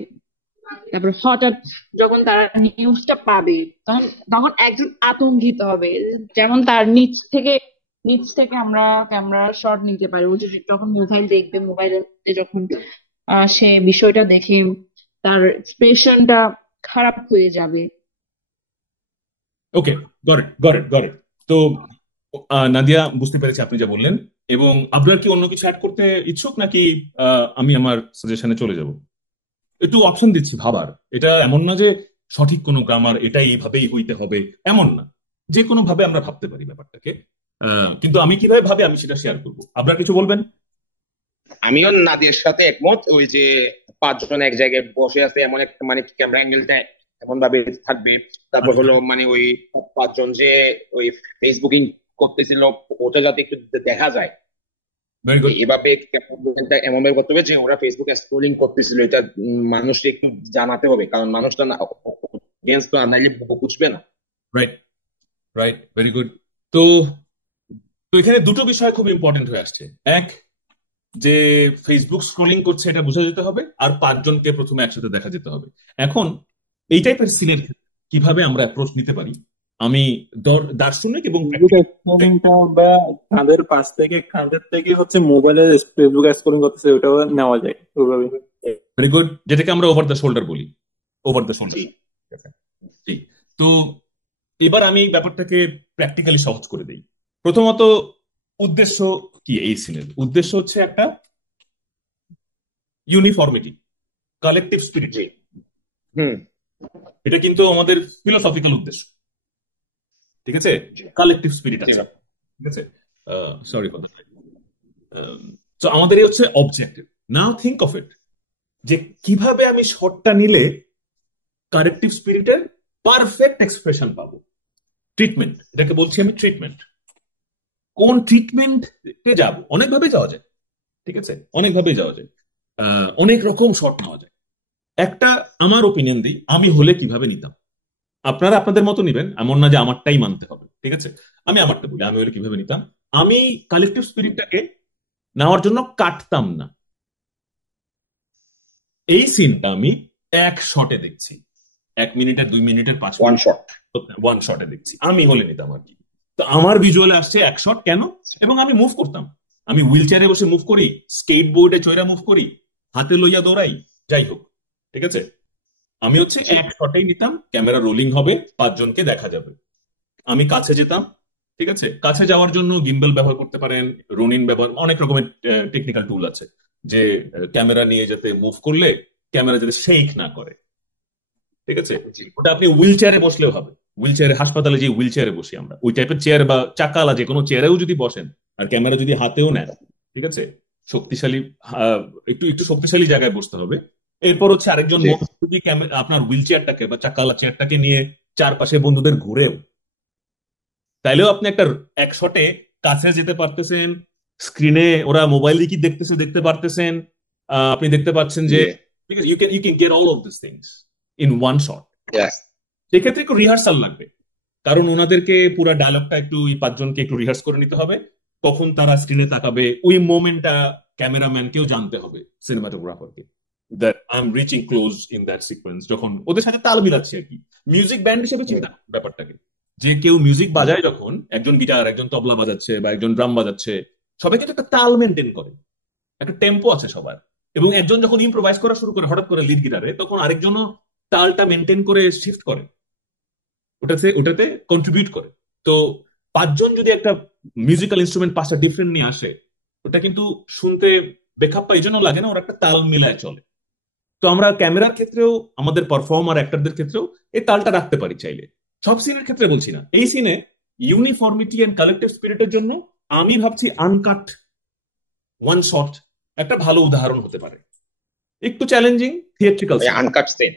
তারপর হঠাৎ যখন তারা নিউজটা পাবে, তখন তখন একজন আতঙ্কিত হবে। যেমন তার নিচ থেকে আমরা ক্যামেরা শট নিতে পারি। ও যখন মোবাইল দেখবে, মোবাইলে যখন সে বিষয়টা দেখে তার এক্সপ্রেশনটা খারাপ হয়ে যাবে। Okay, got it, got it, got it. তো নাদিয়া, বুঝতে পেরেছি আপনি যা বললেন। এবং আপনার কি অন্য কিছু অ্যাড করতে ইচ্ছুক, নাকি আমি আমার সাজেশনে চলে যাব? একটু অপশন দিচ্ছি ভাবার। এটা এমন না যে সঠিক কোনো গ্রামার, এটা এইভাবেই হইতে হবে, এমন না। যে কোনো ভাবে আমরা ভাবতে পারি ব্যাপারটাকে। কিন্তু আমি কিভাবে ভাবি আমি সেটা শেয়ার করবো। আপনার কিছু বলবেন? আমিও নাদিয়ার সাথে একমত। ওই যে 5 জন এক জায়গায় বসে আছে, এমন একটা মানে ক্যামেরা অ্যাঙ্গেলটা এমন ভাবে থাকবে। তারপর আচ্ছা, হলো মানে ওই 5 জন যে ওই ফেসবুকিং করতেছিল, ওটা যাতে একটু দেখা যায়। Very good. এভাবে ক্যাম্পেইনটা এমন ভাবে করতে হবে যে ওরা ফেসবুকে স্ক্রোলিং করতেছিল, এটা মানুষকে একটু জানাতে হবে, কারণ মানুষটা না, অডিয়েন্স তো নাইলে বুঝবে না। Right, right, very good. তো তো এখানে দুটো বিষয় খুব ইম্পর্টেন্ট হয়ে আসছে। এক, যে ফেসবুক স্ক্রলিং করছে এটা বোঝা যেতে হবে, আর 5 জনকে প্রথমে একসাথে দেখা যেতে হবে। এখন এই টাইপের সিনের ক্ষেত্রে কিভাবে আমরা অ্যাপ্রোচ নিতে পারি, আমি দার্শনিক এবং ফেসবুক স্ক্রলিংটা বা কাঁধের পাশ থেকে, কাঁধের থেকে হচ্ছে মোবাইলে ফেসবুক স্ক্রলিং করতেছে, ওটাও নেওয়া যায় ওইভাবে। ভেরি গুড, যেটাকে আমরা ওভার দ্য শোল্ডার বলি। ওভার দ্য শোল্ডার, জি। জি। তো এবার আমি ব্যাপারটাকে প্র্যাকটিক্যালি সহজ করে দিই। প্রথমত, উদ্দেশ্য কি? এই সিনের উদ্দেশ্য হচ্ছে একটা ইউনিফর্মিটি, কালেকটিভ স্পিরিট। জি। হুম। এটা কিন্তু আমাদের ফিলোসফিক্যাল উদ্দেশ্য, ঠিক আছে? কালেকটিভ স্পিরিট জি। আছে, ঠিক আছে? Sorry for that. তো আমাদের এই হচ্ছে অবজেক্টিভ। নাও থিঙ্ক অফ ইট, যে কিভাবে আমি শটটা নিলে কালেকটিভ স্পিরিটের পারফেক্ট এক্সপ্রেশন পাবো। ট্রিটমেন্ট, এটাকে বলছি আমি ট্রিটমেন্ট। কোন ট্রিটমেন্টে যাব? অনেকভাবে যাওয়া যায়, ঠিক আছে? অনেকভাবে যাওয়া যায়, অনেক রকম শট নেওয়া যায়। একটা আমার ওপিনিয়ন দিই, আমি হলে কিভাবে নিতাম। আপনারা আপনাদের মতো নিবেন, এমন না যে আমারটাই মানতে হবে, ঠিক আছে? আমি আমারটা বলি, আমি হলে কিভাবে নিতাম। আমি কালেকটিভ স্পিরিটটাকে নেওয়ার জন্য কাটতাম না। এই সিনটা আমি এক শটে দেখছি, 1 মিনিটের, 2 মিনিটের, 5 ওয়ান মিনিট, শট। ওয়ান শটে দেখছি। আমি হলে নিতাম আর কি। তো আমার ভিজুয়ালে আসছে এক শট কেন, এবং আমি মুভ করতাম। আমি হুইল চেয়ারে বসে মুভ করি, স্কেট বোর্ডে চৈরা মুভ করি, হাতে লইয়া দৌড়াই, যাই হোক, ঠিক আছে? আমি হচ্ছে জি। এক শটেই নিতাম, ক্যামেরা রোলিং হবে, 5 জনকে দেখা যাবে। আমি কাছে যেতাম, ঠিক আছে? কাছে যাওয়ার জন্য গিম্বল ব্যবহার করতে পারেন, রোনিন ব্যবহার, অনেক রকমের টেকনিক্যাল টুল আছে, যে ক্যামেরা নিয়ে যাতে মুভ করলে ক্যামেরা যাতে শেক না করে, ঠিক আছে? জি। ওটা আপনি হুইল চেয়ারে বসলেও হবে। হুইল চেয়ারে, হাসপাতালে যে হুইল চেয়ারে বসি আমরা, ওই টাইপের চেয়ার বা চাকালা যে কোনো চেয়ারেও যদি বসেন, আর ক্যামেরা যদি হাতেও নেন, ঠিক আছে? শক্তিশালী, একটু একটু শক্তিশালী জায়গায় বসতে হবে। এরপর হচ্ছে আরেকজন জি। মানুষ যদি আপনার হুইল চেয়ারটাকে বা চাকালা চেয়ারটাকে নিয়ে চারপাশে বন্ধুদের ঘুরেও, তাইলেও আপনি একটা এক শটে কাছে যেতে পারতেছেন, স্ক্রিনে ওরা মোবাইলে কি দেখতেছে দেখতে পারতেছেন, আপনি দেখতে পাচ্ছেন যে you can get all of this things in one shot. Yes. সেক্ষেত্রে একটু রিহার্সাল লাগবে, কারণ ওনাদেরকে পুরো ডায়লগটা একটু এই পাঁচজনকে একটু রিহার্স করে নিতে হবে, কখন তারা স্ক্রিনে তাকাবে ওই মোমেন্টটা ক্যামেরাম্যানকেও জানতে হবে, সিনেমাটোগ্রাফারকে, that I am reaching close in that sequence, যখন ওদের সাথে তাল মিলাচ্ছি আর কি। মিউজিক ব্যান্ড হিসেবে চিন্তা করুন ব্যাপারটাকে, যে কেউ মিউজিক বাজায় যখন, একজন গিটার, একজন তবলা বাজাচ্ছে বা একজন ড্রাম বাজাচ্ছে, সবাই কিন্তু একটা তাল মেনটেন করে, একটা টেম্পো আছে সবার, এবং একজন যখন ইম্প্রোভাইজ করা শুরু করে হঠাৎ করে লিড গিটারে, তখন আরেকজনও তালটা মেনটেন করে শিফট করে, ওটাতে ওটাতে কন্ট্রিবিউট করে। তো পাঁচজন যদি একটা মিউজিক্যাল ইনস্ট্রুমেন্ট পাঁচটা ডিফারেন্ট নিয়ে আসে, ওটা কিন্তু শুনতে বেখাপ্পা এই জন্য লাগে না, ওরা একটা তাল মিলায় চলে। তো আমরা ক্যামেরার ক্ষেত্রেও, আমাদের পারফর্মার অ্যাক্টরদের ক্ষেত্রেও এই তালটা রাখতে পারি চাইলে। সব সিনের ক্ষেত্রে বলছি না, এই সিনে ইউনিফর্মিটি এন্ড কালেক্টিভ স্পিরিটের জন্য আমি ভাবছি আনকাট ওয়ান শট একটা ভালো উদাহরণ হতে পারে। একটু challenging theatrical scene. Uncut scene.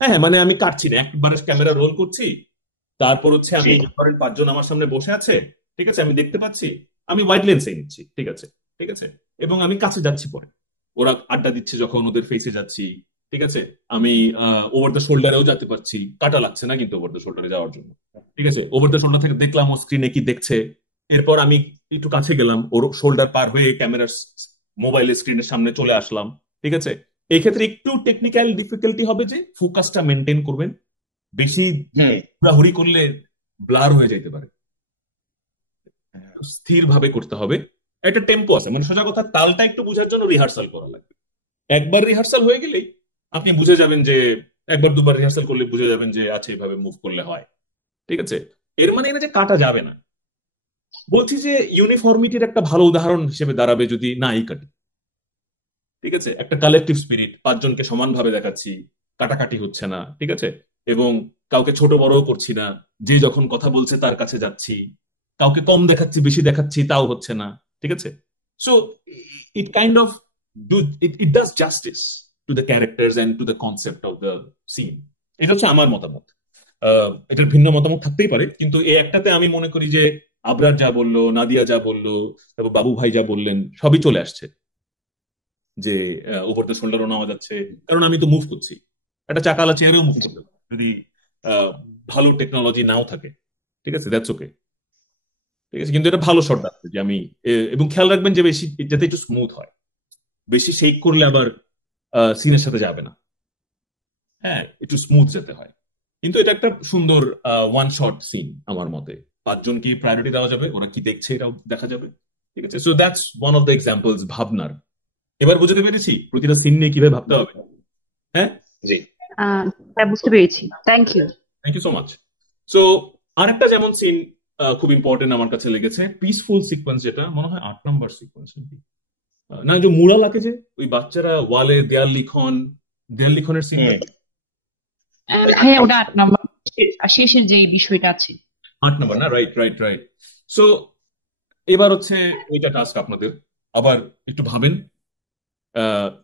হ্যাঁ হ্যাঁ, মানে আমি কাটছি না, একবারে ক্যামেরা রোল করছি, তারপর হচ্ছে আমি জি। ধরেন পাঁচজন আমার সামনে বসে আছে, ঠিক আছে, আমি দেখতে পাচ্ছি, আমি হোয়াইট লেন্সে নিচ্ছি, ঠিক আছে, ঠিক আছে, এবং আমি কাছে যাচ্ছি, পরে ওরা আড্ডা দিচ্ছে যখন ওদের ফেসে যাচ্ছি, ঠিক আছে, আমি ওভার দ্য শোল্ডারেও যেতে পারছি, কাটা লাগছে না কিন্তু ওভার দ্য শোল্ডারে যাওয়ার জন্য, ঠিক আছে, ওভার দ্য শোল্ডার থেকে দেখলাম ও স্ক্রিনে কি দেখছে, এরপর আমি একটু কাছে গেলাম, ওর শোল্ডার পার হয়ে ক্যামেরার মোবাইলের স্ক্রিনের সামনে চলে আসলাম, ঠিক আছে। এই ক্ষেত্রে একটু টেকনিক্যাল ডিফিকাল্টি হবে যে ফোকাসটা মেনটেন করবেন, বেশি হুম। হুড়াহুড়ি করলে ব্লার হয়ে যেতে পারে, স্থির ভাবে করতে হবে, একটা টেম্পো আছে, মানে সোজা কথা তালটা একটু বোঝার জন্য রিহার্সাল করা লাগবে। একবার রিহার্সাল হয়ে গেলেই আপনি বুঝে যাবেন যে, একবার দুবার রিহার্সাল করলে বুঝে যাবেন যে আচ্ছা এইভাবে মুভ করলে হয়, ঠিক আছে। এর মানে এটা যে কাটা যাবে না, বলছি যে ইউনিফর্মিটির একটা ভালো উদাহরণ হিসেবে দাঁড়াবে যদি না এই কাটি, ঠিক আছে, একটা কালেকটিভ স্পিরিট, পাঁচজনকে সমানভাবে দেখাচ্ছি, কাটাকাটি হচ্ছে না, ঠিক আছে, এবং কাউকে ছোট বড়ও করছি না, যে যখন কথা বলছে তার কাছে যাচ্ছি, কাউকে কম দেখাচ্ছি বেশি দেখাচ্ছি তাও হচ্ছে না, ঠিক আছে। So it kind of it does justice to the characters and to the concept of the scene. এটা হচ্ছে আমার মতামত। এটার ভিন্ন মতামত থাকতেই পারে, কিন্তু এই একটাতে আমি মনে করি যে আবরার যা বললো, নাদিয়া যা বললো, তারপর বাবু ভাই যা বললেন, সবই চলে আসছে, যে ওভার দ্য শোল্ডারও নেওয়া যাচ্ছে, কারণ আমি তো মুভ করছি, একটা চাকালা চেয়ারেও মুভ করতে পারি, যদি ভালো টেকনোলজি নাও থাকে, ঠিক আছে, দ্যাটস ওকে, ঠিক আছে, কিন্তু এটা ভালো শট আসছে যে আমি এবং খেয়াল রাখবেন যে বেশি, যাতে একটু স্মুথ হয়, বেশি শেক করলে আবার সিনের সাথে যাবে না, হ্যাঁ, একটু স্মুথ যেতে হয়। কিন্তু এটা একটা সুন্দর ওয়ান শট সিন আমার মতে, পাঁচজনকে প্রায়োরিটি দেওয়া যাবে, ওরা কি দেখছে এটাও দেখা যাবে, ঠিক আছে। So that's one of the examples ভাবনার। এবার বুঝতে পেরেছি প্রতিটা সিন নিয়ে কিভাবে ভাবতে হবে। হ্যাঁ, জি। হ্যাঁ, বুঝতে পেরেছি, thank you. Thank you so much. So আরেকটা যেমন সিন খুব ইম্পর্টেন্ট আমার কাছে লেগেছে, পিসফুল সিকোয়েন্স, যেটা মনে হয় 8 নম্বর সিকোয়েন্স না, যে মুরাল আঁকে, যে ওই বাচ্চারা ওয়ালে দেয়াল লিখন, দেয়াল লিখনের সিনটা, হুম। ভাইয়া ওটা 8 নম্বর, আর শেষের যে বিষয়টা আছে। 8 নম্বর না, রাইট রাইট রাইট। সো এবার হচ্ছে ওইটা টাস্ক আপনাদের, আবার একটু ভাবেন,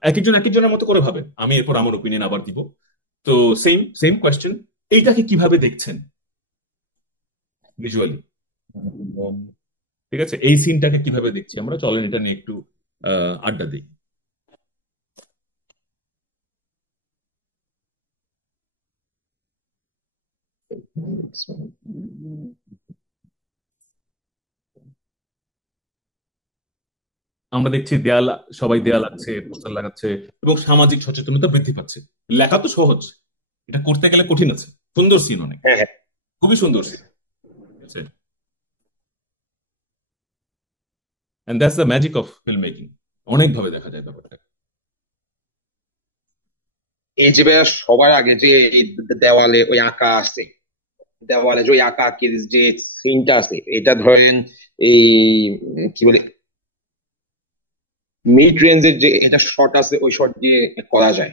এক একজন এক একজনের মতো করে ভাবেন, আমি এরপর আমার ওপিনিয়ন আবার দিব। তো সেম সেম কোয়েশ্চেন, এইটাকে কিভাবে দেখছেন ভিজুয়ালি, ঠিক আছে, এই সিনটাকে কিভাবে দেখছি আমরা, চলেন এটা নিয়ে একটু আড্ডা দিই। আমরা দেখছি দেয়াল, সবাই দেয়াল আঁকছে, পোস্টার লাগাচ্ছে, এবং সামাজিক সচেতনতা বৃদ্ধি পাচ্ছে। লেখা তো সহজ, এটা করতে গেলে কঠিন আছে। সুন্দর সিন, অনেক, হ্যাঁ হ্যাঁ। খুবই সুন্দর সিন, ঠিক আছে। And that's the magic of film making, অনেক ভাবে দেখা যায় ব্যাপারটা। এই যে ভাইয়া সবার আগে যে এই দেওয়ালে ওই আঁকা আছে, দেওয়ালে যে ওই আঁকা আঁকির যে সিনটা আছে, এটা ধরেন এই কি বলে মিড রেঞ্জের যে এটা শট আছে, ওই শট দিয়ে করা যায়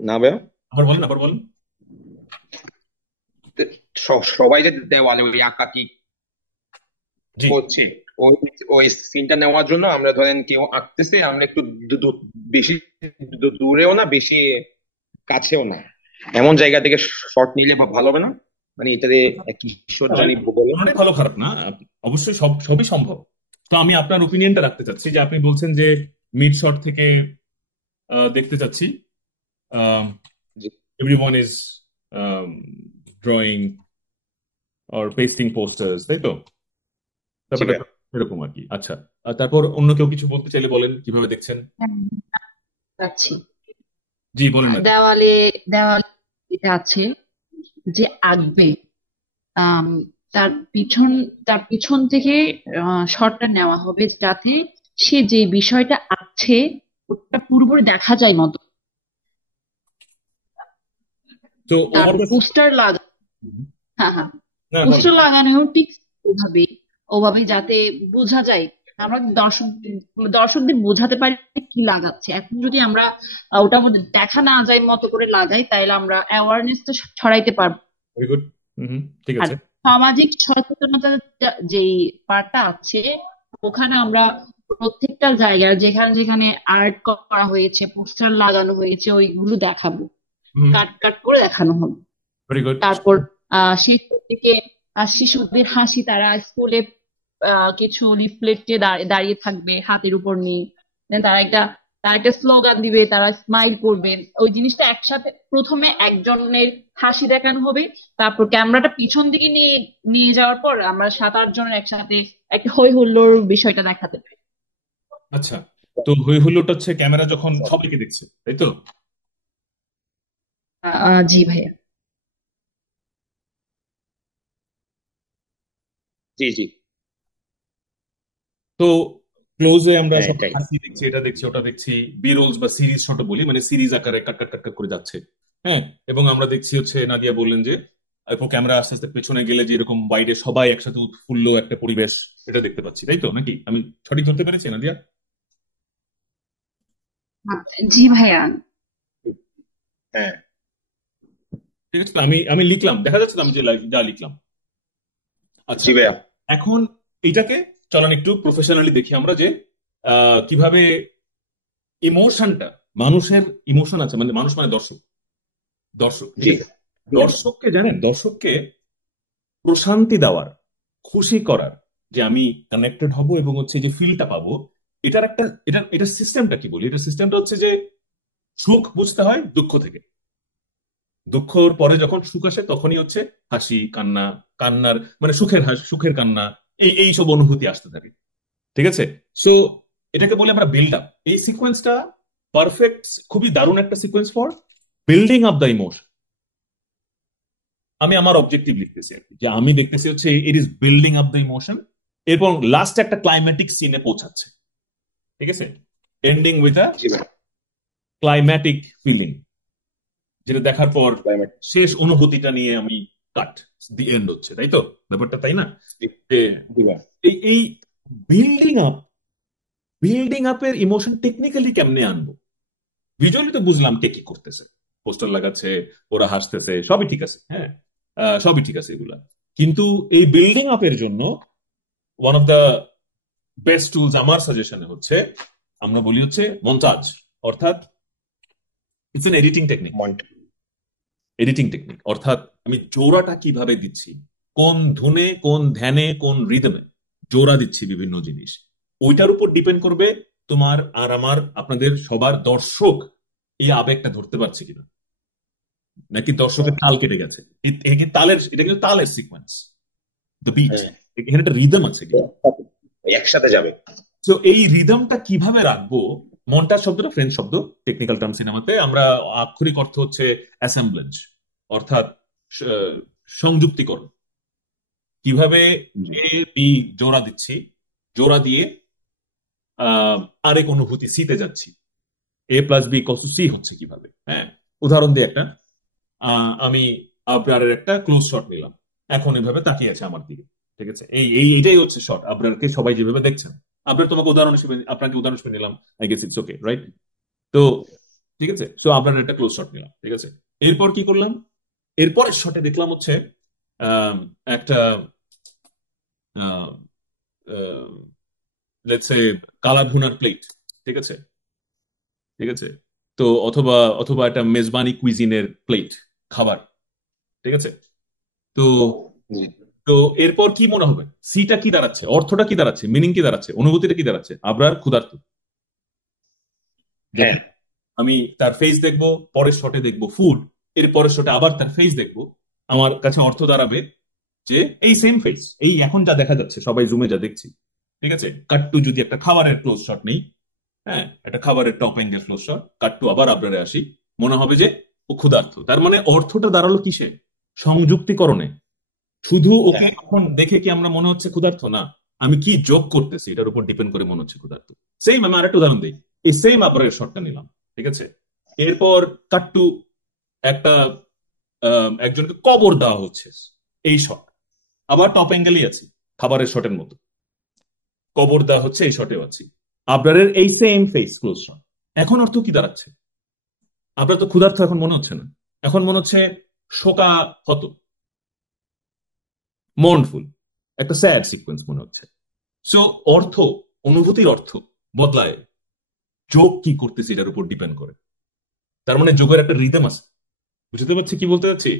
না ভাইয়া? আবার বলেন, আবার বলেন। সবাই যে দেওয়ালে ওই আঁকাকি জি, করছে, ওই ওই সিনটা নেওয়ার জন্য আমরা ধরেন কেউ আঁকতেছে, আমরা একটু বেশি দূরেও না বেশি কাছেও না, এমন জায়গা থেকে শট নিলে ভালো হবে না? মানে এটারে কিশোর জানি বলে। অনেক ভালো খারাপ না, অবশ্যই সবই সম্ভব। তো আমি আপনার ওপিনিয়নটা রাখতে চাচ্ছি যে আপনি বলছেন যে মিড শট থেকে দেখতে চাচ্ছি জি everyone is drawing or pasting posters, তাই তো? জি ব্যাপারটা ভাইয়া। এরকম আর কি। আচ্ছা, আর তারপর অন্য কেউ কিছু বলতে চাইলে বলেন, কিভাবে দেখছেন? হ্যাঁ, যাচ্ছি। জি বলেন না। দেওয়ালে দেওয়ালে এটা আছে যে আঁকবে, আম, তার পিছন তার পিছন থেকে শটটা নেওয়া হবে যাতে সে যে বিষয়টা আঁকছে ওটা পুরোপুরি দেখা যায় মতো। তো তার আমার কাছে পোস্টার লাগা, হ্যাঁ হ্যাঁ, না পোস্টার লাগানো ঠিক ওভাবে ওভাবে যাতে বোঝা যায়, আমরা দর্শকদের বোঝাতে পারি কি লাগাচ্ছে। এখন যদি আমরা ওটা আমাদের দেখা না যায় মতো করে লাগাই তাহলে আমরা অ্যাওয়ারনেসটা ছড়াইতে পারবো। Very good. ঠিক আর আছে। সামাজিক সচেতনতার যেই পার্টটা আছে ওখানে আমরা প্রত্যেকটা জায়গায় যেখানে যেখানে আর্ট করা হয়েছে, পোস্টার লাগানো হয়েছে, ওইগুলো দেখাবো, কাট কাট করে দেখানো হবে। Very good. তারপর শেষের দিকে শিশুদের হাসি, তারা স্কুলে কিছু লিফলেটে দাঁড়িয়ে থাকবে হাতের উপর নিয়ে, Then তারা একটা স্লোগান দিবে, তারা স্মাইল করবেন। ওই জিনিসটা একসাথে প্রথমে একজনের হাসি দেখানো হবে, তারপর ক্যামেরাটা পিছন দিকে নিয়ে নিয়ে যাওয়ার পর আমরা 7-8 জনের একসাথে একটা হই হুল্লোড় বিষয়টা দেখাতে পারি। আচ্ছা, তো হই হুল্লোড়টা হচ্ছে ক্যামেরা যখন সবাইকে দেখছে, তাই তো? জি ভাইয়া। জি জি তো ক্লোজে আমরা হ্যাঁ সব এটাই। হাসি দেখছি, এটা দেখছি, ওটা দেখছি, বি রোলস বা সিরিজ শট বলি, মানে সিরিজ আকারে কাট কাট কাট কাট করে যাচ্ছে। হ্যাঁ, এবং আমরা দেখছি হচ্ছে নাদিয়া বললেন যে এরপর ক্যামেরা আস্তে আস্তে পেছনে গেলে যে এরকম বাইরে সবাই একসাথে উৎফুল্ল একটা পরিবেশ, এটা দেখতে পাচ্ছি, তাই তো? নাকি আমি সঠিক ধরতে পেরেছি নাদিয়া? জি ভাইয়া। হ্যাঁ ঠিক আছে, তো আমি লিখলাম, দেখা যাচ্ছে তো আমি যে যা লিখলাম। আচ্ছা, জি ভাইয়া। এখন এইটাকে চলেন একটু প্রফেশনালি দেখি আমরা যে কিভাবে ইমোশনটা, মানুষের ইমোশন আছে, মানে মানুষ মানে দর্শক, দর্শক, ঠিক জি আছে? দর্শককে জানেন, দর্শককে প্রশান্তি দেওয়ার, খুশি করার, যে আমি কানেক্টেড হব এবং হচ্ছে যে ফিলটা পাবো, এটার সিস্টেমটা কি বলি? এটার সিস্টেমটা হচ্ছে যে সুখ বুঝতে হয় দুঃখ থেকে, দুঃখর পরে যখন সুখ আসে তখনই হচ্ছে হাসি, কান্না, কান্নার মানে সুখের হাসি, সুখের কান্না, এই সব অনুভূতি আসতে থাকে। ঠিক আছে? সো এটাকে বলে আমরা বিল্ড আপ। এই সিকোয়েন্সটা পারফেক্ট, খুবই দারুণ একটা sequence for building up the emotion. আমি আমার অবজেক্টিভ লিখতেছি আর কি, যে আমি দেখতেছি হচ্ছে it is building up the emotion, এবং লাস্ট একটা ক্লাইম্যাটিক সিনে পৌঁছাচ্ছে। ঠিক আছে? এন্ডিং উইথ আ জি ভাইয়া। ক্লাইম্যাটিক ফিলিং, যেটা দেখার পর Climate, শেষ অনুভূতিটা নিয়ে আমি কাট, দি এন্ড হচ্ছে, তাই তো ব্যাপারটা, তাই না? জি যে জি ভাইয়া। এই বিল্ডিং আপ, বিল্ডিং আপের ইমোশন টেকনিক্যালি কেমনে আনবো? ভিজুয়ালি তো বুঝলাম কে কি করতেছে, পোস্টার লাগাচ্ছে, ওরা হাসতেছে, সবই ঠিক আছে, হ্যাঁ, সবই ঠিক আছে এগুলা। কিন্তু এই বিল্ডিং আপের জন্য one of the best tools আমার সাজেশনে হচ্ছে, আমরা বলি হচ্ছে মন্টাজ, অর্থাৎ it's an editing technique. Mont editing technique অর্থাৎ আমি জোড়াটা কিভাবে দিচ্ছি, কোন ধুনে, কোন ধ্যানে, কোন রিদমে জোড়া দিচ্ছি বিভিন্ন জিনিস, ওইটার উপর ডিপেন্ড করবে তোমার আর আমার, আপনাদের সবার, দর্শক এই আবেগটা ধরতে পারছে কিনা, নাকি দর্শকের তাল কেটে গেছে। এটা কিন্তু তালের সিকোয়েন্স, দ্য বিট, হ্যাঁ এখানে একটা রিদম আছে কিন্তু। একসাথে যাবে। তো এই রিদমটা কিভাবে রাখবো? মন্টাজ শব্দটা ফ্রেঞ্চ শব্দ, টেকনিক্যাল টার্ম সিনেমাতে আমরা আক্ষরিক অর্থ হচ্ছে অ্যাসেম্বলেন্স, অর্থাৎ সংযুক্তিকরণ। কিভাবে জি এ বি জোড়া দিচ্ছি, জোড়া দিয়ে আরেক অনুভূতি সিতে যাচ্ছি, এ প্লাস বি কস সি হচ্ছে কিভাবে। হ্যাঁ, উদাহরণ দিয়ে একটা, আমি আবরারের একটা ক্লোজ শট নিলাম, এখন এভাবে তাকিয়ে আছে আমার দিকে। ঠিক আছে, এইটাই হচ্ছে শট, আবরারকে সবাই যেভাবে দেখছেন। আবরার তোমাকে উদাহরণ হিসেবে, আপনাকে উদাহরণ হিসেবে নিলাম, I guess it's okay, right? তো ঠিক আছে, সো আবরারের একটা ক্লোজ শট নিলাম, ঠিক আছে। এরপর কি করলাম? এরপরের শটে দেখলাম হচ্ছে আম, একটা লেটস সে কালা ভুনার প্লেট, ঠিক আছে, ঠিক আছে, তো অথবা অথবা একটা মেজবানি কুইজিনের প্লেট, খাবার, ঠিক আছে। তো জি তো এরপর কি মনে হবে, সিটা কি দাঁড়াচ্ছে, অর্থটা কি দাঁড়াচ্ছে, মিনিং কি দাঁড়াচ্ছে, অনুভূতিটা কি দাঁড়াচ্ছে? আবরার ক্ষুধার্ত, হ্যাঁ যখন আমি তার ফেস দেখবো, পরের শটে দেখবো ফুড, এর পরের শটে আবার তার ফেস দেখবো, আমার কাছে অর্থ দাঁড়াবে যে এই সেম ফেস, এই এখন যা দেখা যাচ্ছে সবাই জুমে যা দেখছি, ঠিক আছে, কাট টু যদি একটা খাবারের ক্লোজ শট নেই, হ্যাঁ একটা খাবারের টপ এন্ডের ক্লোজ শট, কাট টু আবার আবরারে আসি, মনে হবে যে ও ক্ষুধার্ত। তার মানে অর্থটা দাঁড়ালো কিসে? সংযুক্তিকরণে। শুধু ওকে এখন দেখে কি আমরা মনে হচ্ছে ক্ষুধার্ত? না, আমি কি যোগ করতেছি এটার উপর ডিপেন্ড করে মনে হচ্ছে ক্ষুধার্ত। সেম আমি আরেকটা উদাহরণ দিই, এই সেম আবরারের শটটা নিলাম, ঠিক আছে, এরপর কাট টু একটা একজনকে কবর দেওয়া হচ্ছে, এই শট, আবার টপ অ্যাঙ্গেলই আছি খাবারের শটের মতো, কবর দেওয়া হচ্ছে এই শটেও আছি, আবরারের এই সেম ফেস ক্লোজ শট। এখন অর্থ কি দাঁড়াচ্ছে? আপনার তো ক্ষুধার্ত এখন মনে হচ্ছে না, এখন মনে হচ্ছে শোকাহত, মর্নফুল, একটা স্যাড সিকোয়েন্স মনে হচ্ছে। সো অর্থ, অনুভূতির অর্থ বদলায়, যোগ কি করতেছে এটার উপর ডিপেন্ড করে। তার মানে যোগের একটা রিদম আছে, বুঝতে পারছি কি বলতে চাচ্ছি?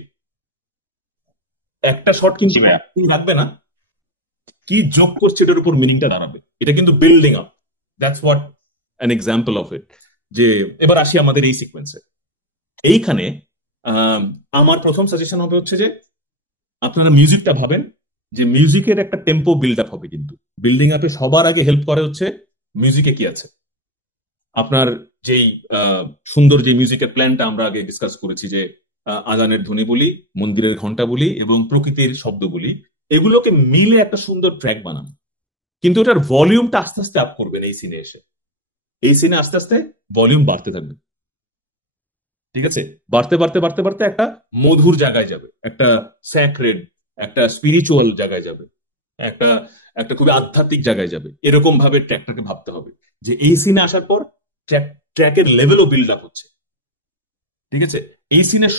একটা শট কিন্তু জি ভাইয়া রাখবে না, কি যোগ করছে এটার উপর মিনিংটা দাঁড়াবে, এটা কিন্তু building up. That's what an example of it. যে এবার আসি আমাদের এই সিকোয়েন্সে, এইখানে আমার প্রথম সাজেশন হবে হচ্ছে যে আপনারা মিউজিকটা ভাবেন, যে মিউজিকের একটা টেম্পো বিল্ড আপ হবে, কিন্তু বিল্ডিং আপে সবার আগে হেল্প করে হচ্ছে মিউজিকে কি আছে। আপনার যেই আহ, সুন্দর যে মিউজিকের প্ল্যানটা আমরা আগে ডিসকাস করেছি, যে আজানের ধ্বনি বলি, মন্দিরের ঘন্টা বলি এবং প্রকৃতির শব্দ বলি, এগুলোকে মিলে একটা সুন্দর ট্র্যাক বানান। কিন্তু এটার ভলিউমটা আস্তে আস্তে আপ করবেন এই সিনে এসে, এই সিনে আস্তে আস্তে ভলিউম বাড়তে থাকবে, ঠিক আছে, বাড়তে বাড়তে বাড়তে বাড়তে একটা মধুর জায়গায় যাবে, একটা স্যাক্রেড, একটা স্পিরিচুয়াল জায়গায় যাবে, একটা একটা খুবই আধ্যাত্মিক জায়গায় যাবে। এরকম ভাবে ট্র্যাকটাকে ভাবতে হবে, যে এই সিনে আসার পর ট্র্যাকের লেভেলও বিল্ড আপ হচ্ছে, ঠিক আছে। এই সিনের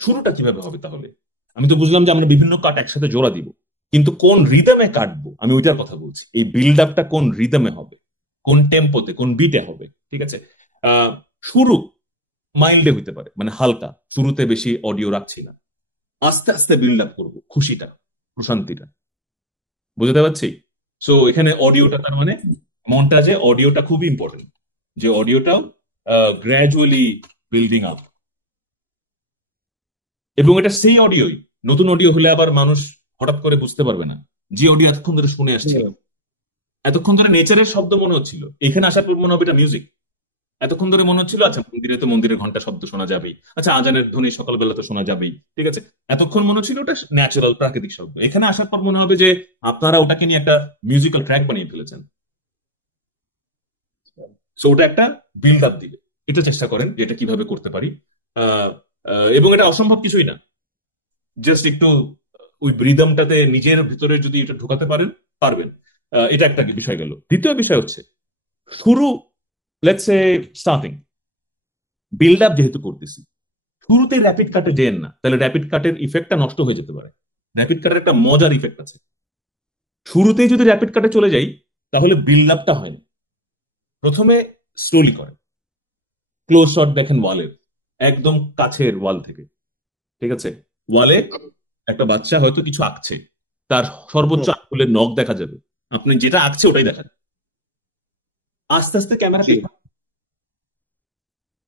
শুরুটা কিভাবে হবে তাহলে? আমি তো বুঝলাম যে আমরা বিভিন্ন কাট একসাথে জোড়া দিব, কিন্তু কোন রিদমে কাটবো আমি ওইটার কথা বলছি। এই বিল্ড আপটা কোন রিদমে হবে, কোন টেম্পোতে, কোন বিটে হবে, ঠিক আছে। শুরু মাইল্ডে হইতে পারে, মানে হালকা, শুরুতে বেশি অডিও রাখছি না, আস্তে আস্তে বিল্ড আপ করবো খুশিটা, প্রশান্তিটা, বুঝতে পারছি। সো এখানে অডিওটা, তার মানে মনটাজে অডিওটা খুবই ইম্পর্টেন্ট, যে অডিওটাও গ্র্যাজুয়ালি বিল্ডিং আপ। এবং এটা সেই অডিওই, নতুন অডিও হলে আবার মানুষ হঠাৎ করে বুঝতে পারবে না, যে অডিও এতক্ষণ ধরে শুনে আসছিল, এতক্ষণ ধরে নেচারের শব্দ মনে হচ্ছিল, এখানে আসার পর মনে হবে এটা মিউজিক। এতক্ষণ ধরে মনে হচ্ছিল আচ্ছা মন্দিরে তো মন্দিরের ঘন্টা শব্দ শোনা যাবেই, আচ্ছা আজানের ধ্বনি সকালবেলা তো শোনা যাবেই, ঠিক আছে, এতক্ষণ মনে হচ্ছিল ওটা ন্যাচারাল প্রাকৃতিক শব্দ। এখানে আসার পর মনে হবে যে আপনারা ওটাকে নিয়ে একটা মিউজিক্যাল ট্র্যাক বানিয়ে ফেলেছেন। সো ওটা একটা বিল্ড আপ দিবে, এটা চেষ্টা করেন যে এটা কিভাবে করতে পারি। আহ, এবং এটা অসম্ভব কিছুই না, জাস্ট একটু ওই রিদমটাতে নিজের ভিতরে যদি এটা ঢোকাতে পারবেন। এটা একটা বিষয় গেল। দ্বিতীয় বিষয় হচ্ছে শুরু, let's say starting, build up যেহেতু করতেছি, শুরুতে র্যাপিড কাটে যেন না, তাহলে র্যাপিড কাটের ইফেক্টটা নষ্ট হয়ে যেতে পারে। র্যাপিড কাটের একটা মজার ইফেক্ট আছে, শুরুতেই যদি র্যাপিড কাটে চলে যাই তাহলে বিল্ড আপটা হয় না। প্রথমে স্লোলি করে, ক্লোজ শট দেখেন ওয়ালের, একদম কাছের ওয়াল থেকে, ঠিক আছে, ওয়ালে একটা বাচ্চা হয়তো কিছু আঁকছে, তার সর্বোচ্চ আঙ্গুলের নখ দেখা যাবে, আপনি যেটা আঁকছে ওটাই দেখা যাবে। আস্তে আস্তে ক্যামেরা জি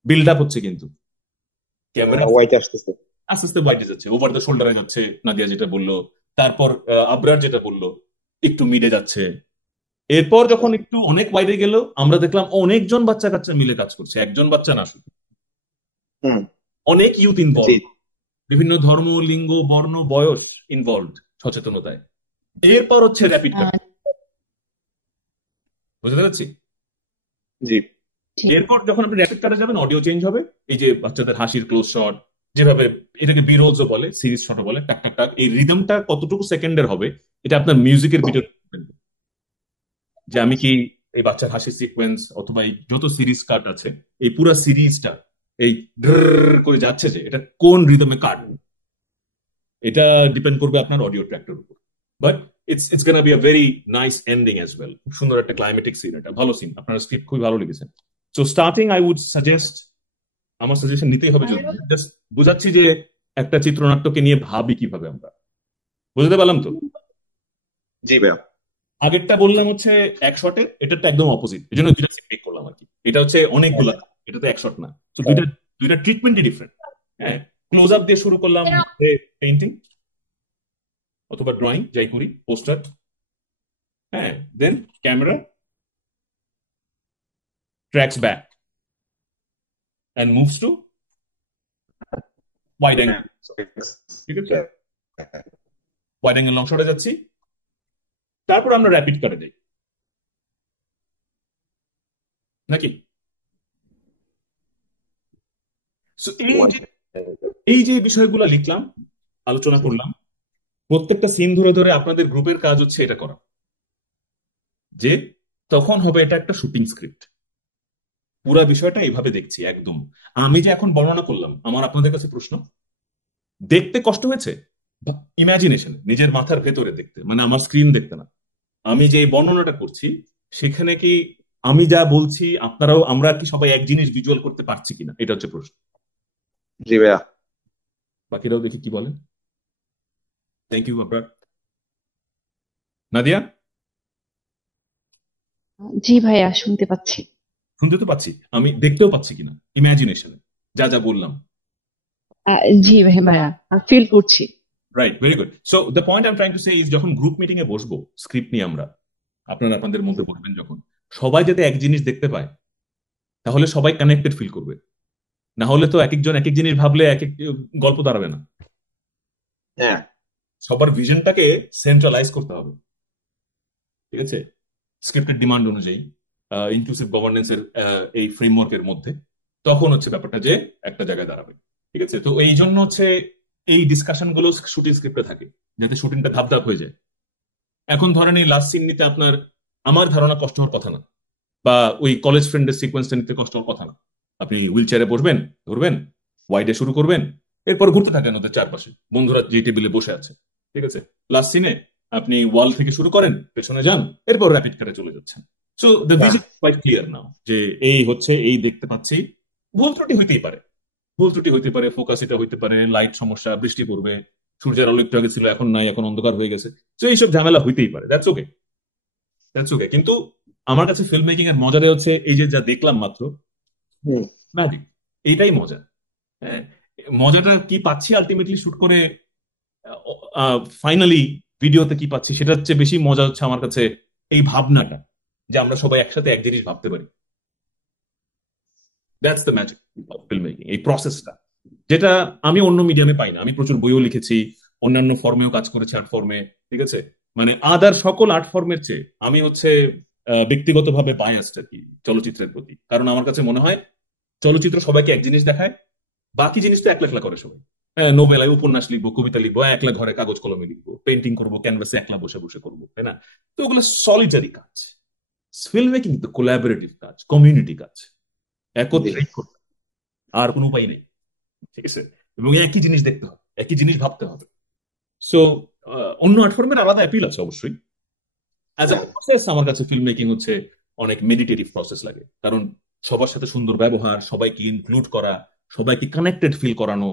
বিল্ড আপ হচ্ছে, কিন্তু ক্যামেরা ওয়াইট আসতেছে আস্তে আস্তে বাইরে যাচ্ছে, ওভার দ্য শোল্ডারে যাচ্ছে, নাদিয়া যেটা বললো, তারপর আবরার যেটা বললো, একটু মিডে যাচ্ছে। এরপর যখন একটু অনেক বাইরে গেল, আমরা দেখলাম অনেকজন বাচ্চা কাচ্চা মিলে কাজ করছে, একজন বাচ্চা না শুধু, হুম অনেক ইউথ জি ইনভলভ, বিভিন্ন ধর্ম, লিঙ্গ, বর্ণ, বয়স ইনভলভ সচেতনতায়। এরপর হচ্ছে র্যাপিড কাট, বুঝতে পারছি। জি ঠিক। এরপর যখন আপনি র্যাপিড কাটে যাবেন, অডিও চেঞ্জ হবে, এই যে বাচ্চাদের হাসির ক্লোজ শট, যেভাবে এটাকে বিরোজও বলে, সিরিজ শটও বলে, টাক টাক টাক, এই রিদমটা কতটুকু সেকেন্ডের হবে এটা আপনার মিউজিকের ভিতরে depend করবে। যে আমি কি এই বাচ্চার হাসির সিকোয়েন্স অথবা এই যত সিরিজ কাট আছে, এই পুরো সিরিজটা এই ড্রর করে যাচ্ছে, যে এটা কোন রিদমে কাট, এটা ডিপেন্ড করবে আপনার অডিও ট্র্যাকটার উপর। But it's gonna be a very nice ending as well. খুব সুন্দর একটা ক্লাইমেটিক সিন, এটা ভালো সিন, আপনার স্ক্রিপ্ট খুবই ভালো লিখেছেন। So starting I would suggest, আমার সাজেশন নিতেই হবে, যদি জাস্ট বুঝাচ্ছি যে একটা চিত্রনাট্যকে নিয়ে ভাবি কিভাবে আমরা, বুঝতে পারলাম তো? জি ভাইয়া। আগেরটা বললাম হচ্ছে এক শটের, এটারটা একদম অপোজিট, এই জন্য দুইটা পিক করলাম আর কি। এটা হচ্ছে অনেকগুলা, এটা তো এক শট না, তো দুইটা দুইটা ট্রিটমেন্টই ডিফারেন্ট। হ্যাঁ, ক্লোজ আপ দিয়ে শুরু করলাম পেইন্টিং অথবা ড্রয়িং, যাই করি, পোস্টার, হ্যাঁ, then camera tracks back and moves to wide angle, ঠিক আছে? ওয়াইড অ্যাঙ্গেল লং শটে যাচ্ছি, তারপর আমরা র্যাপিড কাটে যাই নাকি? So, এই যে বিষয়গুলো লিখলাম, আলোচনা করলাম, প্রত্যেকটা সিন ধরে ধরে আপনাদের গ্রুপের কাজ হচ্ছে এটা করা, যে তখন হবে এটা একটা শুটিং স্ক্রিপ্ট। পুরা বিষয়টা এইভাবে দেখছি একদম। আমি যে এখন বর্ণনা করলাম, আমার আপনাদের কাছে প্রশ্ন, দেখতে কষ্ট হয়েছে? ইমাজিনেশন, নিজের মাথার ভেতরে দেখতে, মানে আমার স্ক্রিন দেখতে না, আমি যে বর্ণনাটা করছি সেখানে কি আমি যা বলছি আপনারাও, আমরা কি সবাই এক জিনিস ভিজুয়াল করতে পারছি কিনা, এটা হচ্ছে প্রশ্ন। জি ভাইয়া। বাকিরাও দেখি কি বলেন। থ্যাংক ইউ আপনার। নাদিয়া? জি ভাইয়া, শুনতে পাচ্ছি। শুনতে তো পাচ্ছি, আমি দেখতেও পাচ্ছি কিনা ইমাজিনেশনে যা যা বললাম? জি ভাইয়া, ফিল করছি। Right, very good. So the point I am trying to say is, যখন গ্রুপ মিটিং এ বসবো স্ক্রিপ্ট নিয়ে আমরা, আপনারা আপনাদের মধ্যে বসবেন যখন, সবাই যাতে এক জিনিস দেখতে পায়, তাহলে সবাই কানেক্টেড ফিল করবে। না হলে তো এক একজন এক এক জিনিস ভাবলে এক এক গল্প দাঁড়াবে না। হ্যাঁ, সবার ভিশনটাকে সেন্ট্রালাইজ করতে হবে, ঠিক আছে, স্ক্রিপ্টের ডিমান্ড অনুযায়ী, ইনক্লুসিভ গভর্নেন্সের এই ফ্রেমওয়ার্কের মধ্যে, তখন হচ্ছে ব্যাপারটা যে একটা জায়গায় দাঁড়াবে, ঠিক আছে? তো এই জন্য হচ্ছে এই ডিসকাশন গুলো শুটিং স্ক্রিপ্টে থাকে, যাতে শুটিংটা ধাপ ধাপ হয়ে যায়। এখন ধরেন এই লাস্ট সিন নিতে আপনার, আমার ধারণা, কষ্ট হওয়ার কথা না, বা ওই কলেজ ফ্রেন্ডের সিকোয়েন্সটা নিতে কষ্ট হওয়ার কথা না। আপনি হুইল চেয়ারে বসবেন, ধরবেন, ওয়াইডে শুরু করবেন, এরপর ঘুরতে থাকেন ওদের চারপাশে, বন্ধুরা যে টেবিলে বসে আছে, ঠিক আছে? লাস্ট সিনে আপনি ওয়াল থেকে শুরু করেন, পেছনে যান, এরপর র্যাপিড কাটে চলে যাচ্ছেন। So the vision quite clear now, যে এই হচ্ছে, এই দেখতে পাচ্ছি। ভুল ত্রুটি হইতেই পারে, ভুল ত্রুটি হইতে পারে, ফোকাস এটা হইতে পারে, লাইট সমস্যা, বৃষ্টি পড়বে, সূর্যের আলো একটু আগে ছিল এখন নাই, এখন অন্ধকার হয়ে গেছে। তো এইসব ঝামেলা হইতেই পারে, দ্যাটস ওকে, দ্যাটস ওকে। কিন্তু আমার কাছে ফিল্ম মেকিং এর মজাটা হচ্ছে এই যে যা দেখলাম মাত্র, ম্যাজিক, এইটাই মজা। হ্যাঁ, মজাটা কি পাচ্ছি আলটিমেটলি শুট করে, ফাইনালি ভিডিওতে কি পাচ্ছি, সেটার চেয়ে বেশি মজা হচ্ছে আমার কাছে এই ভাবনাটা, যে আমরা সবাই একসাথে এক জিনিস ভাবতে পারি। That's the magic of film making, এই প্রসেসটা, যেটা আমি অন্য মিডিয়ামে পাই না। আমি প্রচুর বইও লিখেছি, অন্যান্য ফর্মেও কাজ করেছি, আর্ট ফর্মে, ঠিক আছে? মানে আদার সকল আর্ট ফর্মের চেয়ে আমি হচ্ছে ব্যক্তিগতভাবে বায়াসড আর কি চলচ্চিত্রের প্রতি। কারণ আমার কাছে মনে হয় চলচ্চিত্র সবাইকে এক জিনিস দেখায়, বাকি জিনিস তো একলা একলা করে সবাই। হ্যাঁ, নোবেলায় উপন্যাস লিখবো, কবিতা লিখবো, একলা ঘরে কাগজ কলমে লিখবো, পেন্টিং করবো, ক্যানভাসে একলা বসে বসে করবো, তাই না? তো ওগুলো সলিটারি কাজ। ফিল্ম মেকিং তো কোলাবোরেটিভ কাজ, কমিউনিটি কাজ, একত্রে করতে, আর কোনো উপায় নেই, ঠিক আছে? এবং একই জিনিস দেখতে হবে, একই জিনিস ভাবতে হবে। সো অন্য আর্ট ফর্মের আলাদা অ্যাপিল আছে অবশ্যই। অ্যাজ এ প্রসেস আমার কাছে ফিল্ম মেকিং হচ্ছে অনেক মেডিটেটিভ প্রসেস লাগে, কারণ সবার সাথে সুন্দর ব্যবহার, সবাইকে ইনক্লুড করা, সবাইকে কানেক্টেড ফিল করানো,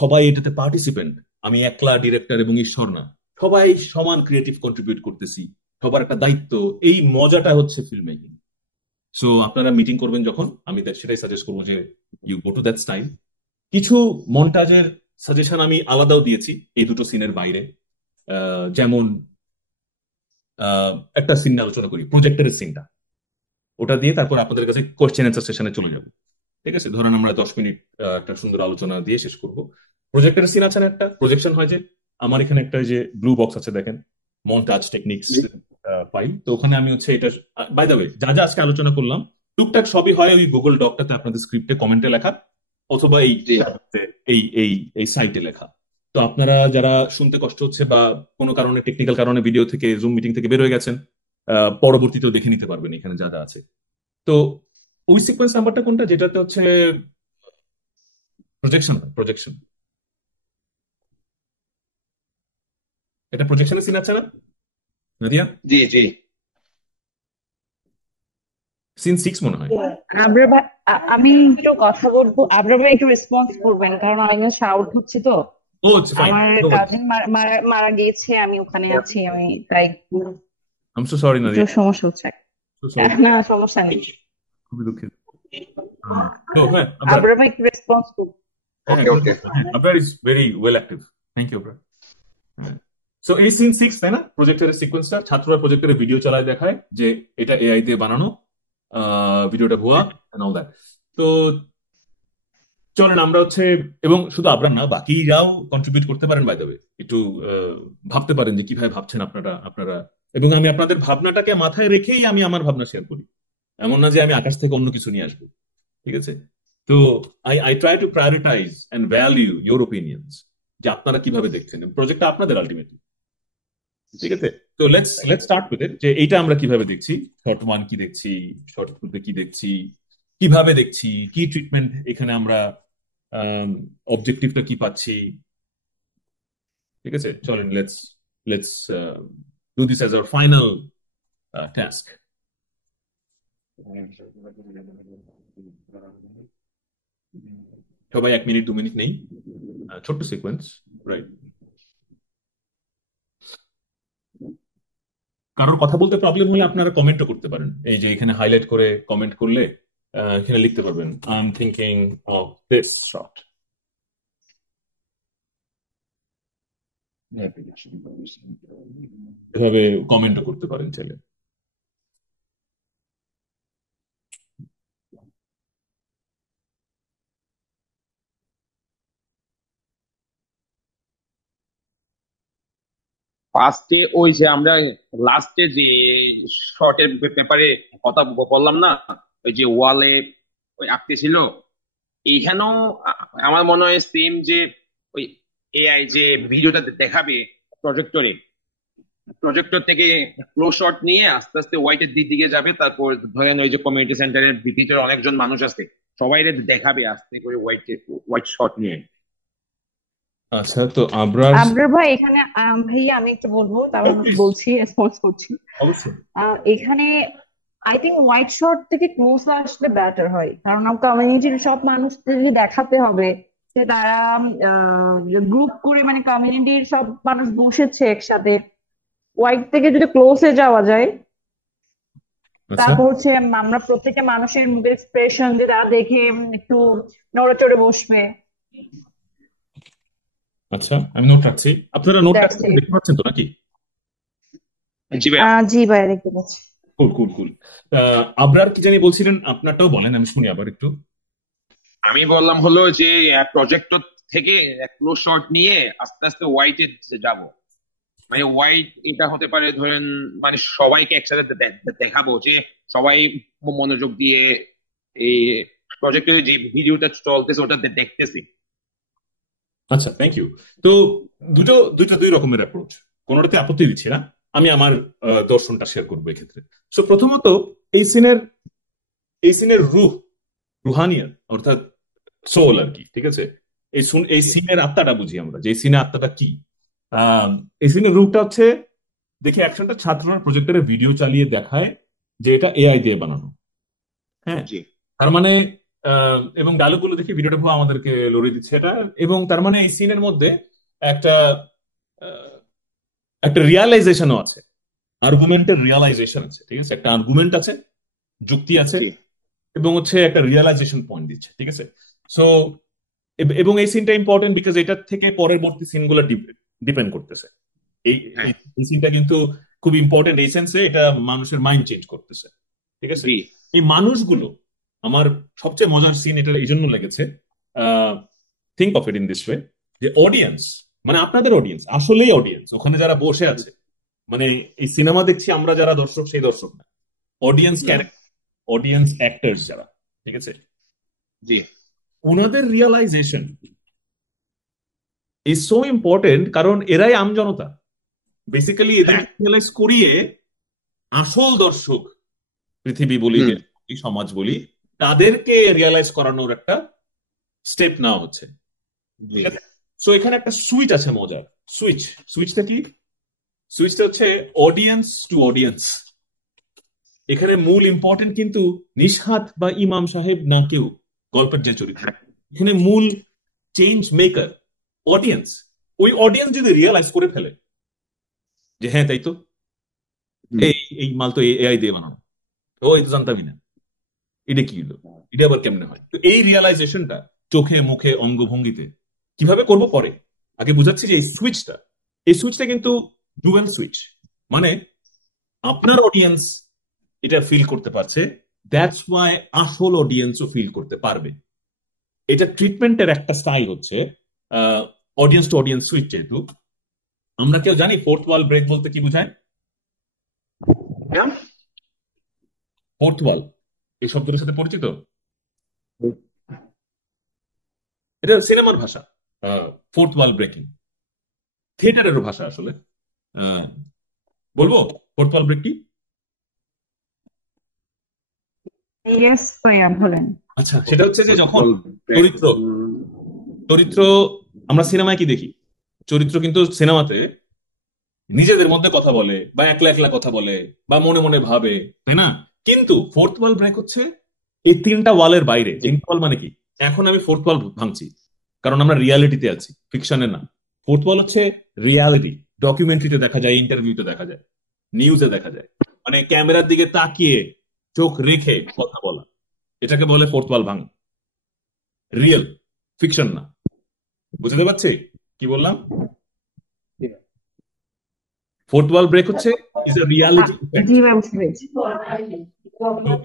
সবাই এটাতে পার্টিসিপেন্ট। আমি একলা ডিরেক্টর এবং ঈশ্বর না, সবাই সমান ক্রিয়েটিভ কন্ট্রিবিউট করতেছি, সবার একটা দায়িত্ব, এই মজাটা হচ্ছে ফিল্ম মেকিং। সো আপনারা মিটিং করবেন যখন, আমি সেটাই সাজেস্ট করবো যে you go to that style. কিছু মন্টাজের সাজেশন আমি আলাদাও দিয়েছি এই দুটো সিনের বাইরে। যেমন একটা সিন আলোচনা করি, প্রজেক্টরের সিনটা, ওটা দিয়ে তারপর আপনাদের কাছে কোয়েশ্চেন অ্যান্সার সেশনে চলে যাব, ঠিক আছে? ধরেন আমরা 10 মিনিট একটা সুন্দর আলোচনা দিয়ে শেষ করব। প্রজেক্টরের সিন আছে না, একটা প্রজেকশন হয় যে, আমার এখানে একটা যে ব্লু বক্স আছে দেখেন, মন্টাজ টেকনিক্স ফাইল, তো ওখানে আমি হচ্ছে এটা, বাই দ্য ওয়ে, যা যা আজকে আলোচনা করলাম টুকটাক সবই হয় ওই গুগল ডকটাতে, আপনাদের স্ক্রিপ্টে কমেন্টে লেখা, অথবা এই এই এই এই সাইটে লেখা। তো আপনারা যারা শুনতে কষ্ট হচ্ছে বা কোনো কারণে, টেকনিক্যাল কারণে ভিডিও থেকে, জুম মিটিং থেকে বের হয়ে গেছেন, পরবর্তীতেও দেখে নিতে পারবেন এখানে যা যা আছে। তো ওই সিকোয়েন্স নাম্বারটা কোনটা, যেটাতে হচ্ছে প্রজেকশন, প্রজেকশন, এটা প্রজেকশনের সিন আছে না নাদিয়া? জি জি। সিন 6 মনে হয়। আমরা আমি একটু কথা বলবো, আপনারা একটু রেসপন্স করবেন, কারণ অনেকদিন শাউট হচ্ছে তো। ও ইটস ফাইন, আমার নো ওয়ারিজ। কাজিন মারা মারা গিয়েছে, আমি ওখানে আছি, আমি তাই আই এম সো সরি একটু নাদিয়া, সমস্যা হচ্ছে। সো সরি, না, সমস্যা নেই। খুবই দুঃখিত। তো হ্যাঁ আবরার, আপনারা একটু রেসপন্স করুন। হ্যাঁ ওকে good ওকে কথা, হ্যাঁ Abrar is very well active, thank you Abrar. So এই সিন 6 তাই না, প্রজেক্টরের সিকোয়েন্সটা ছাত্ররা প্রজেক্টরে ভিডিও চালায় দেখায় যে এটা এআই দিয়ে বানানো, ভিডিওটা ভুয়া এন্ড অল দ্যাট। তো চলেন আমরা হচ্ছে, এবং শুধু আপনারা না বাকিরাও কন্ট্রিবিউট করতে পারেন বাই দ্য ওয়ে, একটু ভাবতে পারেন যে কিভাবে ভাবছেন আপনারা, এবং আমি আপনাদের ভাবনাটাকে মাথায় রেখেই আমি আমার ভাবনা শেয়ার করি, এমন না যে আমি আকাশ থেকে অন্য কিছু নিয়ে আসবো, ঠিক আছে? তো I try to prioritise and value your opinions, যে আপনারা কিভাবে দেখছেন, প্রজেক্টটা আপনাদের আলটিমেটলি, ঠিক আছে? তো লেটস স্টার্ট উইথ ইট, যে এইটা আমরা কিভাবে দেখছি, শর্ট ওয়ান কি দেখছি, শর্ট টুতে কি দেখছি, কিভাবে দেখছি, কি ট্রিটমেন্ট এখানে আমরা, অবজেক্টিভটা কি পাচ্ছি, ঠিক আছে? চলেন let's do this as our final task. সবাই 1 মিনিট 2 মিনিট নেই, ছোট্ট সিকোয়েন্স, রাইট? কারোর কথা বলতে প্রবলেম হলে আপনারা কমেন্টও করতে পারেন, এই যে এখানে হাইলাইট করে কমেন্ট করলে এখানে লিখতে পারবেন I am thinking of this shot, এভাবে কমেন্টও করতে পারেন চাইলে। ফার্স্টে ওই যে আমরা লাস্টে যে শর্টের ব্যাপারে কথা বললাম না, ওই যে ওয়ালে ওই আঁকতেছিল, এইখানেও আমার মনে হয় সেম, যে ওই এআই যে ভিডিওটা দেখাবে প্রজেক্টরে, প্রজেক্টর থেকে ক্লোজ শট নিয়ে আস্তে আস্তে হোয়াইটের দিকে যাবে, তারপর ধরেন ওই যে কমিউনিটি সেন্টারের ভিতরে অনেকজন মানুষ আছে, সবাই দেখাবে আস্তে করে হোয়াইট শট নিয়ে। আচ্ছা, তো আবরার, আবরার ভাই, এখানে ভাইয়া আমি একটু বলবো, তারপর বলছি, রেসপন্স করছি। অবশ্যই। এখানে আই থিঙ্ক হোয়াইট শর্ট থেকে ক্লোজ আসলে বেটার হয়, কারণ কমিউনিটির সব মানুষদেরই দেখাতে হবে যে তারা গ্রুপ করে, মানে কমিউনিটির সব মানুষ বসেছে একসাথে। হোয়াইট থেকে যদি ক্লোজে যাওয়া যায়, আচ্ছা তারপর হচ্ছে আমরা প্রত্যেকটা মানুষের মুখের এক্সপ্রেশন দিয়ে তারা দেখে একটু নড়ে বসবে। আচ্ছা, আমি নোট রাখছি, আপনারা নোট দ্যাটস রাখতে ইট। দেখতে পাচ্ছেন তো নাকি? জি ভাইয়া। জি ভাইয়া, দেখতে পাচ্ছি। কুল কুল কুল। আবরার কি জানি বলছিলেন, আপনারটাও বলেন, আমি শুনি আবার একটু। আমি বললাম হলো যে প্রজেক্টর থেকে ক্লোজ শট নিয়ে আস্তে আস্তে হোয়াইটে যাব, মানে হোয়াইট এটা হতে পারে ধরেন, মানে সবাইকে একসাথে দেখাবো যে সবাই মনোযোগ দিয়ে এই প্রজেক্টে যে ভিডিওটা চলতেছে ওটা দেখতেছি। আচ্ছা, থ্যাংক ইউ। তো দুই রকমের অ্যাপ্রোচ, কোনোটাতে আপত্তি দিচ্ছি না, আমি আমার দর্শনটা শেয়ার করবো এক্ষেত্রে। সো প্রথমত এই সিনের রুহানিয়াত, অর্থাৎ সোল আর কি, ঠিক আছে? এই সিনের আত্মাটা বুঝি আমরা, যে এই সিনের আত্মাটা কি। আহ, এই সিনের রূপটা হচ্ছে, দেখি অ্যাকশনটা ছাত্ররা প্রজেক্টরে ভিডিও চালিয়ে দেখায় যে এটা এআই দিয়ে বানানো, হ্যাঁ? জি তার মানে এবং ডায়লগ গুলো দেখি ভিডিওটা পুরো আমাদেরকে লড়িয়ে দিচ্ছে এটা, এবং তার মানে এই সিনের মধ্যে একটা আহ, একটা রিয়ালাইজেশনও আছে, আর্গুমেন্টের রিয়ালাইজেশন আছে, ঠিক আছে? একটা আর্গুমেন্ট আছে, যুক্তি আছে, জি এবং হচ্ছে একটা রিয়ালাইজেশন পয়েন্ট দিচ্ছে, ঠিক আছে? সো এবং এই সিনটা ইম্পর্টেন্ট বিকজ এটার থেকে পরবর্তী সিনগুলো ডিপেন্ড করতেছে। এই হ্যাঁ এই সিনটা কিন্তু খুব ইম্পর্টেন্ট এই সেন্সে, এটা মানুষের মাইন্ড চেঞ্জ করতেছে, ঠিক আছে? জি এই মানুষগুলো, আমার সবচেয়ে মজার সিন এটা এই জন্য লেগেছে, think of it in this way, যে অডিয়েন্স, মানে আপনাদের অডিয়েন্স, আসলেই অডিয়েন্স ওখানে যারা বসে আছে, মানে এই সিনেমা দেখছি আমরা যারা দর্শক, সেই দর্শক না, অডিয়েন্স ক্যারেক্টার, অডিয়েন্স অ্যাক্টরস যারা, ঠিক আছে? জি ওনাদের রিয়ালাইজেশন ইজ সো ইম্পর্টেন্ট, কারণ এরাই আমজনতা, বেসিক্যালি হ্যাঁ এদেরকে রিয়ালাইজ করিয়ে আসল দর্শক, পৃথিবী বলি, হুম দেশ বলি, সমাজ বলি, তাদেরকে রিয়ালাইজ করানোর একটা স্টেপ নেওয়া হচ্ছে, জি ঠিক আছে? সো এখানে একটা সুইচ আছে মজার, সুইচটা কি? সুইচটা হচ্ছে অডিয়েন্স টু অডিয়েন্স, এখানে মূল ইম্পর্টেন্ট কিন্তু নিশহাত বা ইমাম সাহেব না কেউ গল্পের যে চরিত্র, এখানে মূল চেঞ্জ মেকার অডিয়েন্স। ওই অডিয়েন্স যদি রিয়েলাইজ করে ফেলে যে হ্যাঁ তাই তো, এই এই মাল তো এআই দিয়ে বানানো, ও এই তো জানতামই না, এটা কি হলো, এটা আবার কেমনে হয়। তো এই রিয়েলাইজেশনটা চোখে মুখে অঙ্গভঙ্গিতে কিভাবে করব পরে, আগে বুঝাচ্ছি যে এই সুইচটা কিন্তু ডুয়েল সুইচ, মানে আপনার অডিয়েন্স এটা ফিল করতে পারছে, দ্যাটস ওয়াই আসল অডিয়েন্সও ফিল করতে পারবে। এটা ট্রিটমেন্টের একটা স্টাইল হচ্ছে অডিয়েন্স টু অডিয়েন্স সুইচ। যেহেতু আমরা কেউ জানি ফোর্থ ওয়াল ব্রেক বলতে কি বোঝায়? ফোর্থ ওয়াল এই শব্দটার সাথে পরিচিত? এটা সিনেমার ভাষা, ফোর্থ ওয়াল ব্রেকিং, থিয়েটারেরও ভাষা আসলে। আহ, বলবো ফোর্থ ওয়াল ব্রেক কি? ইয়েস ভাইয়া বলেন। আচ্ছা, সেটা হচ্ছে যে যখন চরিত্র চরিত্র আমরা সিনেমায় কি দেখি, চরিত্র কিন্তু সিনেমাতে নিজেদের মধ্যে কথা বলে বা একলা একলা কথা বলে বা মনে মনে ভাবে, তাই না? কিন্তু ফোর্থ ওয়াল ব্রেক হচ্ছে এই তিনটা ওয়ালের বাইরে। তিনটা ওয়াল মানে কি? এখন আমি ফোর্থ ওয়াল ভাঙছি কারণ আমরা রিয়ালিটিতে আছি, ফিকশনে না। ফোর্থ ওয়াল হচ্ছে রিয়ালিটি, ডকুমেন্টারিতে দেখা যায়, ইন্টারভিউতে দেখা যায়, নিউজে দেখা যায়, মানে ক্যামেরার দিকে তাকিয়ে চোখ রেখে কথা বলা, এটাকে বলে ফোর্থ ওয়াল ভাঙা। রিয়েল, ফিকশন না। বুঝতে পারছি কি বললাম? ফোর্থ ওয়াল ব্রেক হচ্ছে is a reality effect. G ma'am বুঝতে পেরেছি। তো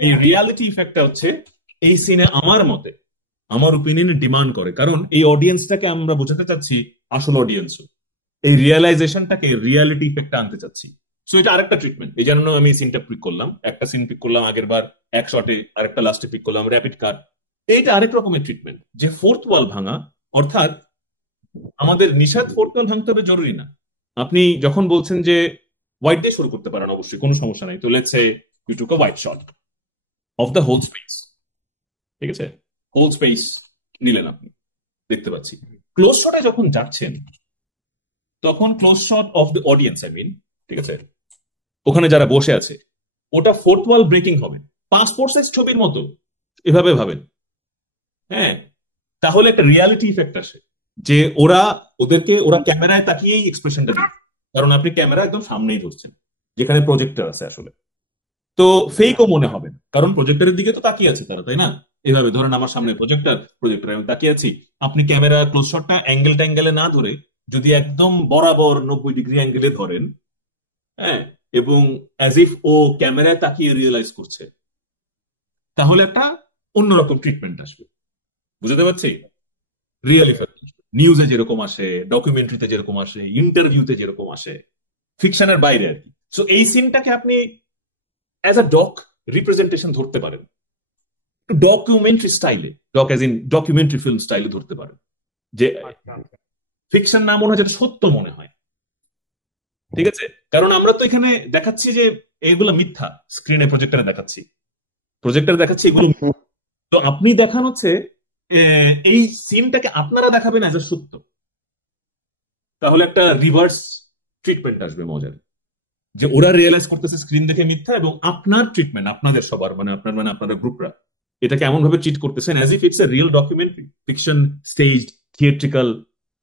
এই রিয়ালিটি ইফেক্টটা হচ্ছে এই সিনে আমার মতে, আমার ওপিনিয়নে ডিমান্ড করে, কারণ এই অডিয়েন্সটাকে আমরা বোঝাতে চাচ্ছি আসল অডিয়েন্সও, এই রিয়েলাইজেশনটাকে রিয়ালিটি ইফেক্টটা আনতে চাচ্ছি। সো এটা আরেকটা ট্রিটমেন্ট। এই জন্য আমি সিনটা পিক করলাম, একটা সিন পিক করলাম আগের বার এক শটে, আরেকটা লাস্টে পিক করলাম র্যাপিড কাট। এইটা আরেক রকমের ট্রিটমেন্ট, যে ফোর্থ ওয়াল ভাঙা। অর্থাৎ আমাদের নিশাত ফোর্থ ওয়াল ভাঙতে হবে জরুরি না। আপনি যখন বলছেন যে হোয়াইট দিয়ে শুরু করতে পারেন, অবশ্যই কোনো সমস্যা নাই। তো let's say you took a white shot of the whole space, ঠিক আছে? হোল স্পেস নিলেন আপনি, দেখতে পাচ্ছি। ক্লোজ শটে যখন যাচ্ছেন তখন close shot of the audience, I mean, ঠিক আছে, ওখানে যারা বসে আছে, ওটা ফোর্থ ওয়াল ব্রেকিং হবে, পাসপোর্ট সাইজ ছবির মতো, এভাবে ভাবেন। হ্যাঁ, তাহলে একটা রিয়ালিটি ইফেক্ট আসে যে ওরা ক্যামেরায় তাকিয়েই এক্সপ্রেশনটা দিচ্ছে, কারণ আপনি ক্যামেরা একদম সামনেই ধরছেন, যেখানে প্রজেক্টর আছে আসলে। তো ফেকও মনে হবে না, কারণ প্রজেক্টরের দিকে তো তাকিয়ে আছে তারা, তাই না? এভাবে ধরেন আমার সামনে প্রজেক্টরে আমি তাকিয়ে আছি, আপনি ক্যামেরা ক্লোজ শটটা অ্যাঙ্গেলে না ধরে যদি একদম বরাবর 90 ডিগ্রি অ্যাঙ্গেলে ধরেন, হ্যাঁ, এবং অ্যাজ ইফ ও ক্যামেরায় তাকিয়ে রিয়েলাইজ করছে, তাহলে একটা অন্যরকম ট্রিটমেন্ট আসবে। বুঝতে পারছি? রিয়েল ইফেক্ট নিউজে যেরকম আসে, ডকুমেন্টারিতে যেরকম আসে, ইন্টারভিউতে যেরকম আসে, ফিকশনের বাইরে আর কি। সো এই সিনটাকে আপনি অ্যাজ আ ডক রিপ্রেজেন্টেশন ধরতে পারেন, ডকুমেন্টারি স্টাইলে, doc as in documentary film স্টাইলে ধরতে পারেন, যে ফিকশন না মনে হয়, যেটা সত্য মনে হয়, ঠিক আছে? কারণ আমরা তো এখানে দেখাচ্ছি যে এগুলো মিথ্যা, স্ক্রিনে প্রজেক্টরে দেখাচ্ছি এগুলো। তো আপনি দেখান হচ্ছে এই সিনটাকে আপনারা দেখাবেন অ্যাজ এ সত্য, তাহলে একটা রিভার্স ট্রিটমেন্ট আসবে মজার, যে ওরা রিয়েলাইজ করতেছে স্ক্রিন দেখে মিথ্যা, এবং আপনার ট্রিটমেন্ট, আপনাদের সবার আপনাদের গ্রুপরা এটাকে এমন ভাবে ট্রিট করতেছেন as if it's a real documentary, fiction, staged, theatrical,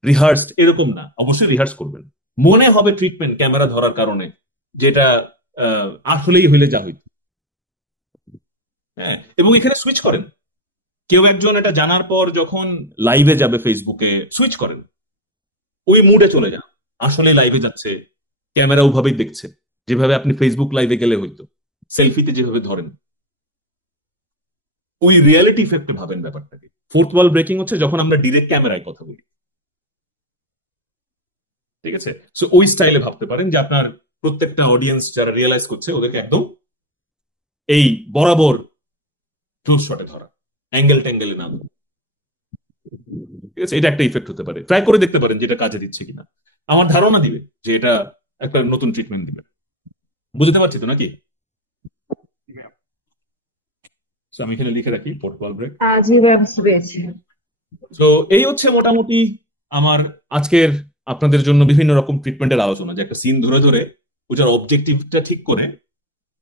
rehearsed, এরকম না। অবশ্যই রিহার্স করবেন, মনে হবে ট্রিটমেন্ট ক্যামেরা ধরার কারণে, যেটা আসলেই হইলে যা হইত। হ্যাঁ, এবং এখানে সুইচ করেন, কেউ একজন এটা জানার পর যখন লাইভে যাবে ফেসবুকে, সুইচ করেন, ওই মুডে চলে যান, আসলে লাইভে যাচ্ছে, ক্যামেরা ওভাবেই দেখছে, যেভাবে আপনি ফেসবুক লাইভে গেলে হইতো, সেলফিতে যেভাবে ধরেন, ওই রিয়েলিটি ইফেক্টে ভাবেন ব্যাপারটাকে। ফোর্থ ওয়াল ব্রেকিং হচ্ছে যখন আমরা ডিরেক্ট ক্যামেরায় কথা বলি, ঠিক আছে? সো ওই স্টাইলে ভাবতে পারেন যে আপনার প্রত্যেকটা অডিয়েন্স যারা রিয়েলাইজ করছে, ওদেরকে একদম এই বরাবর ক্লোজ শটে ধরা, অ্যাঙ্গেলে না ধরা, ঠিক আছে? এটা একটা ইফেক্ট হতে পারে, ট্রাই করে দেখতে পারেন যেটা কাজে দিচ্ছে কিনা। আমার ধারণা দিবে যে এটা একটা নতুন ট্রিটমেন্ট দিবে। বুঝতে পারছি তো নাকি? So, আমি এখানে লিখে রাখি ফোর্থ ওয়াল ব্রেক। জি ভাইয়া বুঝতে পেরেছি। তো এই হচ্ছে মোটামুটি আমার আজকের আপনাদের জন্য বিভিন্ন রকম ট্রিটমেন্টের আলোচনা, যে একটা সিন ধরে ধরে ওটার অবজেক্টিভটা ঠিক করে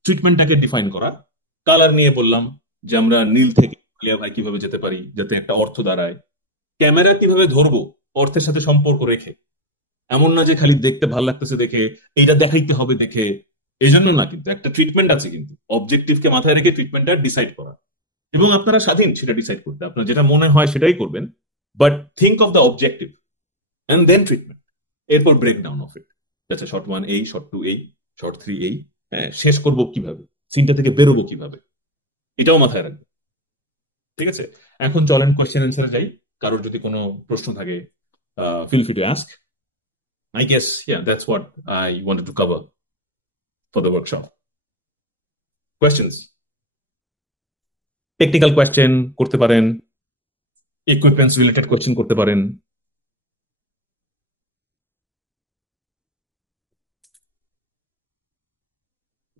ট্রিটমেন্টটাকে ডিফাইন করা। কালার নিয়ে বললাম যে আমরা নীল থেকে আলিয়া ভাই কিভাবে যেতে পারি যাতে একটা অর্থ দাঁড়ায়। ক্যামেরা কিভাবে ধরবো অর্থের সাথে সম্পর্ক রেখে, এমন না যে খালি দেখতে ভালো লাগতেছে দেখে এইটা দেখাইতে হবে দেখে, এই জন্য না, কিন্তু একটা ট্রিটমেন্ট আছে, কিন্তু অবজেক্টিভকে মাথায় রেখে ট্রিটমেন্টটা ডিসাইড করা। এবং আপনারা স্বাধীন সেটা ডিসাইড করতে, আপনার যেটা মনে হয় সেটাই করবেন, but think of the objective and then treatment. এরপর ব্রেকডাউন অফ ইট, আচ্ছা শর্ট 1 এই, শর্ট 2 এই, শর্ট 3 এই, হ্যাঁ শেষ করবো কিভাবে, সিনটা থেকে বেরোবো কিভাবে, এটাও মাথায় রাখবে। ঠিক আছে, এখন চলেন কোয়েশ্চেন অ্যান্সারে যাই। কারোর যদি কোনো প্রশ্ন থাকে, feel free to ask. I guess, yeah, that's what I wanted to cover for the workshop. Questions? Technical question করতে পারেন, equipments related question করতে পারেন।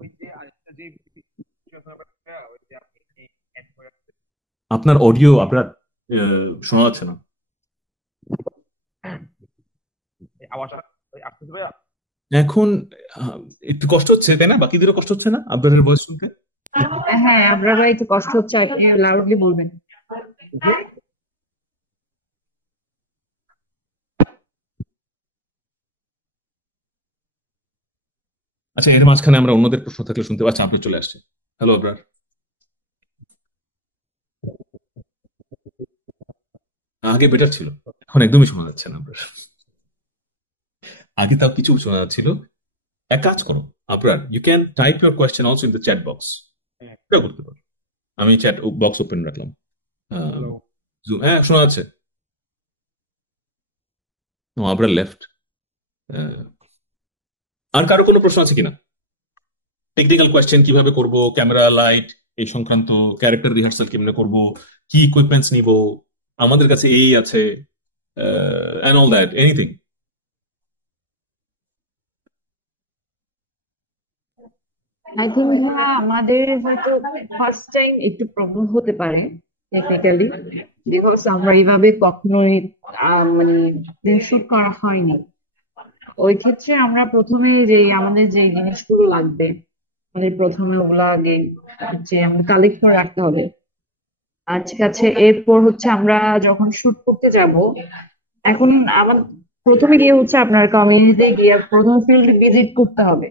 ওই যে আরেকটা যে বিষয় ব্যাপারটা, ওই যে আপনি add করে রাখছেন, আপনার অডিও আপনার শোনা যাচ্ছে না। এই আওয়াজটা আসতেছে ভাইয়া? এখন একটু কষ্ট হচ্ছে, তাই না? বাকিদেরও কষ্ট হচ্ছে না আপনাদের ভয়েস শুনতে? হ্যাঁ, আপনার ভাই একটু কষ্ট হচ্ছে, আপনি লাউডলি বলবেন। আচ্ছা, এর মাঝখানে আমরা অন্যদের প্রশ্ন থাকলে শুনতে পাচ্ছি। আপনার চলে আসছে। হ্যালো আপনার, আগে বেটার ছিল, এখন একদমই শোনা যাচ্ছে না আপনার। আগে তাও কিছু শোনা যাচ্ছিল। এক কাজ করো আপনার, you can type your question also in the chat box. এটা করতে পারো। আমি চ্যাট বক্স ওপেন রাখলাম। হ্যাঁ শোনা যাচ্ছে। ও আপনার লেফট। আর কারো কোনো প্রশ্ন আছে কিনা? টেকনিক্যাল কোয়েশ্চেন কিভাবে করব, ক্যামেরা লাইট এই সংক্রান্ত, ক্যারেক্টার রিহার্সাল কেমনে করব, কি ইকুইপমেন্টস নিব, আমাদের কাছে এই আছে, and all that, anything. I think আমাদের হয়তো ফার্স্ট টাইম একটু প্রবলেম হতে পারে টেকনিক্যালি, বিকজ আমরা এইভাবে কখনোই মানে শুট করা হয়নি। ওই ক্ষেত্রে আমরা প্রথমে যে আমাদের যে জিনিসগুলো লাগবে, আমাদের প্রথমে ওগুলা আগে হচ্ছে আমরা কালেক্ট করে রাখতে হবে। ঠিক আছে, এরপর হচ্ছে আমরা যখন শুট করতে যাব, এখন আমার প্রথমে গিয়ে হচ্ছে আপনার কমিউনিটিতে গিয়ে প্রথম ফিল্ড ভিজিট করতে হবে।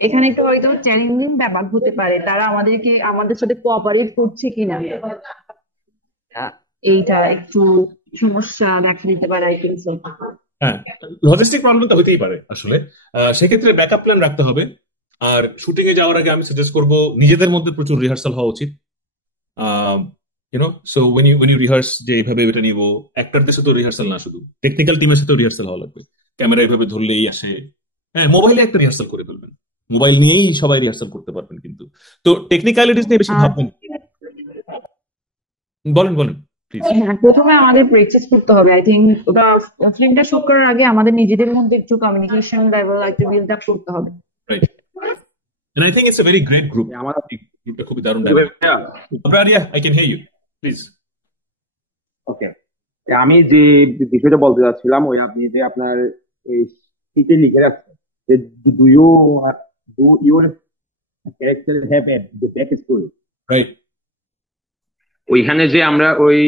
এখানে একটু হয়তো চ্যালেঞ্জিং ব্যাপার হতে পারে, তারা আমাদের সাথে কোঅপারেট করছে কিনা, এইটা একটু সমস্যা দেখা দিতে পারে আই থিঙ্ক সো। হ্যাঁ, লজিস্টিক প্রবলেম তো হতেই পারে আসলে। সেক্ষেত্রে ব্যাকআপ প্ল্যান রাখতে হবে। আর শুটিং এ যাওয়ার আগে আমি সাজেস্ট করব নিজেদের মধ্যে প্রচুর রিহার্সাল হওয়া উচিত। সো when you রিহার্স যে এইভাবে এটা নিব, অ্যাক্টরদের সাথে রিহার্সাল না, শুধু টেকনিক্যাল টিমের সাথে রিহার্সাল হওয়া লাগবে। ক্যামেরা এইভাবে ধরলেই আসে, হ্যাঁ মোবাইলে একটা রিহার্সাল করে ফেলবেন, মোবাইল নিয়েই সবাই রিহার্সাল করতে পারবেন। কিন্তু তো টেকনিক্যালিটিস নিয়ে বেশি ভাববেন। বলেন বলেন প্লিজ। হ্যাঁ, প্রথমে আমাদের প্র্যাকটিস করতে হবে। আই থিঙ্ক ওটা ফিল্মটা শুট করার আগে আমাদের নিজেদের মধ্যে একটু কমিউনিকেশন লেভেল একটু বিল্ড আপ করতে হবে। Right, and I think it's a very great group. আমার গ্রুপটা খুবই দারুণ। ভাইয়া, আপনার, yeah, I can hear you, please. ওকে, আমি যে বিষয়টা বলতে চাচ্ছিলাম, ওই আপনি যে আপনার এই শীটে লিখে রাখছেন যে do your character have a back story, Right. ওইখানে যে আমরা ওই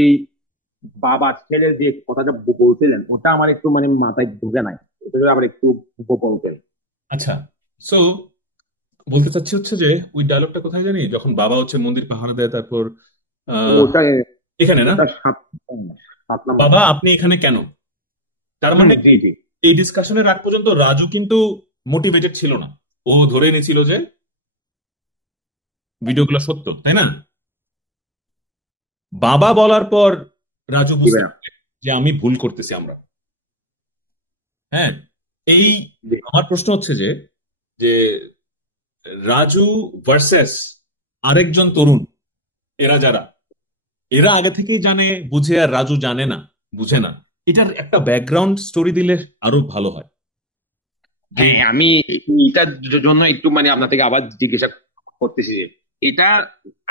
বাবা ছেলের যে কথাটা বলছিলেন, ওটা আমার একটু মানে মাথায় ঢুকে নাই, ওটা যদি আবার একটু বলতেন। আচ্ছা, সো বলতে চাচ্ছি হচ্ছে যে ওই ডায়লগটা কোথায় জানি, যখন বাবা হচ্ছে মন্দির পাহারা দেয়, তারপর ওটা এখানে না, ওটা সাত নাম্বার। বাবা আপনি এখানে কেন? তার মানে জি জি, এই ডিসকাশনের আগ পর্যন্ত রাজু কিন্তু মোটিভেটেড ছিল না, ও ধরে নিয়েছিল যে ভিডিওগুলো সত্য, তাই না? বাবা বলার পর রাজু জি বুঝতে ভাইয়া, পারে যে আমি ভুল করতেছি আমরা। হ্যাঁ, এই জি আমার প্রশ্ন হচ্ছে যে যে রাজু ভার্সেস আরেকজন তরুণ, এরা আগে থেকেই জানে বুঝে, আর রাজু জানে না, বুঝে না। এটার একটা ব্যাকগ্রাউন্ড স্টোরি দিলে আরো ভালো হয়। হ্যাঁ, আমি এটার জন্য একটু মানে আপনার থেকে আবার জিজ্ঞাসা করতেছি যে এটা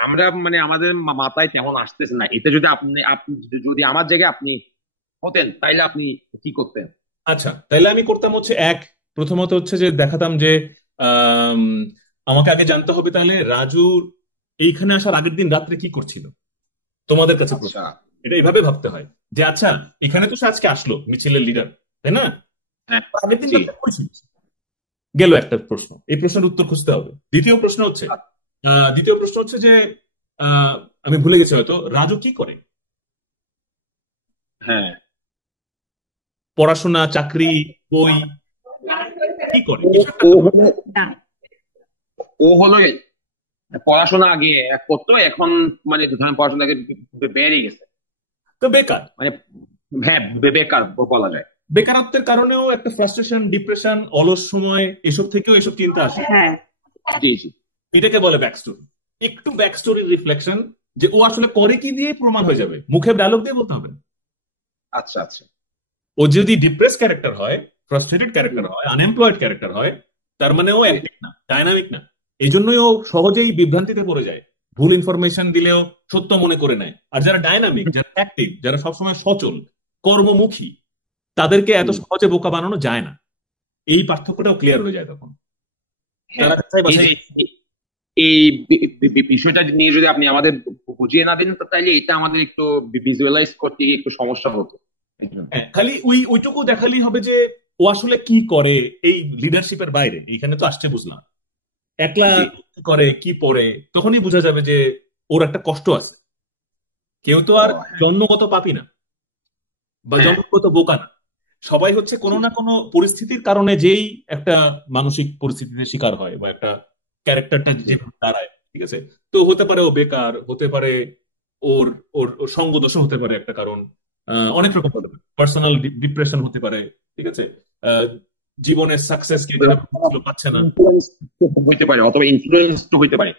আমরা মানে আমাদের মাথায় তেমন আসতেছে না। এটা যদি আপনি যদি আমার জায়গায় আপনি হতেন, তাইলে আপনি কি করতেন? আচ্ছা, তাহলে আমি করতাম হচ্ছে প্রথমত হচ্ছে যে দেখাতাম যে আম, আমাকে আগে জানতে হবে তাহলে রাজু এইখানে আসার আগের দিন রাত্রে কি করছিল, তোমাদের কাছে প্রশ্ন। আচ্ছা। এটা এইভাবে ভাবতে হয় যে আচ্ছা এখানে তো সে আজকে আসলো মিছিলের লিডার, তাই না? হ্যাঁ, আগের দিন জি। রাত্রে করেছিল গেল একটা প্রশ্ন, এই প্রশ্নের উত্তর খুঁজতে হবে। দ্বিতীয় প্রশ্ন হচ্ছে যে আমি ভুলে গেছি হয়তো, রাজু কি করে? হ্যাঁ, পড়াশোনা, চাকরি, বই, কি করে? ও কিছু একটা ও করে। হলো না, ও হলো পড়াশোনা আগে করতো, এখন মানে ধরেন পড়াশোনা থেকে বেরিয়ে গেছে, তো বেকার। মানে হ্যাঁ বেকার বলা যায়। বেকারত্বের কারণেও একটা ফ্রাস্ট্রেশন, ডিপ্রেশন, অলস সময়, এসব থেকেও এসব চিন্তা আসে। হ্যাঁ, জি জি। এটাকে বলে ব্যাক স্টোরি। একটু ব্যাক স্টোরির রিফ্লেকশন, যে ও আসলে করে কি দিয়ে প্রমাণ হয়ে যাবে, মুখে ডায়লগ দিয়ে বলতে হবে না। আচ্ছা আচ্ছা। ও যদি ডিপ্রেস ক্যারেক্টার হয়, ফ্রাস্ট্রেটেড ক্যারেক্টার হয়, আনএমপ্লয়েড ক্যারেক্টার হয়, তার মানে ও অ্যাক্টিভ না, ডাইনামিক না। এই জন্যই ও সহজেই বিভ্রান্তিতে পড়ে যায়, ভুল ইনফরমেশন দিলেও সত্য মনে করে নেয়। আর যারা ডাইনামিক, যারা অ্যাক্টিভ, যারা সবসময় সচল, কর্মমুখী, তাদেরকে এত হুম। সহজে বোকা বানানো যায় না। এই পার্থক্যটাও ক্লিয়ার হয়ে যায় তখন। হ্যাঁ, তারা যাচাই এই বাছাই। যে এই বিষয়টা নিয়ে যদি আপনি আমাদের বুঝিয়ে না দিন, তো তাইলে এটা আমাদের একটু ভিজুয়ালাইজ করতে গিয়ে একটু সমস্যা হতো। হ্যাঁ, খালি ওইটুকু দেখালেই হবে যে ও আসলে কি করে এই লিডারশিপের বাইরে। এইখানে তো আসছে বুঝলাম, একলা জি। কি করে, কি পড়ে, তখনই বোঝা যাবে যে ওর একটা কষ্ট আছে। কেউ তো ও আর হ্যাঁ। জন্মগত পাপী না বা হ্যাঁ, জন্মগত বোকা না। সবাই হচ্ছে কোনো জি না কোনো পরিস্থিতির কারণে যেই একটা মানসিক পরিস্থিতিতে শিকার হয় বা একটা ক্যারেক্টারটা জি। যেভাবে দাঁড়ায়, ঠিক আছে? তো হতে পারে ও বেকার, হতে পারে ওর ওর সঙ্গ দোষও হতে পারে একটা কারণ, অনেক রকম হতে পারে, পার্সোনাল ডিপ্রেশন হতে পারে, ঠিক আছে? আহ, জীবনের সাকসেস কে যেটা ভাবছিল পাচ্ছে না। ইনফ্লুয়েন্স হইতে পারে, অথবা ইনফ্লুয়েন্স তো হইতে পারে।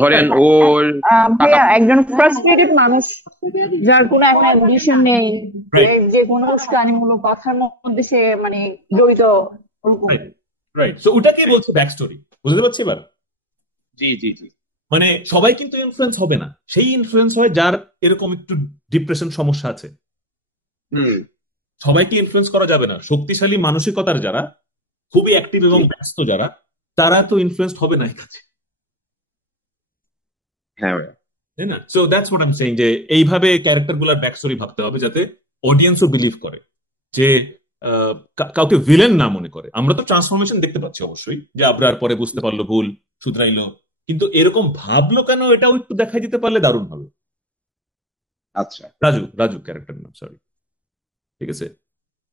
ধরেন রাইট, ওর টাকা। ভাইয়া একজন ফ্রাস্ট্রেটেড মানুষ যার কোনো একটা অ্যাম্বিশন নেই, রাইট, যে কোনো উস্কানিমূলক কথার মধ্যে সে মানে জড়িত, ওরকম। Right, right. তো ওটাকেই বলছে ব্যাক স্টোরি। বুঝতে পারছি এবার? জি জি জি। মানে সবাই কিন্তু ইনফ্লুয়েন্স হবে না, সেই ইনফ্লুয়েন্স হয় যার এরকম একটু ডিপ্রেশন সমস্যা আছে। হুম। সবাইকে ইনফ্লুয়েন্স করা যাবে না। শক্তিশালী মানসিকতার যারা, খুবই অ্যাক্টিভ এবং জি। ব্যস্ত যারা, তারা তো ইনফ্লুয়েন্স হবে না এই কাছে, হ্যাঁ, তাই না? So that's what I am saying, যে এইভাবে ক্যারেক্টার গুলার ব্যাক স্টোরি ভাবতে হবে যাতে অডিয়েন্সও বিলিভ করে, যে কাউকে ভিলেন না মনে করে। আমরা তো ট্রান্সফরমেশন দেখতে পাচ্ছি অবশ্যই, যে আবরার পরে বুঝতে পারলো, ভুল শুধরাইলো, কিন্তু এরকম ভাবলো কেন, এটাও একটু দেখাই দিতে পারলে দারুণ হবে। আচ্ছা। রাজু, রাজু ক্যারেক্টার নাম, সরি, ঠিক আছে?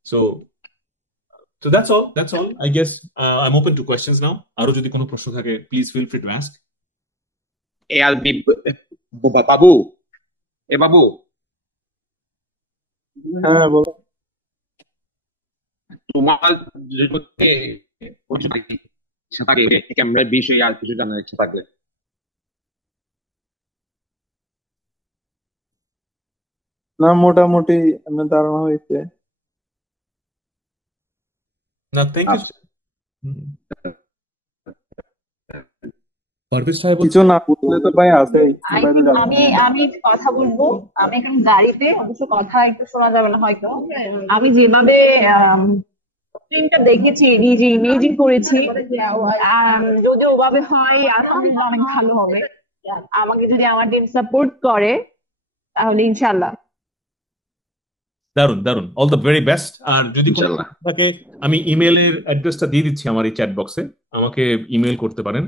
So that's all I guess. I'm open to questions now. আরো যদি কোনো প্রশ্ন থাকে please feel free to ask. এ আর বাবু, এ বাবু, হ্যাঁ বলো। তোমার যদি ইচ্ছা থাকে ক্যামেরার বিষয়ে আর কিছু জানার ইচ্ছা থাকলে। না, মোটামুটি আমার ধারণা হয়েছে। না, থ্যাংক ইউ। আচ্ছা। পারভেজ সাহেব কিছু না বুঝলে তো ভাই আছে, আই বাইরে থিঙ্ক যাবো। আমি কথা বলবো। আমি এখন গাড়িতে, অবশ্য কথা একটু শোনা যাবে না হয়তো। আমি যেভাবে ফিল্মটা দেখেছি, নিজে ইমেজিন করেছি, যদি ওভাবে হয় আলহামদুলিল্লাহ অনেক ভালো হবে। আমাকে যদি আমার টিম সাপোর্ট করে তাহলে ইনশাল্লাহ। দারুন, দারুন, অল দ্য ভেরি বেস্ট। আর যদি কোনো ইনশাল্লাহ। প্রশ্ন থাকে, আমি ইমেলের অ্যাড্রেসটা দিয়ে দিচ্ছি আমার এই চ্যাট বক্সে, আমাকে ইমেল করতে পারেন।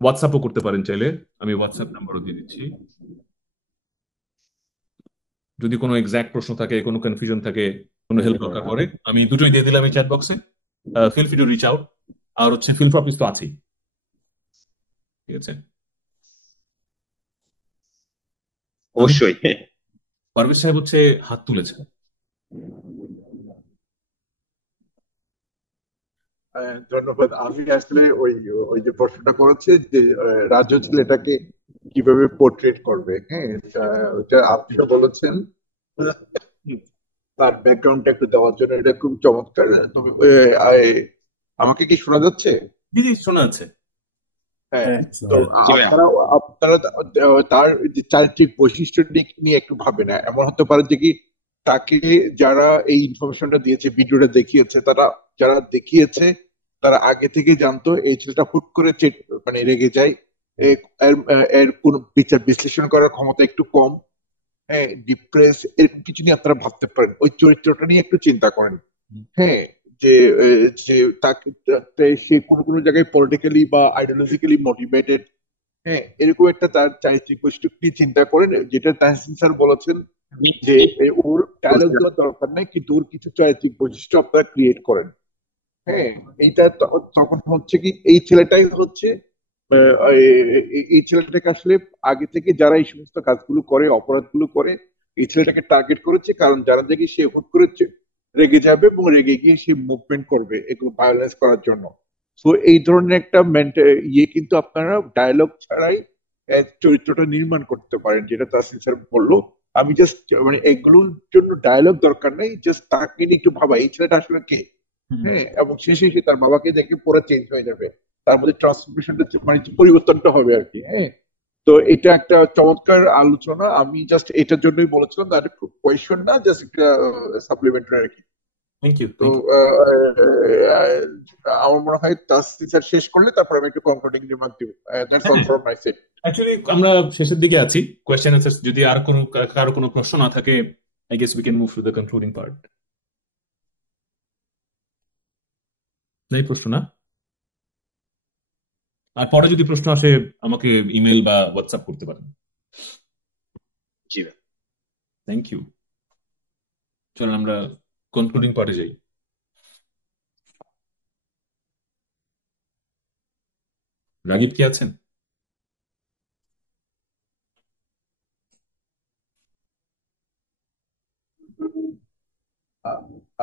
হোয়াটসঅ্যাপও করতে পারেন চাইলে, আমি হোয়াটসঅ্যাপ নাম্বারও দিয়ে দিচ্ছি। যদি কোনো এক্সাক্ট প্রশ্ন থাকে, কোনো কনফিউশন থাকে, কোনো হেল্প দরকার পড়ে, আমি দুটোই দিয়ে দিলাম এই chat box. Feel free to reach out. আর হচ্ছে ফিল্ম অফিস তো আছেই, ঠিক আছে? অবশ্যই। পারভেজ সাহেব হচ্ছে হাত তুলেছে। ধন্যবাদ। আমি আসলে ওই ওই যে প্রশ্নটা করেছে যে রাজু ছেলেটাকে কিভাবে পোর্ট্রেট করবে, হ্যাঁ ওটা আপনিও বলেছেন, তার ব্যাকগ্রাউন্ডটা একটু দেওয়ার জন্য, এটা খুব চমৎকার। তবে আমাকে কি শোনা যাচ্ছে? দিদি শোনা আছে। হ্যাঁ, তো জি ভাইয়া। আপনারা তার যে চারিত্রিক বৈশিষ্ট্য নিয়ে একটু ভাবে না, এমন হতে পারে যে কি তাকে যারা এই ইনফরমেশনটা দিয়েছে, ভিডিওটা দেখিয়েছে, যারা দেখিয়েছে তারা আগে থেকে জানতো এই ছেলেটা হুট করে মানে রেগে যায়, এর এর কোনো বিচার বিশ্লেষণ করার ক্ষমতা একটু কম, হ্যাঁ, ডিপ্রেস, এরকম কিছু নিয়ে আপনারা ভাবতে পারেন। ওই চরিত্রটা নিয়ে একটু চিন্তা করেন। হ্যাঁ, যে যে সে কোনো কোনো জায়গায় পলিটিক্যালি বা আইডিওলজিক্যালি মোটিভেটেড, হ্যাঁ, এরকম একটা তার চারিত্রিক বৈশিষ্ট্য নিয়ে চিন্তা করেন, যেটা তাহসিন স্যার বলেছেন যে ওর ডায়লগ দেওয়ার দরকার নাই, কিন্তু ওর কিছু চারিত্রিক বৈশিষ্ট্য আপনারা ক্রিয়েট করেন। হ্যাঁ, এইটা তখন হচ্ছে কি, এই ছেলেটাই হচ্ছে এই ছেলেটাকে আসলে আগে থেকে যারা এই সমস্ত কাজগুলো করে, অপরাধগুলো করে, এই ছেলেটাকে টার্গেট করেছে, কারণ যারা দেখি সে হুট করে রেগে যাবে এবং রেগে গিয়ে সে মুভমেন্ট করবে এগুলো ভায়োলেন্স করার জন্য। তো এই ধরনের একটা কিন্তু আপনারা ডায়লগ ছাড়াই চরিত্রটা নির্মাণ করতে পারেন, যেটা তাসিন স্যার বললো। আমি জাস্ট মানে এগুলোর জন্য ডায়লগ দরকার নেই, জাস্ট তাকে নিয়ে একটু ভাবা এই ছেলেটা আসলে কে। হ্যাঁ, এবং শেষে সে তার বাবাকে দেখে পুরো চেঞ্জ হয়ে যাবে, তার মধ্যে ট্রান্সফরমেশনটা মানে পরিবর্তনটা হবে আর কি। হ্যাঁ, তো এটা একটা চমৎকার আলোচনা, আমি জাস্ট এটার জন্যই বলেছিলাম, তার কোয়েশ্চন না, জাস্ট একটা সাপ্লিমেন্টারি আর কি। Thank you. তো আমার মনে হয় তাসনিম স্যার শেষ করলে তারপর আমি একটু কনক্লুডিং রিমার্ক দিব। That's all from my side. Actually আমরা শেষের দিকে আছি, কোয়েশ্চেন আনসার, যদি আর কোনো কারো কোনো প্রশ্ন না থাকে, I guess we can move to the concluding part. এই প্রশ্ন না, আর পরে যদি প্রশ্ন আসে আমাকে ইমেল বা হোয়াটসঅ্যাপ করতে পারেন। জি থ্যাংক ইউ। চলুন আমরা কনক্লুডিং পার্টে যাই। রাগিব কি আছেন?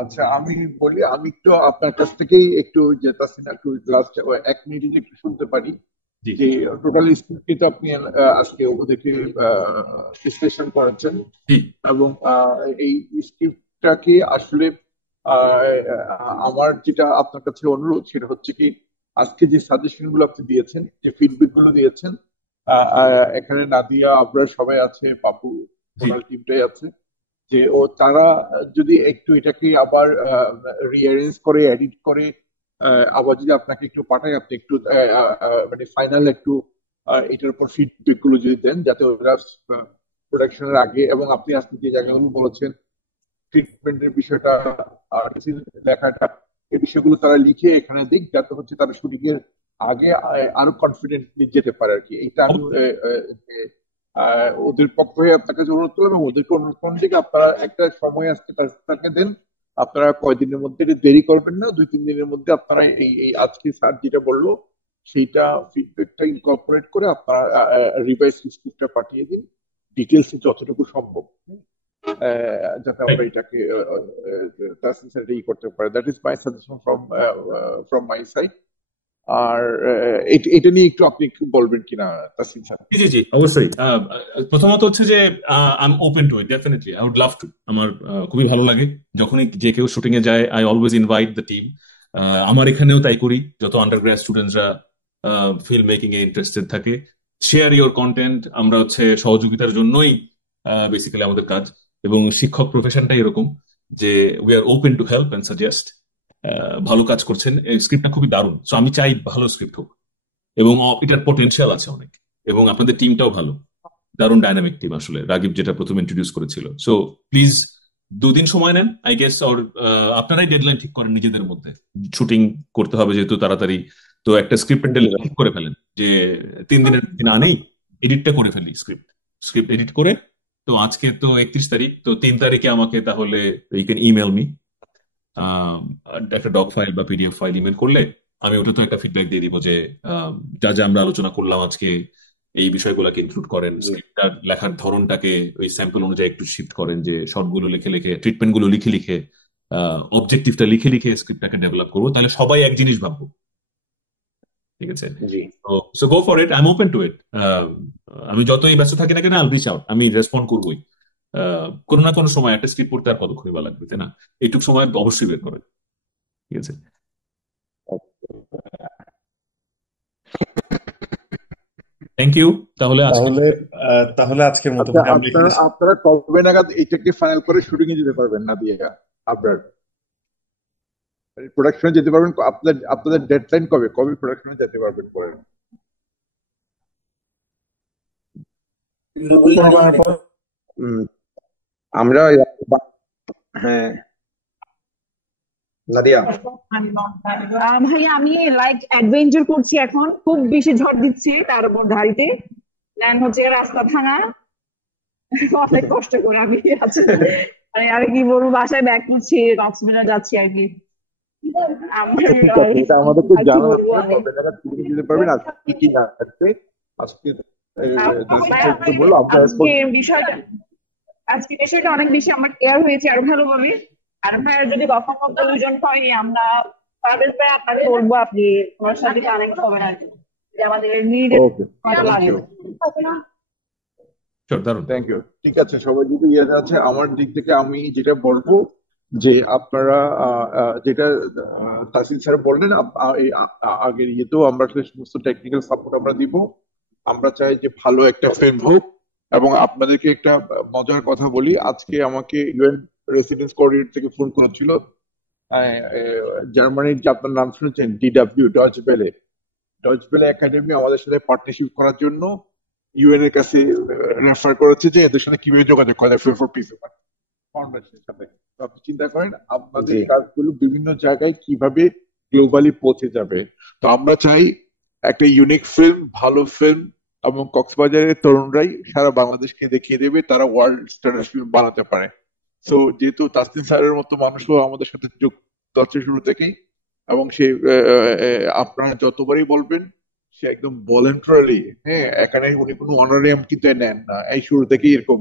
আচ্ছা, আমি বলি, আমি একটু আপনার কাছ থেকেই একটু যে তাসনিম একটু লাস্ট 1 মিনিট যদি একটু শুনতে পারি, জি যে টোটাল স্ক্রিপ্ট তো আপনি আজকে ওদেরকে বিশ্লেষণ করেছেন, জি এবং এই স্ক্রিপ্টটাকে আসলে আহ, আমার যেটা আপনার কাছে অনুরোধ সেটা হচ্ছে কি, আজকে যে সাজেশন গুলো আপনি দিয়েছেন, যে ফিডব্যাক গুলো দিয়েছেন, এখানে নাদিয়া, আবরার সবাই আছে, বাবু, জি টোটাল টিমটাই আছে, যে তারা যদি একটু এটাকে আবার রিঅ্যারেঞ্জ করে, এডিট করে, আবার যদি আপনাকে একটু পাঠায়, আপনি একটু মানে ফাইনাল একটু এটার উপর ফিডব্যাক গুলো যদি দেন, যাতে ওরা প্রোডাকশনের আগে, এবং আপনি আজকে যে জায়গাগুলো বলেছেন ট্রিটমেন্টের বিষয়টা, লেখাটা, এই বিষয়গুলো তারা লিখে এখানে দিক, যাতে হচ্ছে তারা শুটিং এর আগে আরো কনফিডেন্টলি যেতে পারে আর কি। এইটা আমি ওদের পক্ষে আপনার কাছে অনুরোধ করলাম, এবং ওদেরকে অনুরোধ করলাম যে আপনারা একটা সময় আজকে তাকে দেন, আপনারা কয়দিনের মধ্যে, এটা দেরি করবেন না, 2-3 দিনের মধ্যে আপনারা এই এই আজকে স্যার যেটা বললো সেইটা ফিডব্যাকটা ইনকর্পোরেট করে আপনারা রিভাইস স্ক্রিপ্টটা পাঠিয়ে দিন, ডিটেলস যতটুকু সম্ভব, যাতে আমরা এটাকে তাসনিম স্যার ই করতে পারি। That is my suggestion from my side. আর এটা নিয়ে একটু আপনি একটু বলবেন কিনা তাসনিম স্যার? জি জি জি, অবশ্যই। প্রথমত হচ্ছে যে I am open to it, definitely I would love to. আমার খুবই ভালো লাগে যখনই যে কেউ শুটিং এ যায়, I always invite the team. আমার এখানেও তাই করি, যত আন্ডারগ্রাড স্টুডেন্টসরা ফিল্ম মেকিং এ ইন্টারেস্টেড থাকে, শেয়ার ইওর কন্টেন্ট। আমরা হচ্ছে সহযোগিতার জন্যই বেসিক্যালি আমাদের কাজ, এবং শিক্ষক প্রফেশনটাই এরকম যে we are open to help and suggest. ভালো কাজ করছেন, স্ক্রিপ্টটা খুবই দারুণ, সো আমি চাই ভালো স্ক্রিপ্ট হোক, এবং এটার পটেনশিয়াল আছে অনেক, এবং আপনাদের টিমটাও ভালো, দারুণ ডাইনামিক টিম আসলে, রাগিব যেটা প্রথম ইন্ট্রোডিউস করেছিল। সো প্লিজ 2 দিন সময় নেন, আই গেস, আর আপনারাই ডেডলাইন ঠিক করেন নিজেদের মধ্যে, শুটিং করতে হবে যেহেতু তাড়াতাড়ি, তো একটা স্ক্রিপ্টের ডেডলাইন ঠিক করে ফেলেন যে 3 দিনের দিন আনেই এডিটটা করে ফেলি, স্ক্রিপ্ট এডিট করে। তো আজকে তো 31 তারিখ, তো 3 তারিখে আমাকে তাহলে ইউ ক্যান ইমেল মি একটা ডক ফাইল বা পিডিএফ ফাইল ইমেল করলে আমি ওটা তো একটা ফিডব্যাক দিয়ে দিব যে যা যা আমরা আলোচনা করলাম আজকে, এই বিষয়গুলোকে ইনক্লুড করেন, স্ক্রিপ্টটার লেখার ধরনটাকে ওই স্যাম্পল অনুযায়ী একটু শিফট করেন, যে শর্টগুলো লিখে লিখে, ট্রিটমেন্টগুলো লিখে লিখে, অবজেক্টিভটা লিখে লিখে স্ক্রিপ্টটাকে ডেভেলপ করবো, তাহলে সবাই এক জিনিস ভাববো। ঠিক আছে, জি so go for it, I am open to it. আমি যতই ব্যস্ত থাকি না কেন, আল রিচ আউট, আমি রেসপন্ড করবোই। কোনো না কোনো সময় একটা স্ক্রিপ্ট পড়তে আর কতক্ষণই বা লাগবে, তাই না? এইটুকু সময় অবশ্যই বের করেন। ঠিক আছে, থ্যাংক ইউ। তাহলে আজকে তাহলে তাহলে আজকের মতো আচ্ছা, ভাই আমরা এখানে আপনারা কবে নাগাদ এটাকে ফাইনাল করে শুটিং এ যেতে পারবেন না দিয়ে আপনার প্রোডাকশনে যেতে পারবেন? আপনাদের ডেডলাইন কবে কবে প্রোডাকশনে যেতে পারবেন বলেন? উম, আমরা হ্যাঁ, নাদিয়া। ভাইয়া আমি লাইক অ্যাডভেঞ্চার করছি এখন, খুব বেশি ঝড় দিচ্ছে, তার উপর ধারিতে প্ল্যান হচ্ছে রাস্তা ভাঙা, অনেক কষ্ট করে আমি আছি। মানে আর কি বলবো, বাসায় ব্যাক করছি, কক্সবাজার যাচ্ছি আর কি। আমার ঠিক আছে, এটা আমাদেরকে আর কি জানান বলবো আপনারা আমি, কবে নাগাদ শুটিং এ যেতে পারবেন, আজকে কি কি না থাকবে। আজকে বললো আমরা আজকে বিষয়টা আজকে বিষয়টা অনেক বেশি আমার কেয়ার হয়েছে আরো ভালোভাবে। আর ভাইয়ার যদি কখনো প্রয়োজন হয় আমরা তাদের প্রায় আপনাকে বলবো, আপনি ওনার সাথে কানেক্ট হবেন আর কি, যে আমাদের নিডেড ওকে, হয়তো থ্যাংক লাগে। ইউ, দারুণ। Thank you. ঠিক আছে, সবাই যদি ইয়ে আছে, আমার দিক থেকে আমি যেটা বলবো যে আপনারা যেটা তাসিন স্যার বললেন, আগের ইয়েতেও আমরা আসলে সমস্ত টেকনিক্যাল সাপোর্ট আমরা দিব। আমরা চাই যে ভালো একটা ফিল্ম হোক। এবং আপনাদেরকে একটা মজার কথা বলি, আজকে আমাকে ইউএন রেসিডেন্স কোঅর্ডিনেটর থেকে ফোন করেছিল, জার্মানির, যে আপনার নাম শুনেছেন, ডিডব্লিউ, ডচ বেলে একাডেমি আমাদের সাথে পার্টনারশিপ করার জন্য ইউএন এর কাছে রেফার করেছে যে এদের সাথে কিভাবে যোগাযোগ করা যায় ফিল্ম ফর পিস ফাউন্ডেশনের সাথে। তো আপনি চিন্তা করেন আপনাদের জি, কাজগুলো বিভিন্ন জায়গায় কিভাবে গ্লোবালি পৌঁছে যাবে। তো আমরা চাই একটা ইউনিক ফিল্ম, ভালো ফিল্ম, এবং কক্সবাজারের তরুণরাই সারা বাংলাদেশকে দেখিয়ে দেবে তারা ওয়ার্ল্ড স্ট্যান্ডার্ড ফিল্ম বানাতে পারে। সো যেহেতু তাসনিম স্যারের মতো মানুষও আমাদের সাথে যুক্ত আছে শুরু থেকেই, এবং সে আপনারা যতবারই বলবেন সে একদম ভলেন্টারিলি, হ্যাঁ, এখানে উনি কোনো অনারিয়াম কিন্তু নেন না, এই শুরু থেকেই এরকম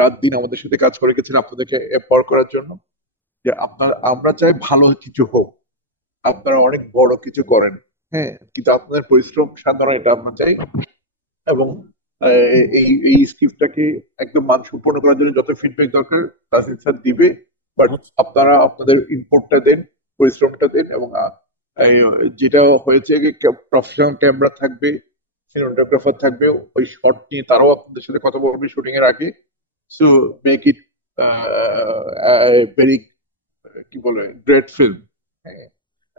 রাত দিন আমাদের সাথে কাজ করে গেছেন আপনাদেরকে এম্পাওয়ার করার জন্য। যে আমরা চাই ভালো কিছু হোক, আপনারা অনেক বড় কিছু করেন, হ্যাঁ, কিন্তু আপনাদের পরিশ্রম সাধনা এটা আমরা চাই। এবং এই স্ক্রিপ্টটাকে একদম মানসম্পন্ন করার জন্য যত ফিডব্যাক দরকার তাসিন স্যার দিবে। বাট আপনারা আপনাদের ইনপুটটা দেন, পরিশ্রমটা দেন। এবং এই যেটা হয়েছে, প্রফেশনাল ক্যামেরা থাকবে, সিনেমাটোগ্রাফার থাকবে, ওই শট নিয়ে তারাও আপনাদের সাথে কথা বলবে শুটিং এর আগে। সো মেক ইট ভেরি, কি বলে, গ্রেট ফিল্ম। হ্যাঁ,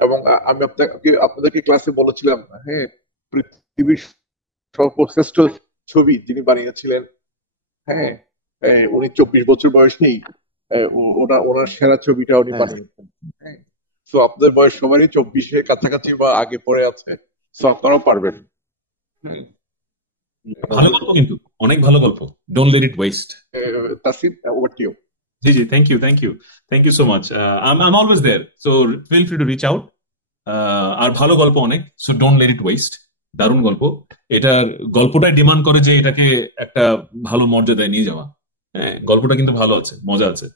এবং আমি আপনাদেরকে ক্লাসে বলেছিলাম, হ্যাঁ, পৃথিবীর সর্বশ্রেষ্ঠ ছবি যিনি বানিয়েছিলেন, হ্যাঁ, উনি 24 বছর বয়সেই ওনার সেরা ছবিটা উনি বানিয়েছেন। হ্যাঁ, সো আপনাদের বয়স সবারই 24-এর কাছাকাছি বা আগে পড়ে আছে। সো আপনারাও পারবেন। হুম, ভালো গল্প, কিন্তু অনেক ভালো গল্প। Don't let it waste. Tasim, over to you. জি জি, thank you so much. I am always there, so feel free to reach out. আর ভালো গল্প অনেক, so don't let it waste. দারুণ গল্প। এটার গল্পটাই ডিমান্ড করে যে এটাকে একটা ভালো মর্যাদায় নিয়ে যাওয়া। হ্যাঁ, গল্পটা কিন্তু ভালো আছে, মজা আছে।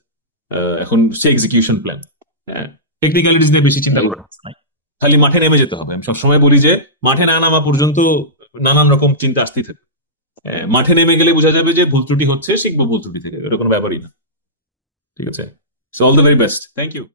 এখন সে এক্সিকিউশন প্ল্যান। হ্যাঁ, টেকনিক্যালিটিস নিয়ে বেশি চিন্তা করার কিছু নাই, খালি মাঠে নেমে যেতে হবে। আমি সবসময় বলি যে মাঠে না নামা পর্যন্ত নানান রকম চিন্তা আসতেই থাকে। মাঠে নেমে গেলে বোঝা যাবে যে ভুল ত্রুটি হচ্ছে, শিখবো ভুল ত্রুটি থেকে, এটা কোনো ব্যাপারই না। ঠিক আছে, so all the very best, thank you.